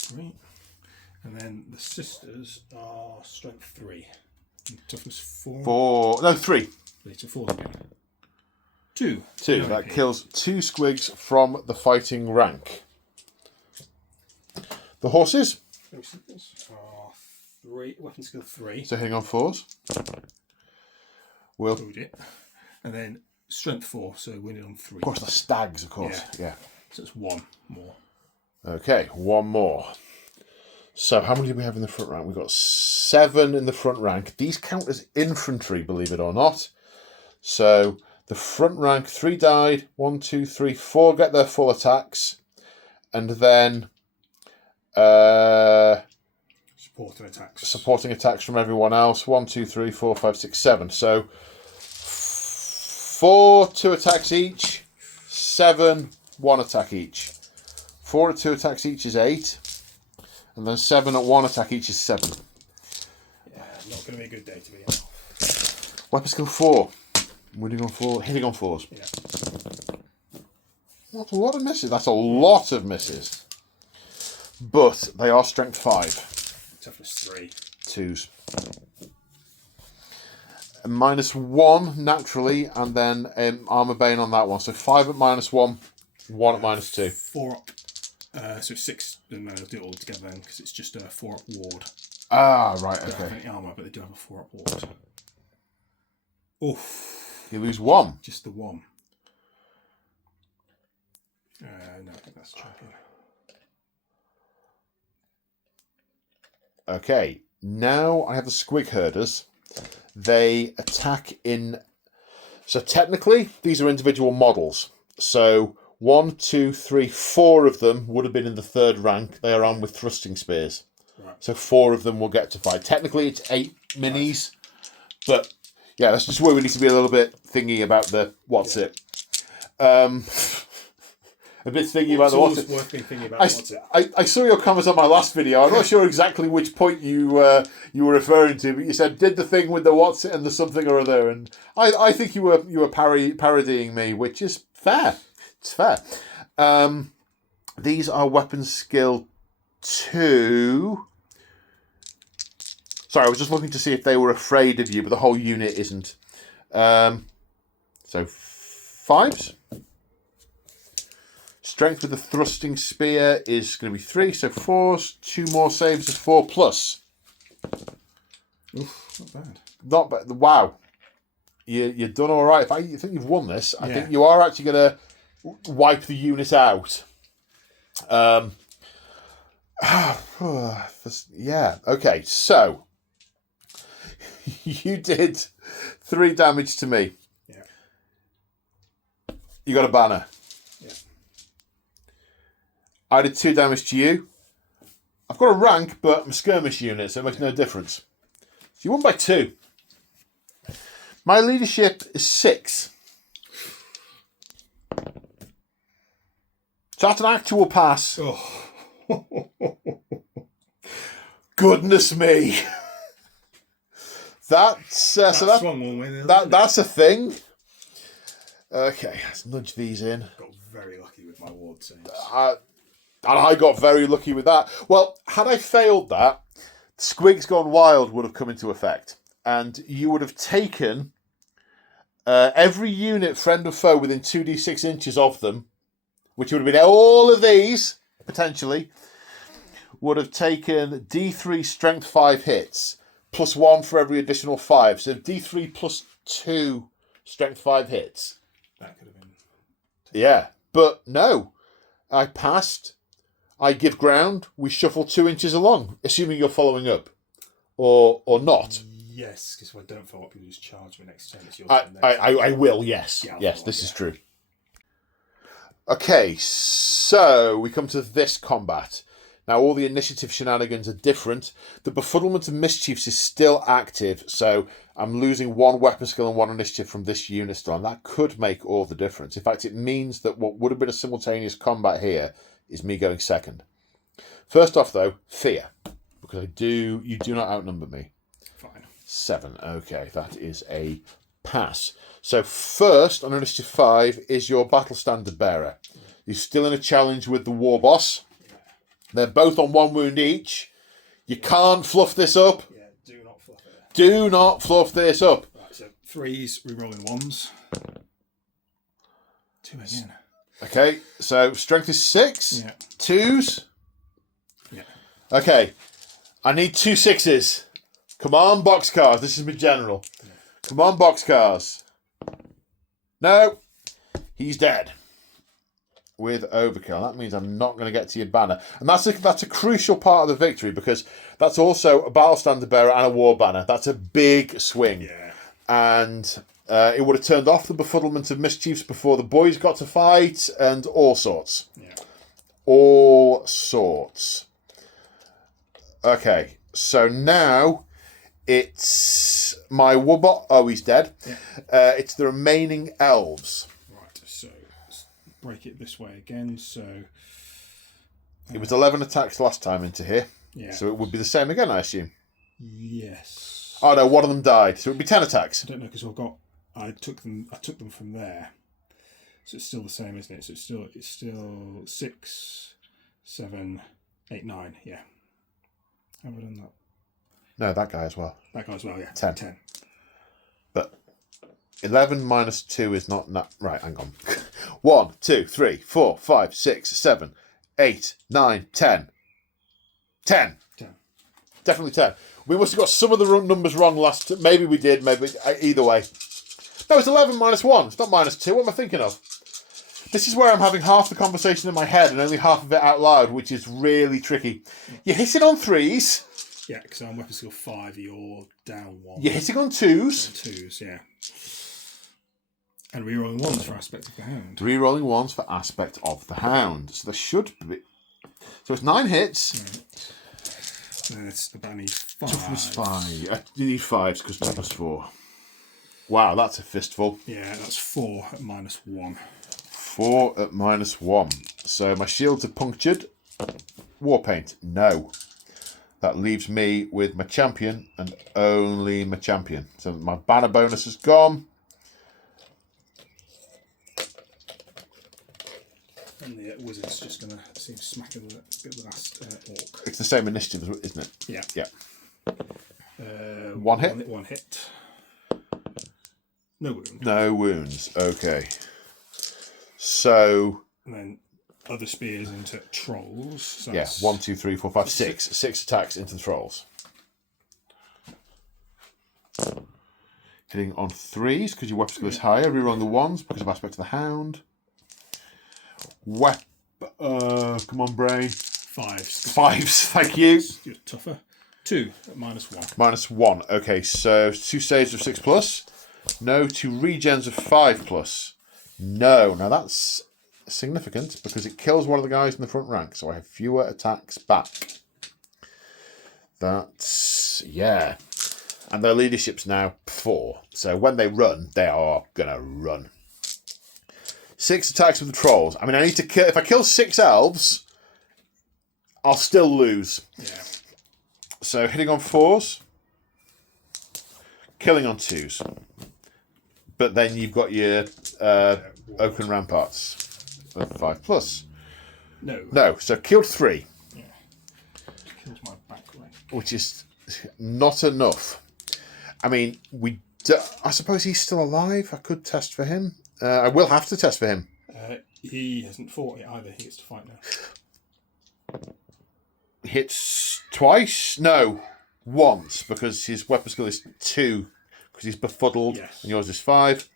3. And then the Sisters are strength 3. Toughness 4. 3. Later 4 again. 2. 2. No That AP. kills 2 Squigs from the fighting rank. The horses. Sisters are 3. Weapon skill 3. So hitting on 4s. We'll... Food it. And then strength 4, so winning on 3. Of course, the stags, of course. Yeah. So it's 1 more. Okay, 1 more. So how many do we have in the front rank? We've got 7 in the front rank. These count as infantry, believe it or not. So the front rank, 3 died. 1, 2, 3, 4 get their full attacks. And then supporting attacks from everyone else. 1, 2, 3, 4, 5, 6, 7. So 4 2 attacks each. 7 1 attack each. 4 at 2 attacks each is 8. And then 7 at 1 attack each is 7. Yeah, not going to be a good day to be in. Weapon skill 4. Winning on 4, hitting on 4s. Yeah. That's a lot of misses. That's a lot of misses. But they are strength 5. Toughness 3. 2s. -1 naturally, and then armor bane on that one. So 5 at -1, 1 at -2. 4 up. So 6. No, I'll do it all together then because it's just a 4 up ward. Ah, right, They don't have okay. any armor, but they do have a 4 up ward. Oof. You lose 1. Just the 1. No, I think that's champion. Okay, now I have the Squig Herders. They attack in... So technically, these are individual models. So 1, 2, 3, 4 of them would have been in the 3rd rank. They are armed with thrusting spears. Right. So 4 of them will get to fight. Technically, it's 8 minis. But, yeah, that's just where we need to be a little bit thingy about the what's it. A bit thingy about the what's it. Worth being thinking about what's it. I saw your comments on my last video. I'm not sure exactly which point you were referring to, but you said did the thing with the what's it and the something or other, and I think you were parodying me, which is fair. It's fair. These are weapon skill 2. Sorry, I was just looking to see if they were afraid of you, but the whole unit isn't. So 5s. Strength with the thrusting spear is going to be 3, so 4s. 2 more saves is 4 plus. Oof, not bad. Not bad. Wow. You're done all right. You think you've won this. I think you are actually going to wipe the unit out. Yeah. Okay. So you did 3 damage to me. Yeah. You got a banner. Yeah. I did 2 damage to you. I've got a rank, but I'm a skirmish unit, so it makes no difference. So you won by 2. My leadership is 6. That's an actual pass. Oh. Goodness me. That's swung one way. That's a thing. Okay, let's nudge these in. Got very lucky with my ward saves. And I got very lucky with that. Well, had I failed that, Squigs Gone Wild would have come into effect. And you would have taken every unit, friend or foe, within 2d6 inches of them, which would have been all of these, potentially, would have taken D3 strength 5 hits, plus 1 for every additional 5. So D3 plus 2 strength 5 hits. That could have been... Yeah, but no. I passed. I give ground. We shuffle 2 inches along, assuming you're following up. Or not. Yes, because if I don't follow up, you just charge me next turn. It's your turn next. I will, yes. Yeah, yes, this is true. Okay, so we come to this combat. Now, all the initiative shenanigans are different. The Befuddlement of Mischiefs is still active, so I'm losing 1 weapon skill and 1 initiative from this unit still, and that could make all the difference. In fact, it means that what would have been a simultaneous combat here is me going second. First off, though, fear, because you do not outnumber me. Fine. 7. Okay, that is a pass. So first, on initiative 5, is your Battle Standard Bearer. You're still in a challenge with the War Boss. They're both on 1 wound each. You can't fluff this up. Yeah, do not fluff it. Do not fluff this up. Right, so 3s, rerolling 1s. 2 again. Okay, so strength is 6. Yeah. 2s. Yeah. Okay, I need 2 6s. Come on, boxcars. This is my general. Come on, boxcars. No, he's dead. With overkill. That means I'm not going to get to your banner. And that's a crucial part of the victory, because that's also a Battle Standard Bearer and a War Banner. That's a big swing. Yeah. And it would have turned off the Befuddlement of Mischiefs before the boys got to fight, and all sorts. Yeah. All sorts. Okay, so now it's my Woobot. Oh, he's dead. Yeah. It's the remaining elves. Right, so let's break it this way again. So It was 11 attacks last time into here. yeah. So it would be the same again, I assume. Yes. Oh no, one of them died. So it would be 10 attacks. I don't know, because I took them from there. So it's still the same, isn't it? So it's still 6, 7, 8, 9. Yeah. Have I done that? No, that guy as well. That guy as well, yeah. 10. But 11 minus 2 is not... Right, hang on. 1, 2, 3, 4, 5, 6, 7, 8, 9, 10. 10. 10. Definitely 10. We must have got some of the numbers wrong last... Maybe we did, maybe... Either way. No, it's 11 minus 1. It's not minus 2. What am I thinking of? This is where I'm having half the conversation in my head and only half of it out loud, which is really tricky. You're hitting on 3s. Yeah, because I'm weapon skill 5, you're down 1. You're hitting on 2s. 2s, yeah. And rerolling 1s for Aspect of the Hound. Rerolling 1s for Aspect of the Hound. So there should be... So it's 9 hits. Right. It's about need 5. Toughness 5. You need 5s because toughness 4. Wow, that's a fistful. Yeah, that's 4 at minus 1. 4 at minus 1. So my shields are punctured. War paint, no. That leaves me with my champion and only my champion. So my banner bonus is gone. And the wizard's just going to seem smacking the last orc. It's the same initiative, isn't it? Yeah. Yeah. One hit? One hit. No wound. No wounds. Okay. So... And then other spears into trolls. So yeah, 1, 2, 3, 4, 5, 6. 6 attacks into the trolls. Hitting on 3s because your weapon skill is higher. Rerolling the 1s because of Aspect of the Hound. Come on, brain. 5s. 5s, thank you. You're tougher. 2 at minus 1. Minus 1. Okay, so 2 saves of 6 plus. No. 2 regens of 5 plus. No. Now that's significant because it kills one of the guys in the front rank, so I have fewer attacks back. That's... yeah. And their leadership's now 4. So when they run, they are going to run. 6 attacks with the trolls. I mean, I need to kill. If I kill 6 elves, I'll still lose. Yeah. So hitting on 4s, killing on 2s. But then you've got your oaken ramparts of 5+. No. So killed 3. Yeah. Killed my back leg. Which is not enough. I mean, I suppose he's still alive. I could test for him. I will have to test for him. He hasn't fought yet either. He gets to fight now. Hits twice? No, once, because his weapon skill is 2, because he's befuddled, and yours is 5.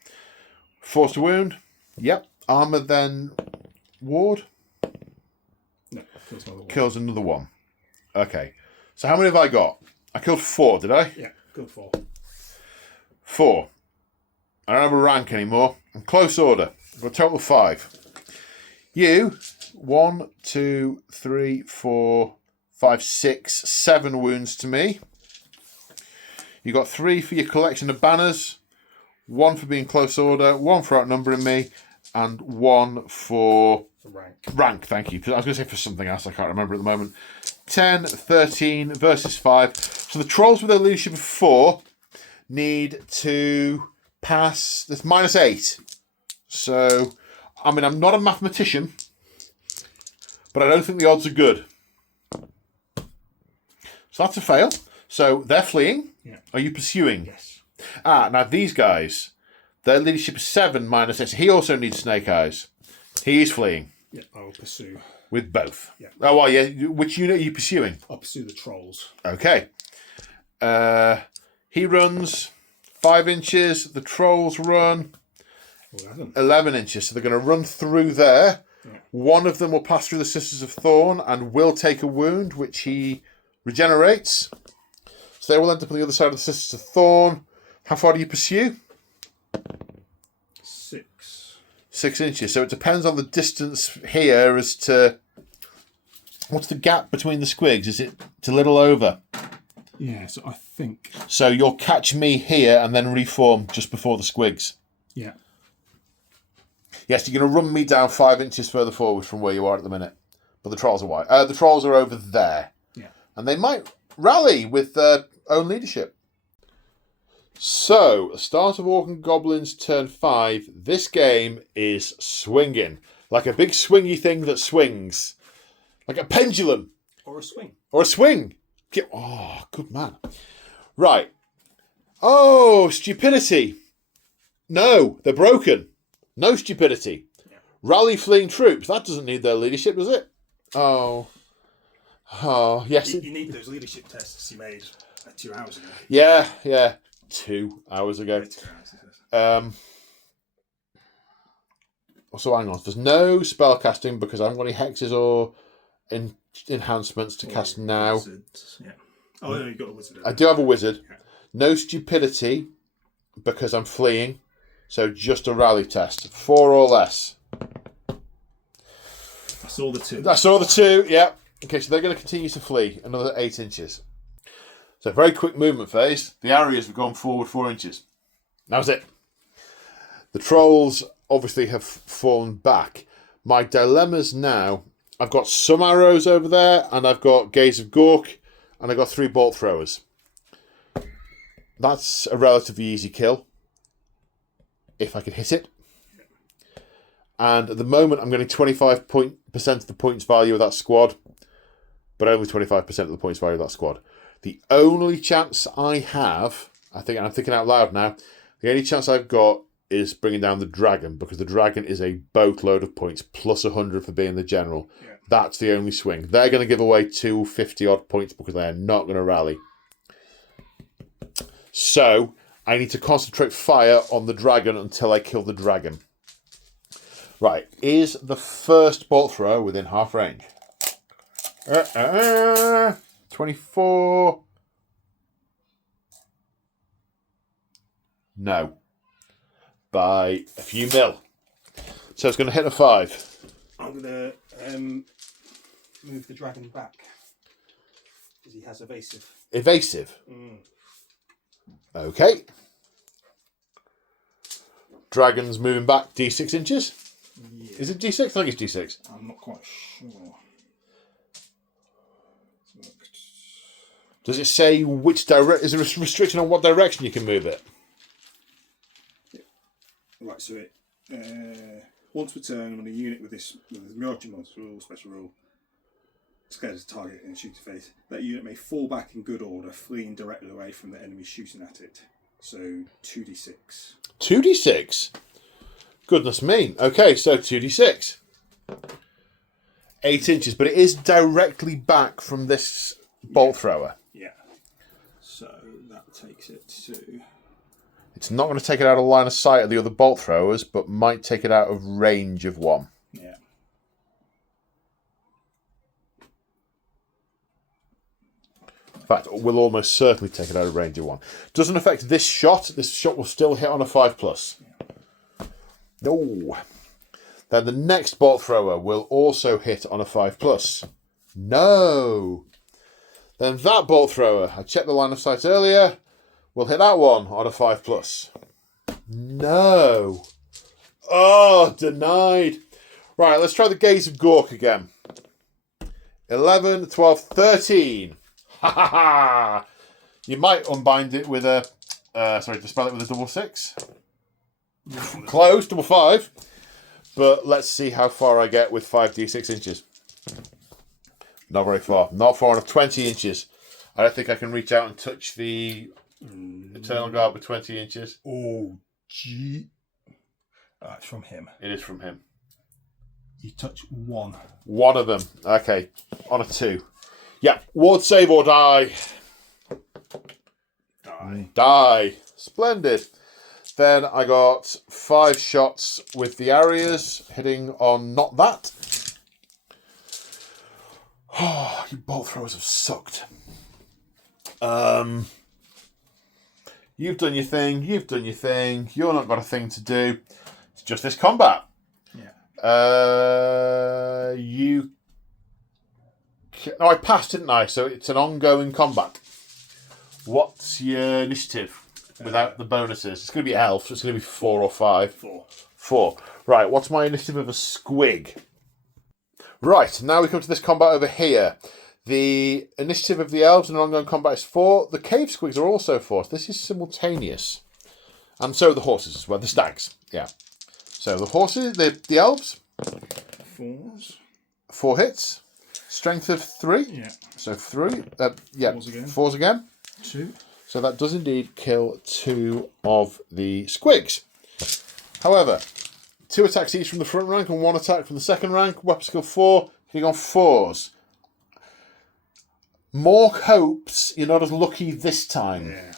Force to wound? Yep. Armour then ward? No, kills another one. Okay. So how many have I got? I killed 4, did I? Yeah, killed 4. 4. I don't have a rank anymore. I'm close order. I've got a total of 5. You, 1, 2, 3, 4, 5, 6, 7 wounds to me. You got 3 for your collection of banners, 1 for being close order, 1 for outnumbering me, and 1 for rank. Thank you. I was going to say for something else. I can't remember at the moment. 10, 13 versus 5. So the trolls with their leadership of 4 need to pass this -8. So, I mean, I'm not a mathematician, but I don't think the odds are good. So that's a fail. So they're fleeing. Yeah. Are you pursuing? Yes. Now these guys, their leadership is 7 -8. He also needs snake eyes. He's fleeing. Yeah, I will pursue. With both. Yeah. Oh, well, yeah. Which unit are you pursuing? I'll pursue the trolls. Okay. He runs 5 inches. The trolls run 11 inches. So they're going to run through there. Yeah. One of them will pass through the Sisters of Thorn and will take a wound, which he regenerates. So they will end up on the other side of the Sisters of Thorn. How far do you pursue? 6 inches. So it depends on the distance here as to what's the gap between the squigs. Is it a little over? Yeah, so I think. So you'll catch me here and then reform just before the squigs. Yeah. Yes, you're going to run me down 5 inches further forward from where you are at the minute. But the trolls are wide. The trolls are over there. Yeah. And they might rally with their own leadership. So, start of Orc and Goblins turn 5. This game is swinging. Like a big swingy thing that swings. Like a pendulum. Or a swing. Or a swing. Oh, good man. Right. Oh, stupidity. No, they're broken. No stupidity. Yeah. Rally fleeing troops. That doesn't need their leadership, does it? Oh, yes. You need those leadership tests you made 2 hours ago. Yeah. 2 hours ago. 2 hours, so hang on. There's no spell casting because I haven't got any hexes or enhancements to cast now. Wizards, yeah. Oh, no, you've got a wizard. I do have a wizard. Yeah. No stupidity because I'm fleeing. So just a rally test. 4 or less. I saw the 2. I saw the 2, yeah. Okay, so they're going to continue to flee another 8 inches. So very quick movement phase. The areas have gone forward 4 inches. That was it. The trolls obviously have fallen back. My dilemmas now, I've got some arrows over there, and I've got Gaze of Gork, and I've got 3 bolt throwers. That's a relatively easy kill, if I can hit it. And at the moment, I'm getting 25% of the points value of that squad, but only 25% of the points value of that squad. The only chance I have, I'm thinking out loud now, the only chance I've got is bringing down the dragon, because the dragon is a boatload of points, plus 100 for being the general. Yeah. That's the only swing. They're going to give away 250-odd points because they are not going to rally. So, I need to concentrate fire on the dragon until I kill the dragon. Right, is the first bolt thrower within half range? 24. No. By a few mil. So it's going to hit a 5. I'm going to move the dragon back. Because he has evasive. Evasive? Okay. Dragon's moving back D6 inches. Yeah. Is it D6? I think it's D6. I'm not quite sure. Does it say which direct? Is there a restriction on what direction you can move it? Right, so it once per turn when a unit with this military rule, special rule, scares a target and shoots a face, that unit may fall back in good order, fleeing directly away from the enemy shooting at it. So 2d6. 2d6? Goodness me. Okay, so 2d6. 8 inches, but it is directly back from this bolt thrower. Yeah. So that takes it to... It's not going to take it out of line of sight of the other bolt throwers, but might take it out of range of one. Yeah. In fact, will almost certainly take it out of range of one. Doesn't affect this shot. This shot will still hit on a 5+. No. Then the next bolt thrower will also hit on a 5+. No. Then that bolt thrower, I checked the line of sight earlier, will hit that one on a 5+. No. Oh, denied. Right, let's try the Gaze of Gork again. 11, 12, 13. Ha ha ha! You might unbind it with a... dispel it with a 6. Close, 5. But let's see how far I get with 5d6 inches. Not very far. Not far enough. 20 inches. I don't think I can reach out and touch the Eternal Guard with 20 inches. Oh, gee. It's from him. It is from him. You touch one. One of them. Okay. On a 2. Yeah. Ward save or die. Die. Splendid. Then I got 5 shots with the Arias, hitting on not that. Oh, you bolt throwers have sucked. You've done your thing. You've done your thing. You're not got a thing to do. It's just this combat. Yeah. No, I passed, didn't I? So it's an ongoing combat. What's your initiative without the bonuses? It's going to be elf, so it's going to be 4 or 5. 4. Right, what's my initiative of a squig? Right, now we come to this combat over here. The initiative of the elves in an ongoing combat is 4. The cave squigs are also 4. So this is simultaneous. And so the horses as well, the stags. Yeah. So the horses, the elves. 4s. 4 hits. Strength of 3. Yeah. So 3. Yeah. 4s again. 4s again. 2. So that does indeed kill 2 of the squigs. However, 2 attacks each from the front rank and 1 attack from the second rank. Weapon skill 4, hitting on 4s. More hopes you're not as lucky this time. Yeah.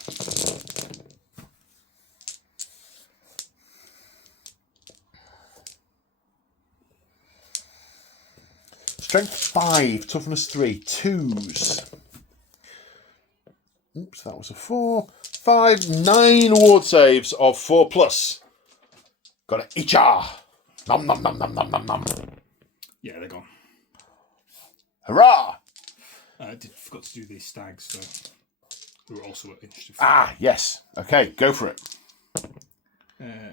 Strength 5, toughness 3, 2s. Oops, that was a 4. 5, 9 ward saves of 4+. Got it. Icha! Nom nom nom nom nom nom nom. Yeah, they're gone. Hurrah! I forgot to do these stags, so who are also at initiative. Ah, yes. Okay, go for it.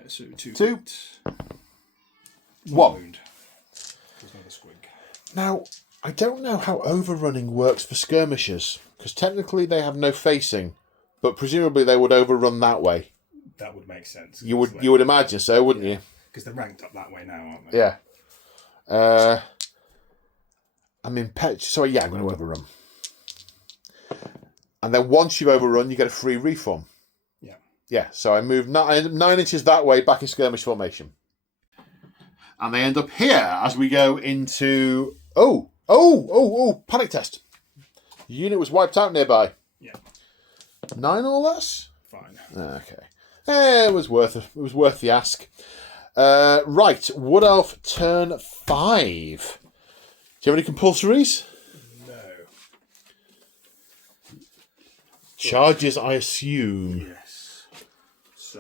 So 2. 2. 1. Wound. There's another squig. Now, I don't know how overrunning works for skirmishers, because technically they have no facing, but presumably they would overrun that way. That would make sense. You would imagine so, wouldn't you? Because they're ranked up that way now, aren't they? Yeah. I'm in pitch, so yeah, I'm going to overrun. And then once you've overrun, you get a free reform. Yeah. Yeah, so I move 9 inches that way, back in skirmish formation. And they end up here as we go into... Oh, panic test. The unit was wiped out nearby. Yeah. 9 or less? Fine. Okay. It was worth the ask. Right, Wood Elf turn 5. Do you have any compulsories? No. Charges, I assume. Yes. So,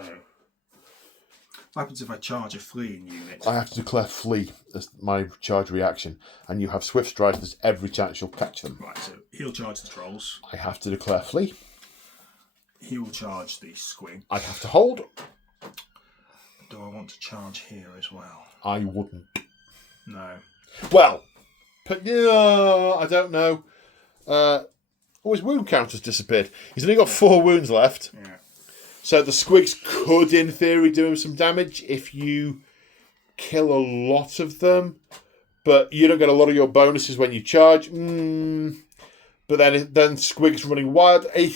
what happens if I charge a fleeing unit? I have to declare flee as my charge reaction, and you have swift strike. There's every chance you'll catch them. Right, so he'll charge the trolls. I have to declare flee. He will charge the squig. I have to hold. Do I want to charge here as well? I wouldn't. No. Well, but yeah, I don't know. His wound counter's disappeared. He's only got 4 wounds left. Yeah. So the squigs could, in theory, do him some damage if you kill a lot of them. But you don't get a lot of your bonuses when you charge. But then squigs running wild. I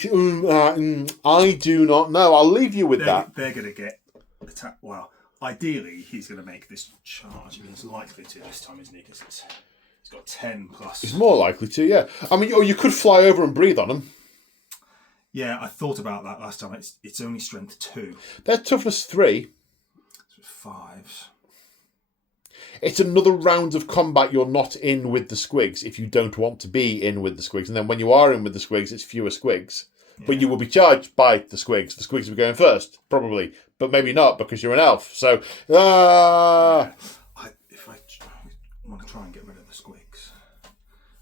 do not know. I'll leave you with that. They're going to get attacked. Well, ideally, he's going to make this charge. I mean, he's likely to this time, isn't he? Because he's got 10 plus. He's more likely to, yeah. I mean, or you could fly over and breathe on him. Yeah, I thought about that last time. It's only strength 2. They're toughness 3. So 5s. It's another round of combat you're not in with the squigs if you don't want to be in with the squigs. And then when you are in with the squigs, it's fewer squigs. Yeah. But you will be charged by the squigs. The squigs will be going first, probably. But maybe not because you're an elf. So, If I want to try and get rid of the squigs,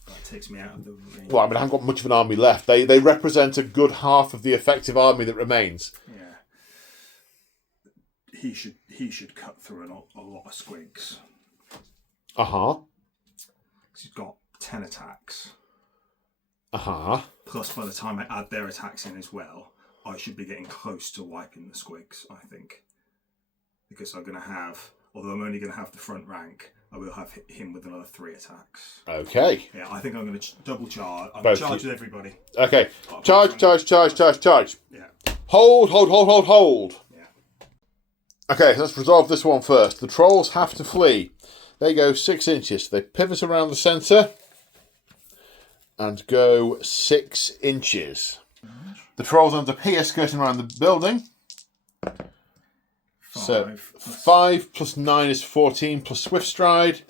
that takes me out of the range. Well, I mean, I haven't got much of an army left. They represent a good half of the effective army that remains. Yeah. He should cut through a lot of squigs. Uh-huh. He's got 10 attacks. Uh-huh. Plus, by the time I add their attacks in as well, I should be getting close to wiping the squigs, I think. Because I'm going to have, although I'm only going to have the front rank, I will have him with another 3 attacks. Okay. Yeah, I think I'm going to double charge. I'm going to charge with everybody. Okay. Charge. Yeah. Hold. Yeah. Okay, let's resolve this one first. The trolls have to flee. They go 6 inches. They pivot around the centre and go 6 inches. The trolls end up here, skirting around the building. 5 plus 9 is 14, plus Swift Stride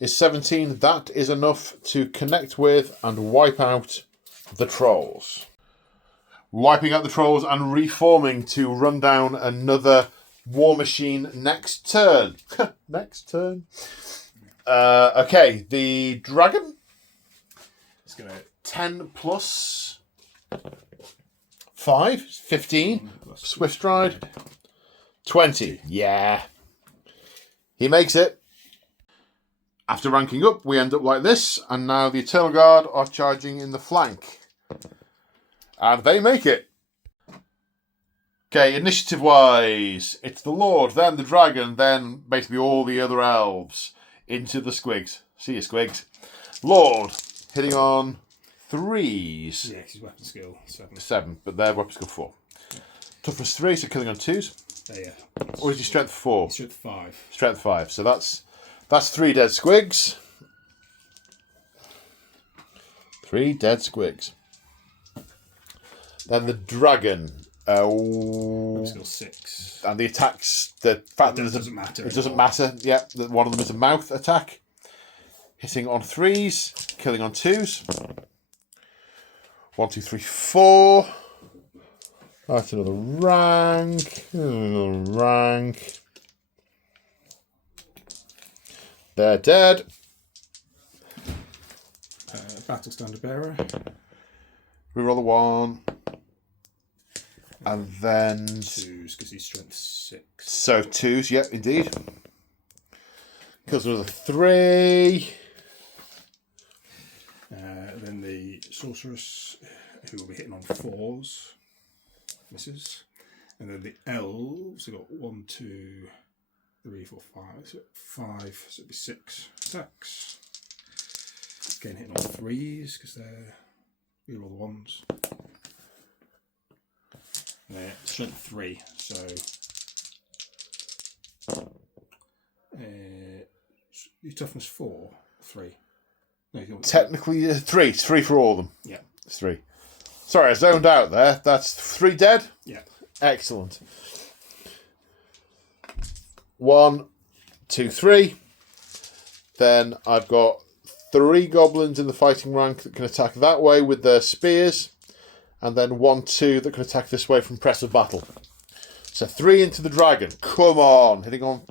is 17. That is enough to connect with and wipe out the trolls. Wiping out the trolls and reforming to run down another war machine next turn. Next turn. Okay, the dragon. It's going to 10 plus 5, 15. Swift Stride. 20. Yeah. He makes it. After ranking up, we end up like this. And now the Eternal Guard are charging in the flank. And they make it. Okay, initiative-wise, it's the Lord, then the Dragon, then basically all the other elves into the squigs. See you, squigs. Lord, hitting on 3s. Yeah, his weapon skill 7. 7, but their weapon skill 4. Yeah. Toughness 3, so killing on 2s. Yeah. Or is he strength 4? Strength 5. Strength 5. So that's 3 dead squigs. 3 dead squigs. Then the dragon. Skill 6. And the attacks, the fact that it doesn't matter. It doesn't matter. Yeah, one of them is a mouth attack. Hitting on 3s, killing on 2s. 1, 2, 3, 4. That's another rank. Another rank. They're dead. Battle Standard Bearer. Reroll the 1. And then 2s, because he's strength 6. So 2s, yeah, indeed. Kills another 3. Then the Sorceress, who will be hitting on 4s. Misses. And then the elves, we've got 1, 2, 3, 4, 5. So 5, so it'll be 6 attacks. Again, hitting on 3s because they're reroll the 1s. They're strength 3, so your toughness 4, 3. No, technically 3. It's 3 for all of them. Yeah, it's 3. Sorry, I zoned out there. That's 3 dead? Yeah. Excellent. 1, 2, 3. Then I've got 3 goblins in the fighting rank that can attack that way with their spears. And then 1, 2 that can attack this way from press of battle. So 3 into the dragon. Come on. Hitting on...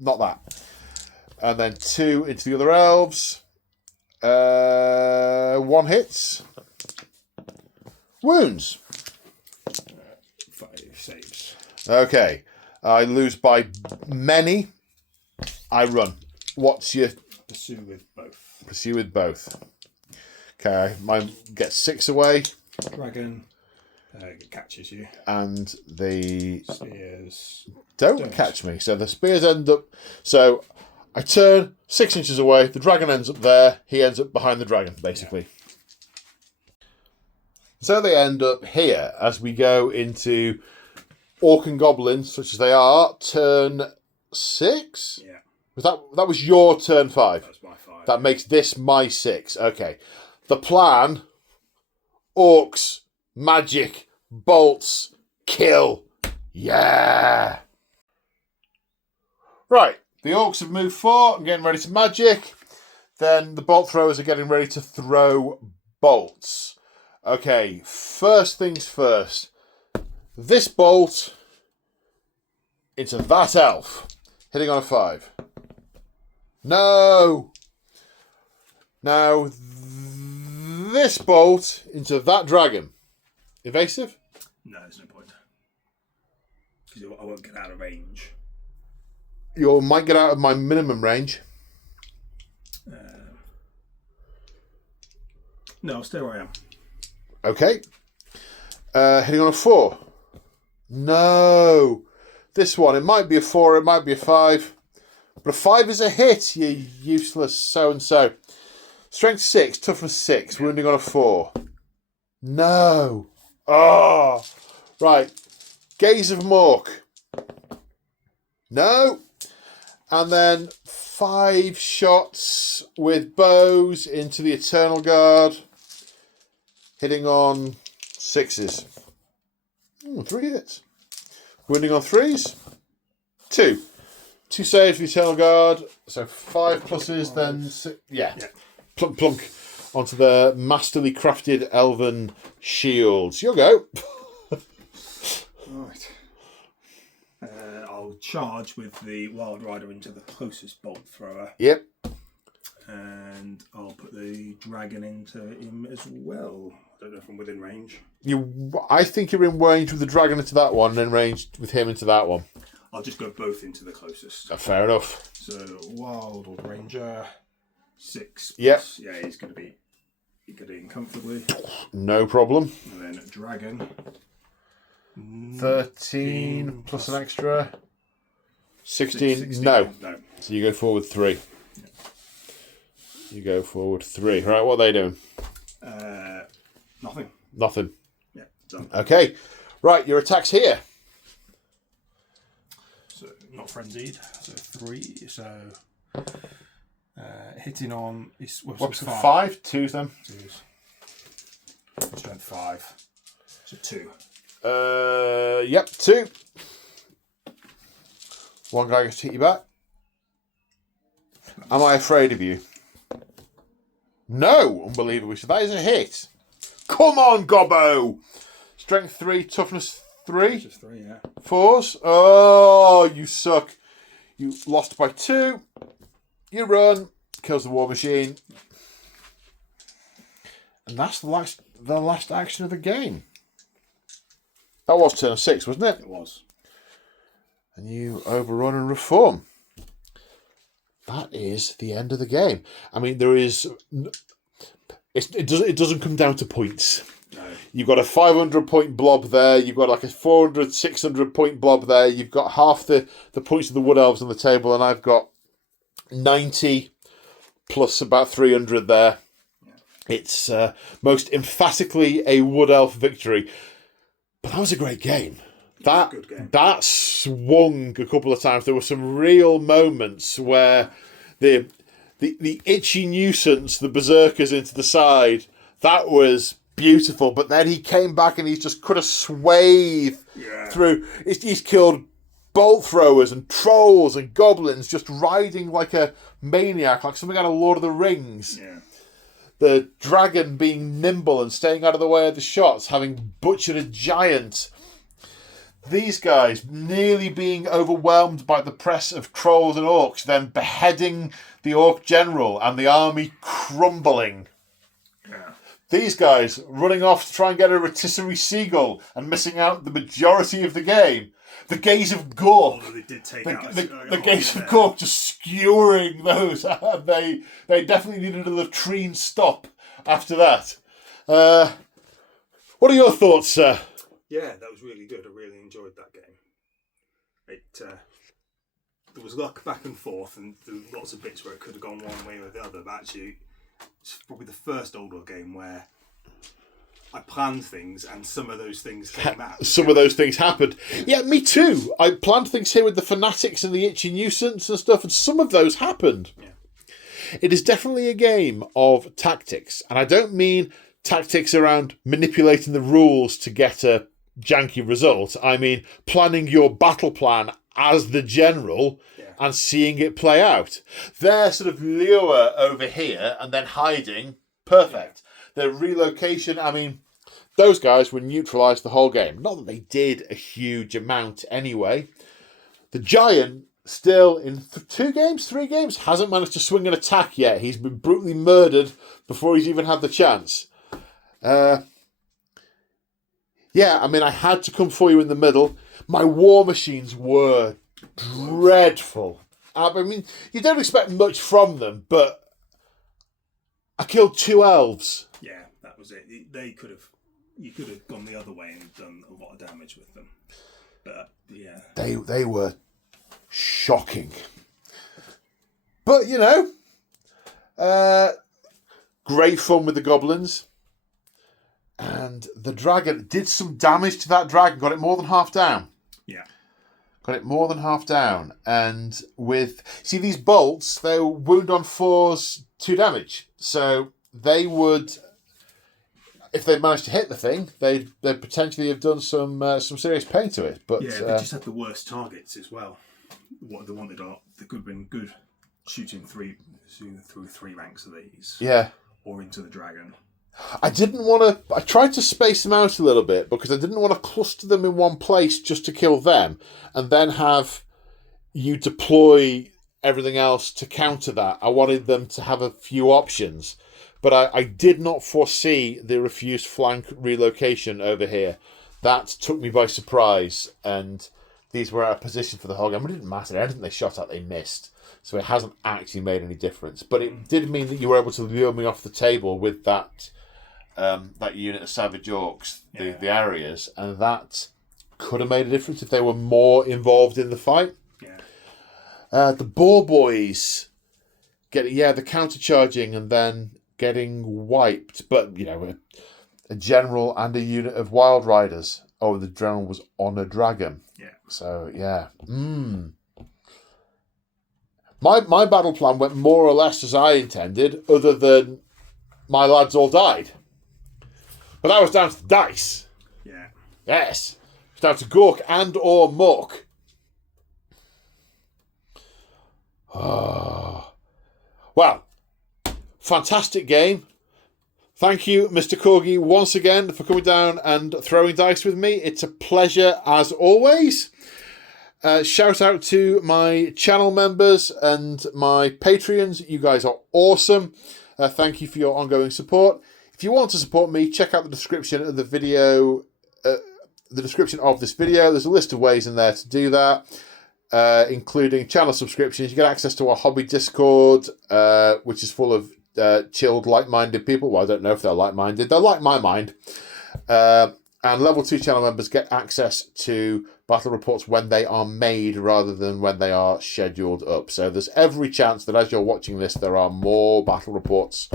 Not that. And then 2 into the other elves. 1 hits. Wounds. 5 saves. Okay. I lose by many. I run. What's your... Pursue with both. Pursue with both. Okay, mine gets 6 away. Dragon catches you. And the... Spears Don't catch me. So the spears end up... So I turn 6 inches away. The dragon ends up there. He ends up behind the dragon, basically. Yeah. So they end up here as we go into Orc and Goblins, such as they are, turn 6? Yeah. That was your turn 5? That's my 5. That makes this my 6. Okay. The plan... Orcs, magic, bolts, kill. Yeah! Right. The Orcs have moved 4 and getting ready to magic. Then the bolt throwers are getting ready to throw bolts. Okay, first things first. This bolt into that elf. Hitting on a 5. No! Now, this bolt into that dragon. Evasive? No, there's no point. Because I won't get out of range. You might get out of my minimum range. No, I'll stay where I am. Okay. Hitting on a 4. No. This one, it might be a 4, it might be a 5. But a 5 is a hit, you useless so-and-so. Strength 6, toughness 6, wounding on a 4. No. Oh. Right. Gaze of Mork. No. And then 5 shots with bows into the Eternal Guard. Hitting on 6s. 3 hits. Wounding on 3s. 2. 2 saves for the Eternal Guard. So 5 pluses, then 6. Yeah. Plunk, plunk. Onto the masterly crafted elven shields. You'll go. Right. I'll charge with the Wild Rider into the closest bolt thrower. Yep. And I'll put the dragon into him as well. I don't know if I'm within range. I think you're in range with the dragon into that one, and in range with him into that one. I'll just go both into the closest. Fair enough. So Wild Ranger 6. Yep. Yeah, he's going to be in comfortably. No problem. And then Dragon. 13 plus an extra. 16. No. So you go forward 3. Yeah. You go forward 3. Right, what are they doing? Nothing. Yeah, done. Okay. Right, your attack's here. So, not frenzied. So 3. So, hitting on... What's 5? 2 then. 2s. Strength 5. So 2. Yep, 2. One guy gets to hit you back. Am I afraid of you? No, unbelievably. So that is a hit. Come on, Gobbo. Strength 3, toughness 3. Just 3, yeah. 4s. Oh, you suck. You lost by 2. You run. Kills the war machine. And that's the last action of the game. That was turn 6, wasn't it? It was. And you overrun and reform. That is the end of the game. I mean, there is... It doesn't come down to points. No. You've got a 500 point blob there. You've got like a 400, 600 point blob there. You've got half the points of the Wood Elves on the table, and I've got 90 plus about 300 there. Yeah. It's most emphatically a Wood Elf victory. But that was a great game. That swung a couple of times. There were some real moments where the itchy nuisance, the berserkers into the side, that was beautiful. But then he came back and he's just cut a swathe through. He's killed bolt throwers and trolls and goblins, just riding like a maniac, like something out of Lord of the Rings. Yeah. The dragon being nimble and staying out of the way of the shots, having butchered a giant. These guys nearly being overwhelmed by the press of trolls and orcs, then beheading the orc general and the army crumbling. Yeah. These guys running off to try and get a rotisserie seagull and missing out the majority of the game. The gaze of Gork. Although they did take The, out the gaze of Gork just skewering those. They definitely needed a latrine stop after that. What are your thoughts, sir? Yeah, that was really good. I really enjoyed that game. There was luck back and forth, and there were lots of bits where it could have gone one way or the other. But actually, it's probably the first Old World game where I planned things, and some of those things came out. Some of those things happened. Yeah, me too. I planned things here with the Fanatics and the Itchy Nuisance and stuff, and some of those happened. Yeah. It is definitely a game of tactics, and I don't mean tactics around manipulating the rules to get a janky result. I mean planning your battle plan as the general and seeing it play out. Their sort of lure over here and then hiding, perfect. Their relocation, I mean, those guys were neutralised the whole game. Not that they did a huge amount anyway. The Giant still in 3 games, hasn't managed to swing an attack yet. He's been brutally murdered before he's even had the chance. Yeah, I mean, I had to come for you in the middle. My war machines were dreadful. I mean, you don't expect much from them, but I killed 2 elves. Yeah, that was it. You could have gone the other way and done a lot of damage with them. But yeah, they were shocking. But you know, great fun with the goblins. And the dragon did some damage to that dragon, got it more than half down. Yeah. Got it more than half down. And see these bolts, they're wound on 4's 2 damage. So they would, if they managed to hit the thing, they'd potentially have done some serious pain to it. But yeah, they just had the worst targets as well. What they wanted they could have been good shooting through 3 ranks of these. Yeah. Or into the dragon. I tried to space them out a little bit because I didn't want to cluster them in one place just to kill them and then have you deploy everything else to counter that. I wanted them to have a few options, but I did not foresee the refused flank relocation over here. That took me by surprise, and these were out of position for the whole game. It didn't matter. Anything they shot at, they missed. So it hasn't actually made any difference. But it did mean that you were able to lure me off the table with that unit of Savage Orcs, the areas, and that could have made a difference if they were more involved in the fight. Yeah. The Boar Boys the counter-charging and then getting wiped. But, you know, a general and a unit of Wild Riders. Oh, the general was on a dragon. Yeah. So, yeah. My battle plan went more or less as I intended, other than my lads all died. But that was down to the dice. Yeah. Yes. It's down to Gork and or Muck. Oh. Well, fantastic game. Thank you, Mr. Corgi, once again for coming down and throwing dice with me. It's a pleasure as always. Shout out to my channel members and my Patreons. You guys are awesome. Thank you for your ongoing support. If you want to support me, check out the description of the video, the description of this video. There's a list of ways in there to do that, including channel subscriptions. You get access to our hobby Discord, which is full of chilled, like-minded people. Well, I don't know if they're like-minded. They're like my mind. And level 2 channel members get access to battle reports when they are made rather than when they are scheduled up. So there's every chance that as you're watching this, there are more battle reports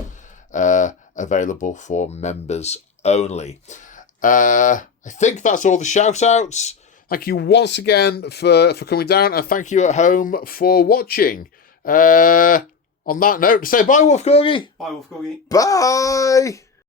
available for members only. I think that's all the shout-outs. Thank you once again for coming down, and thank you at home for watching. On that note, say bye, Wolf Corgi. Bye, Wolf Corgi. Bye!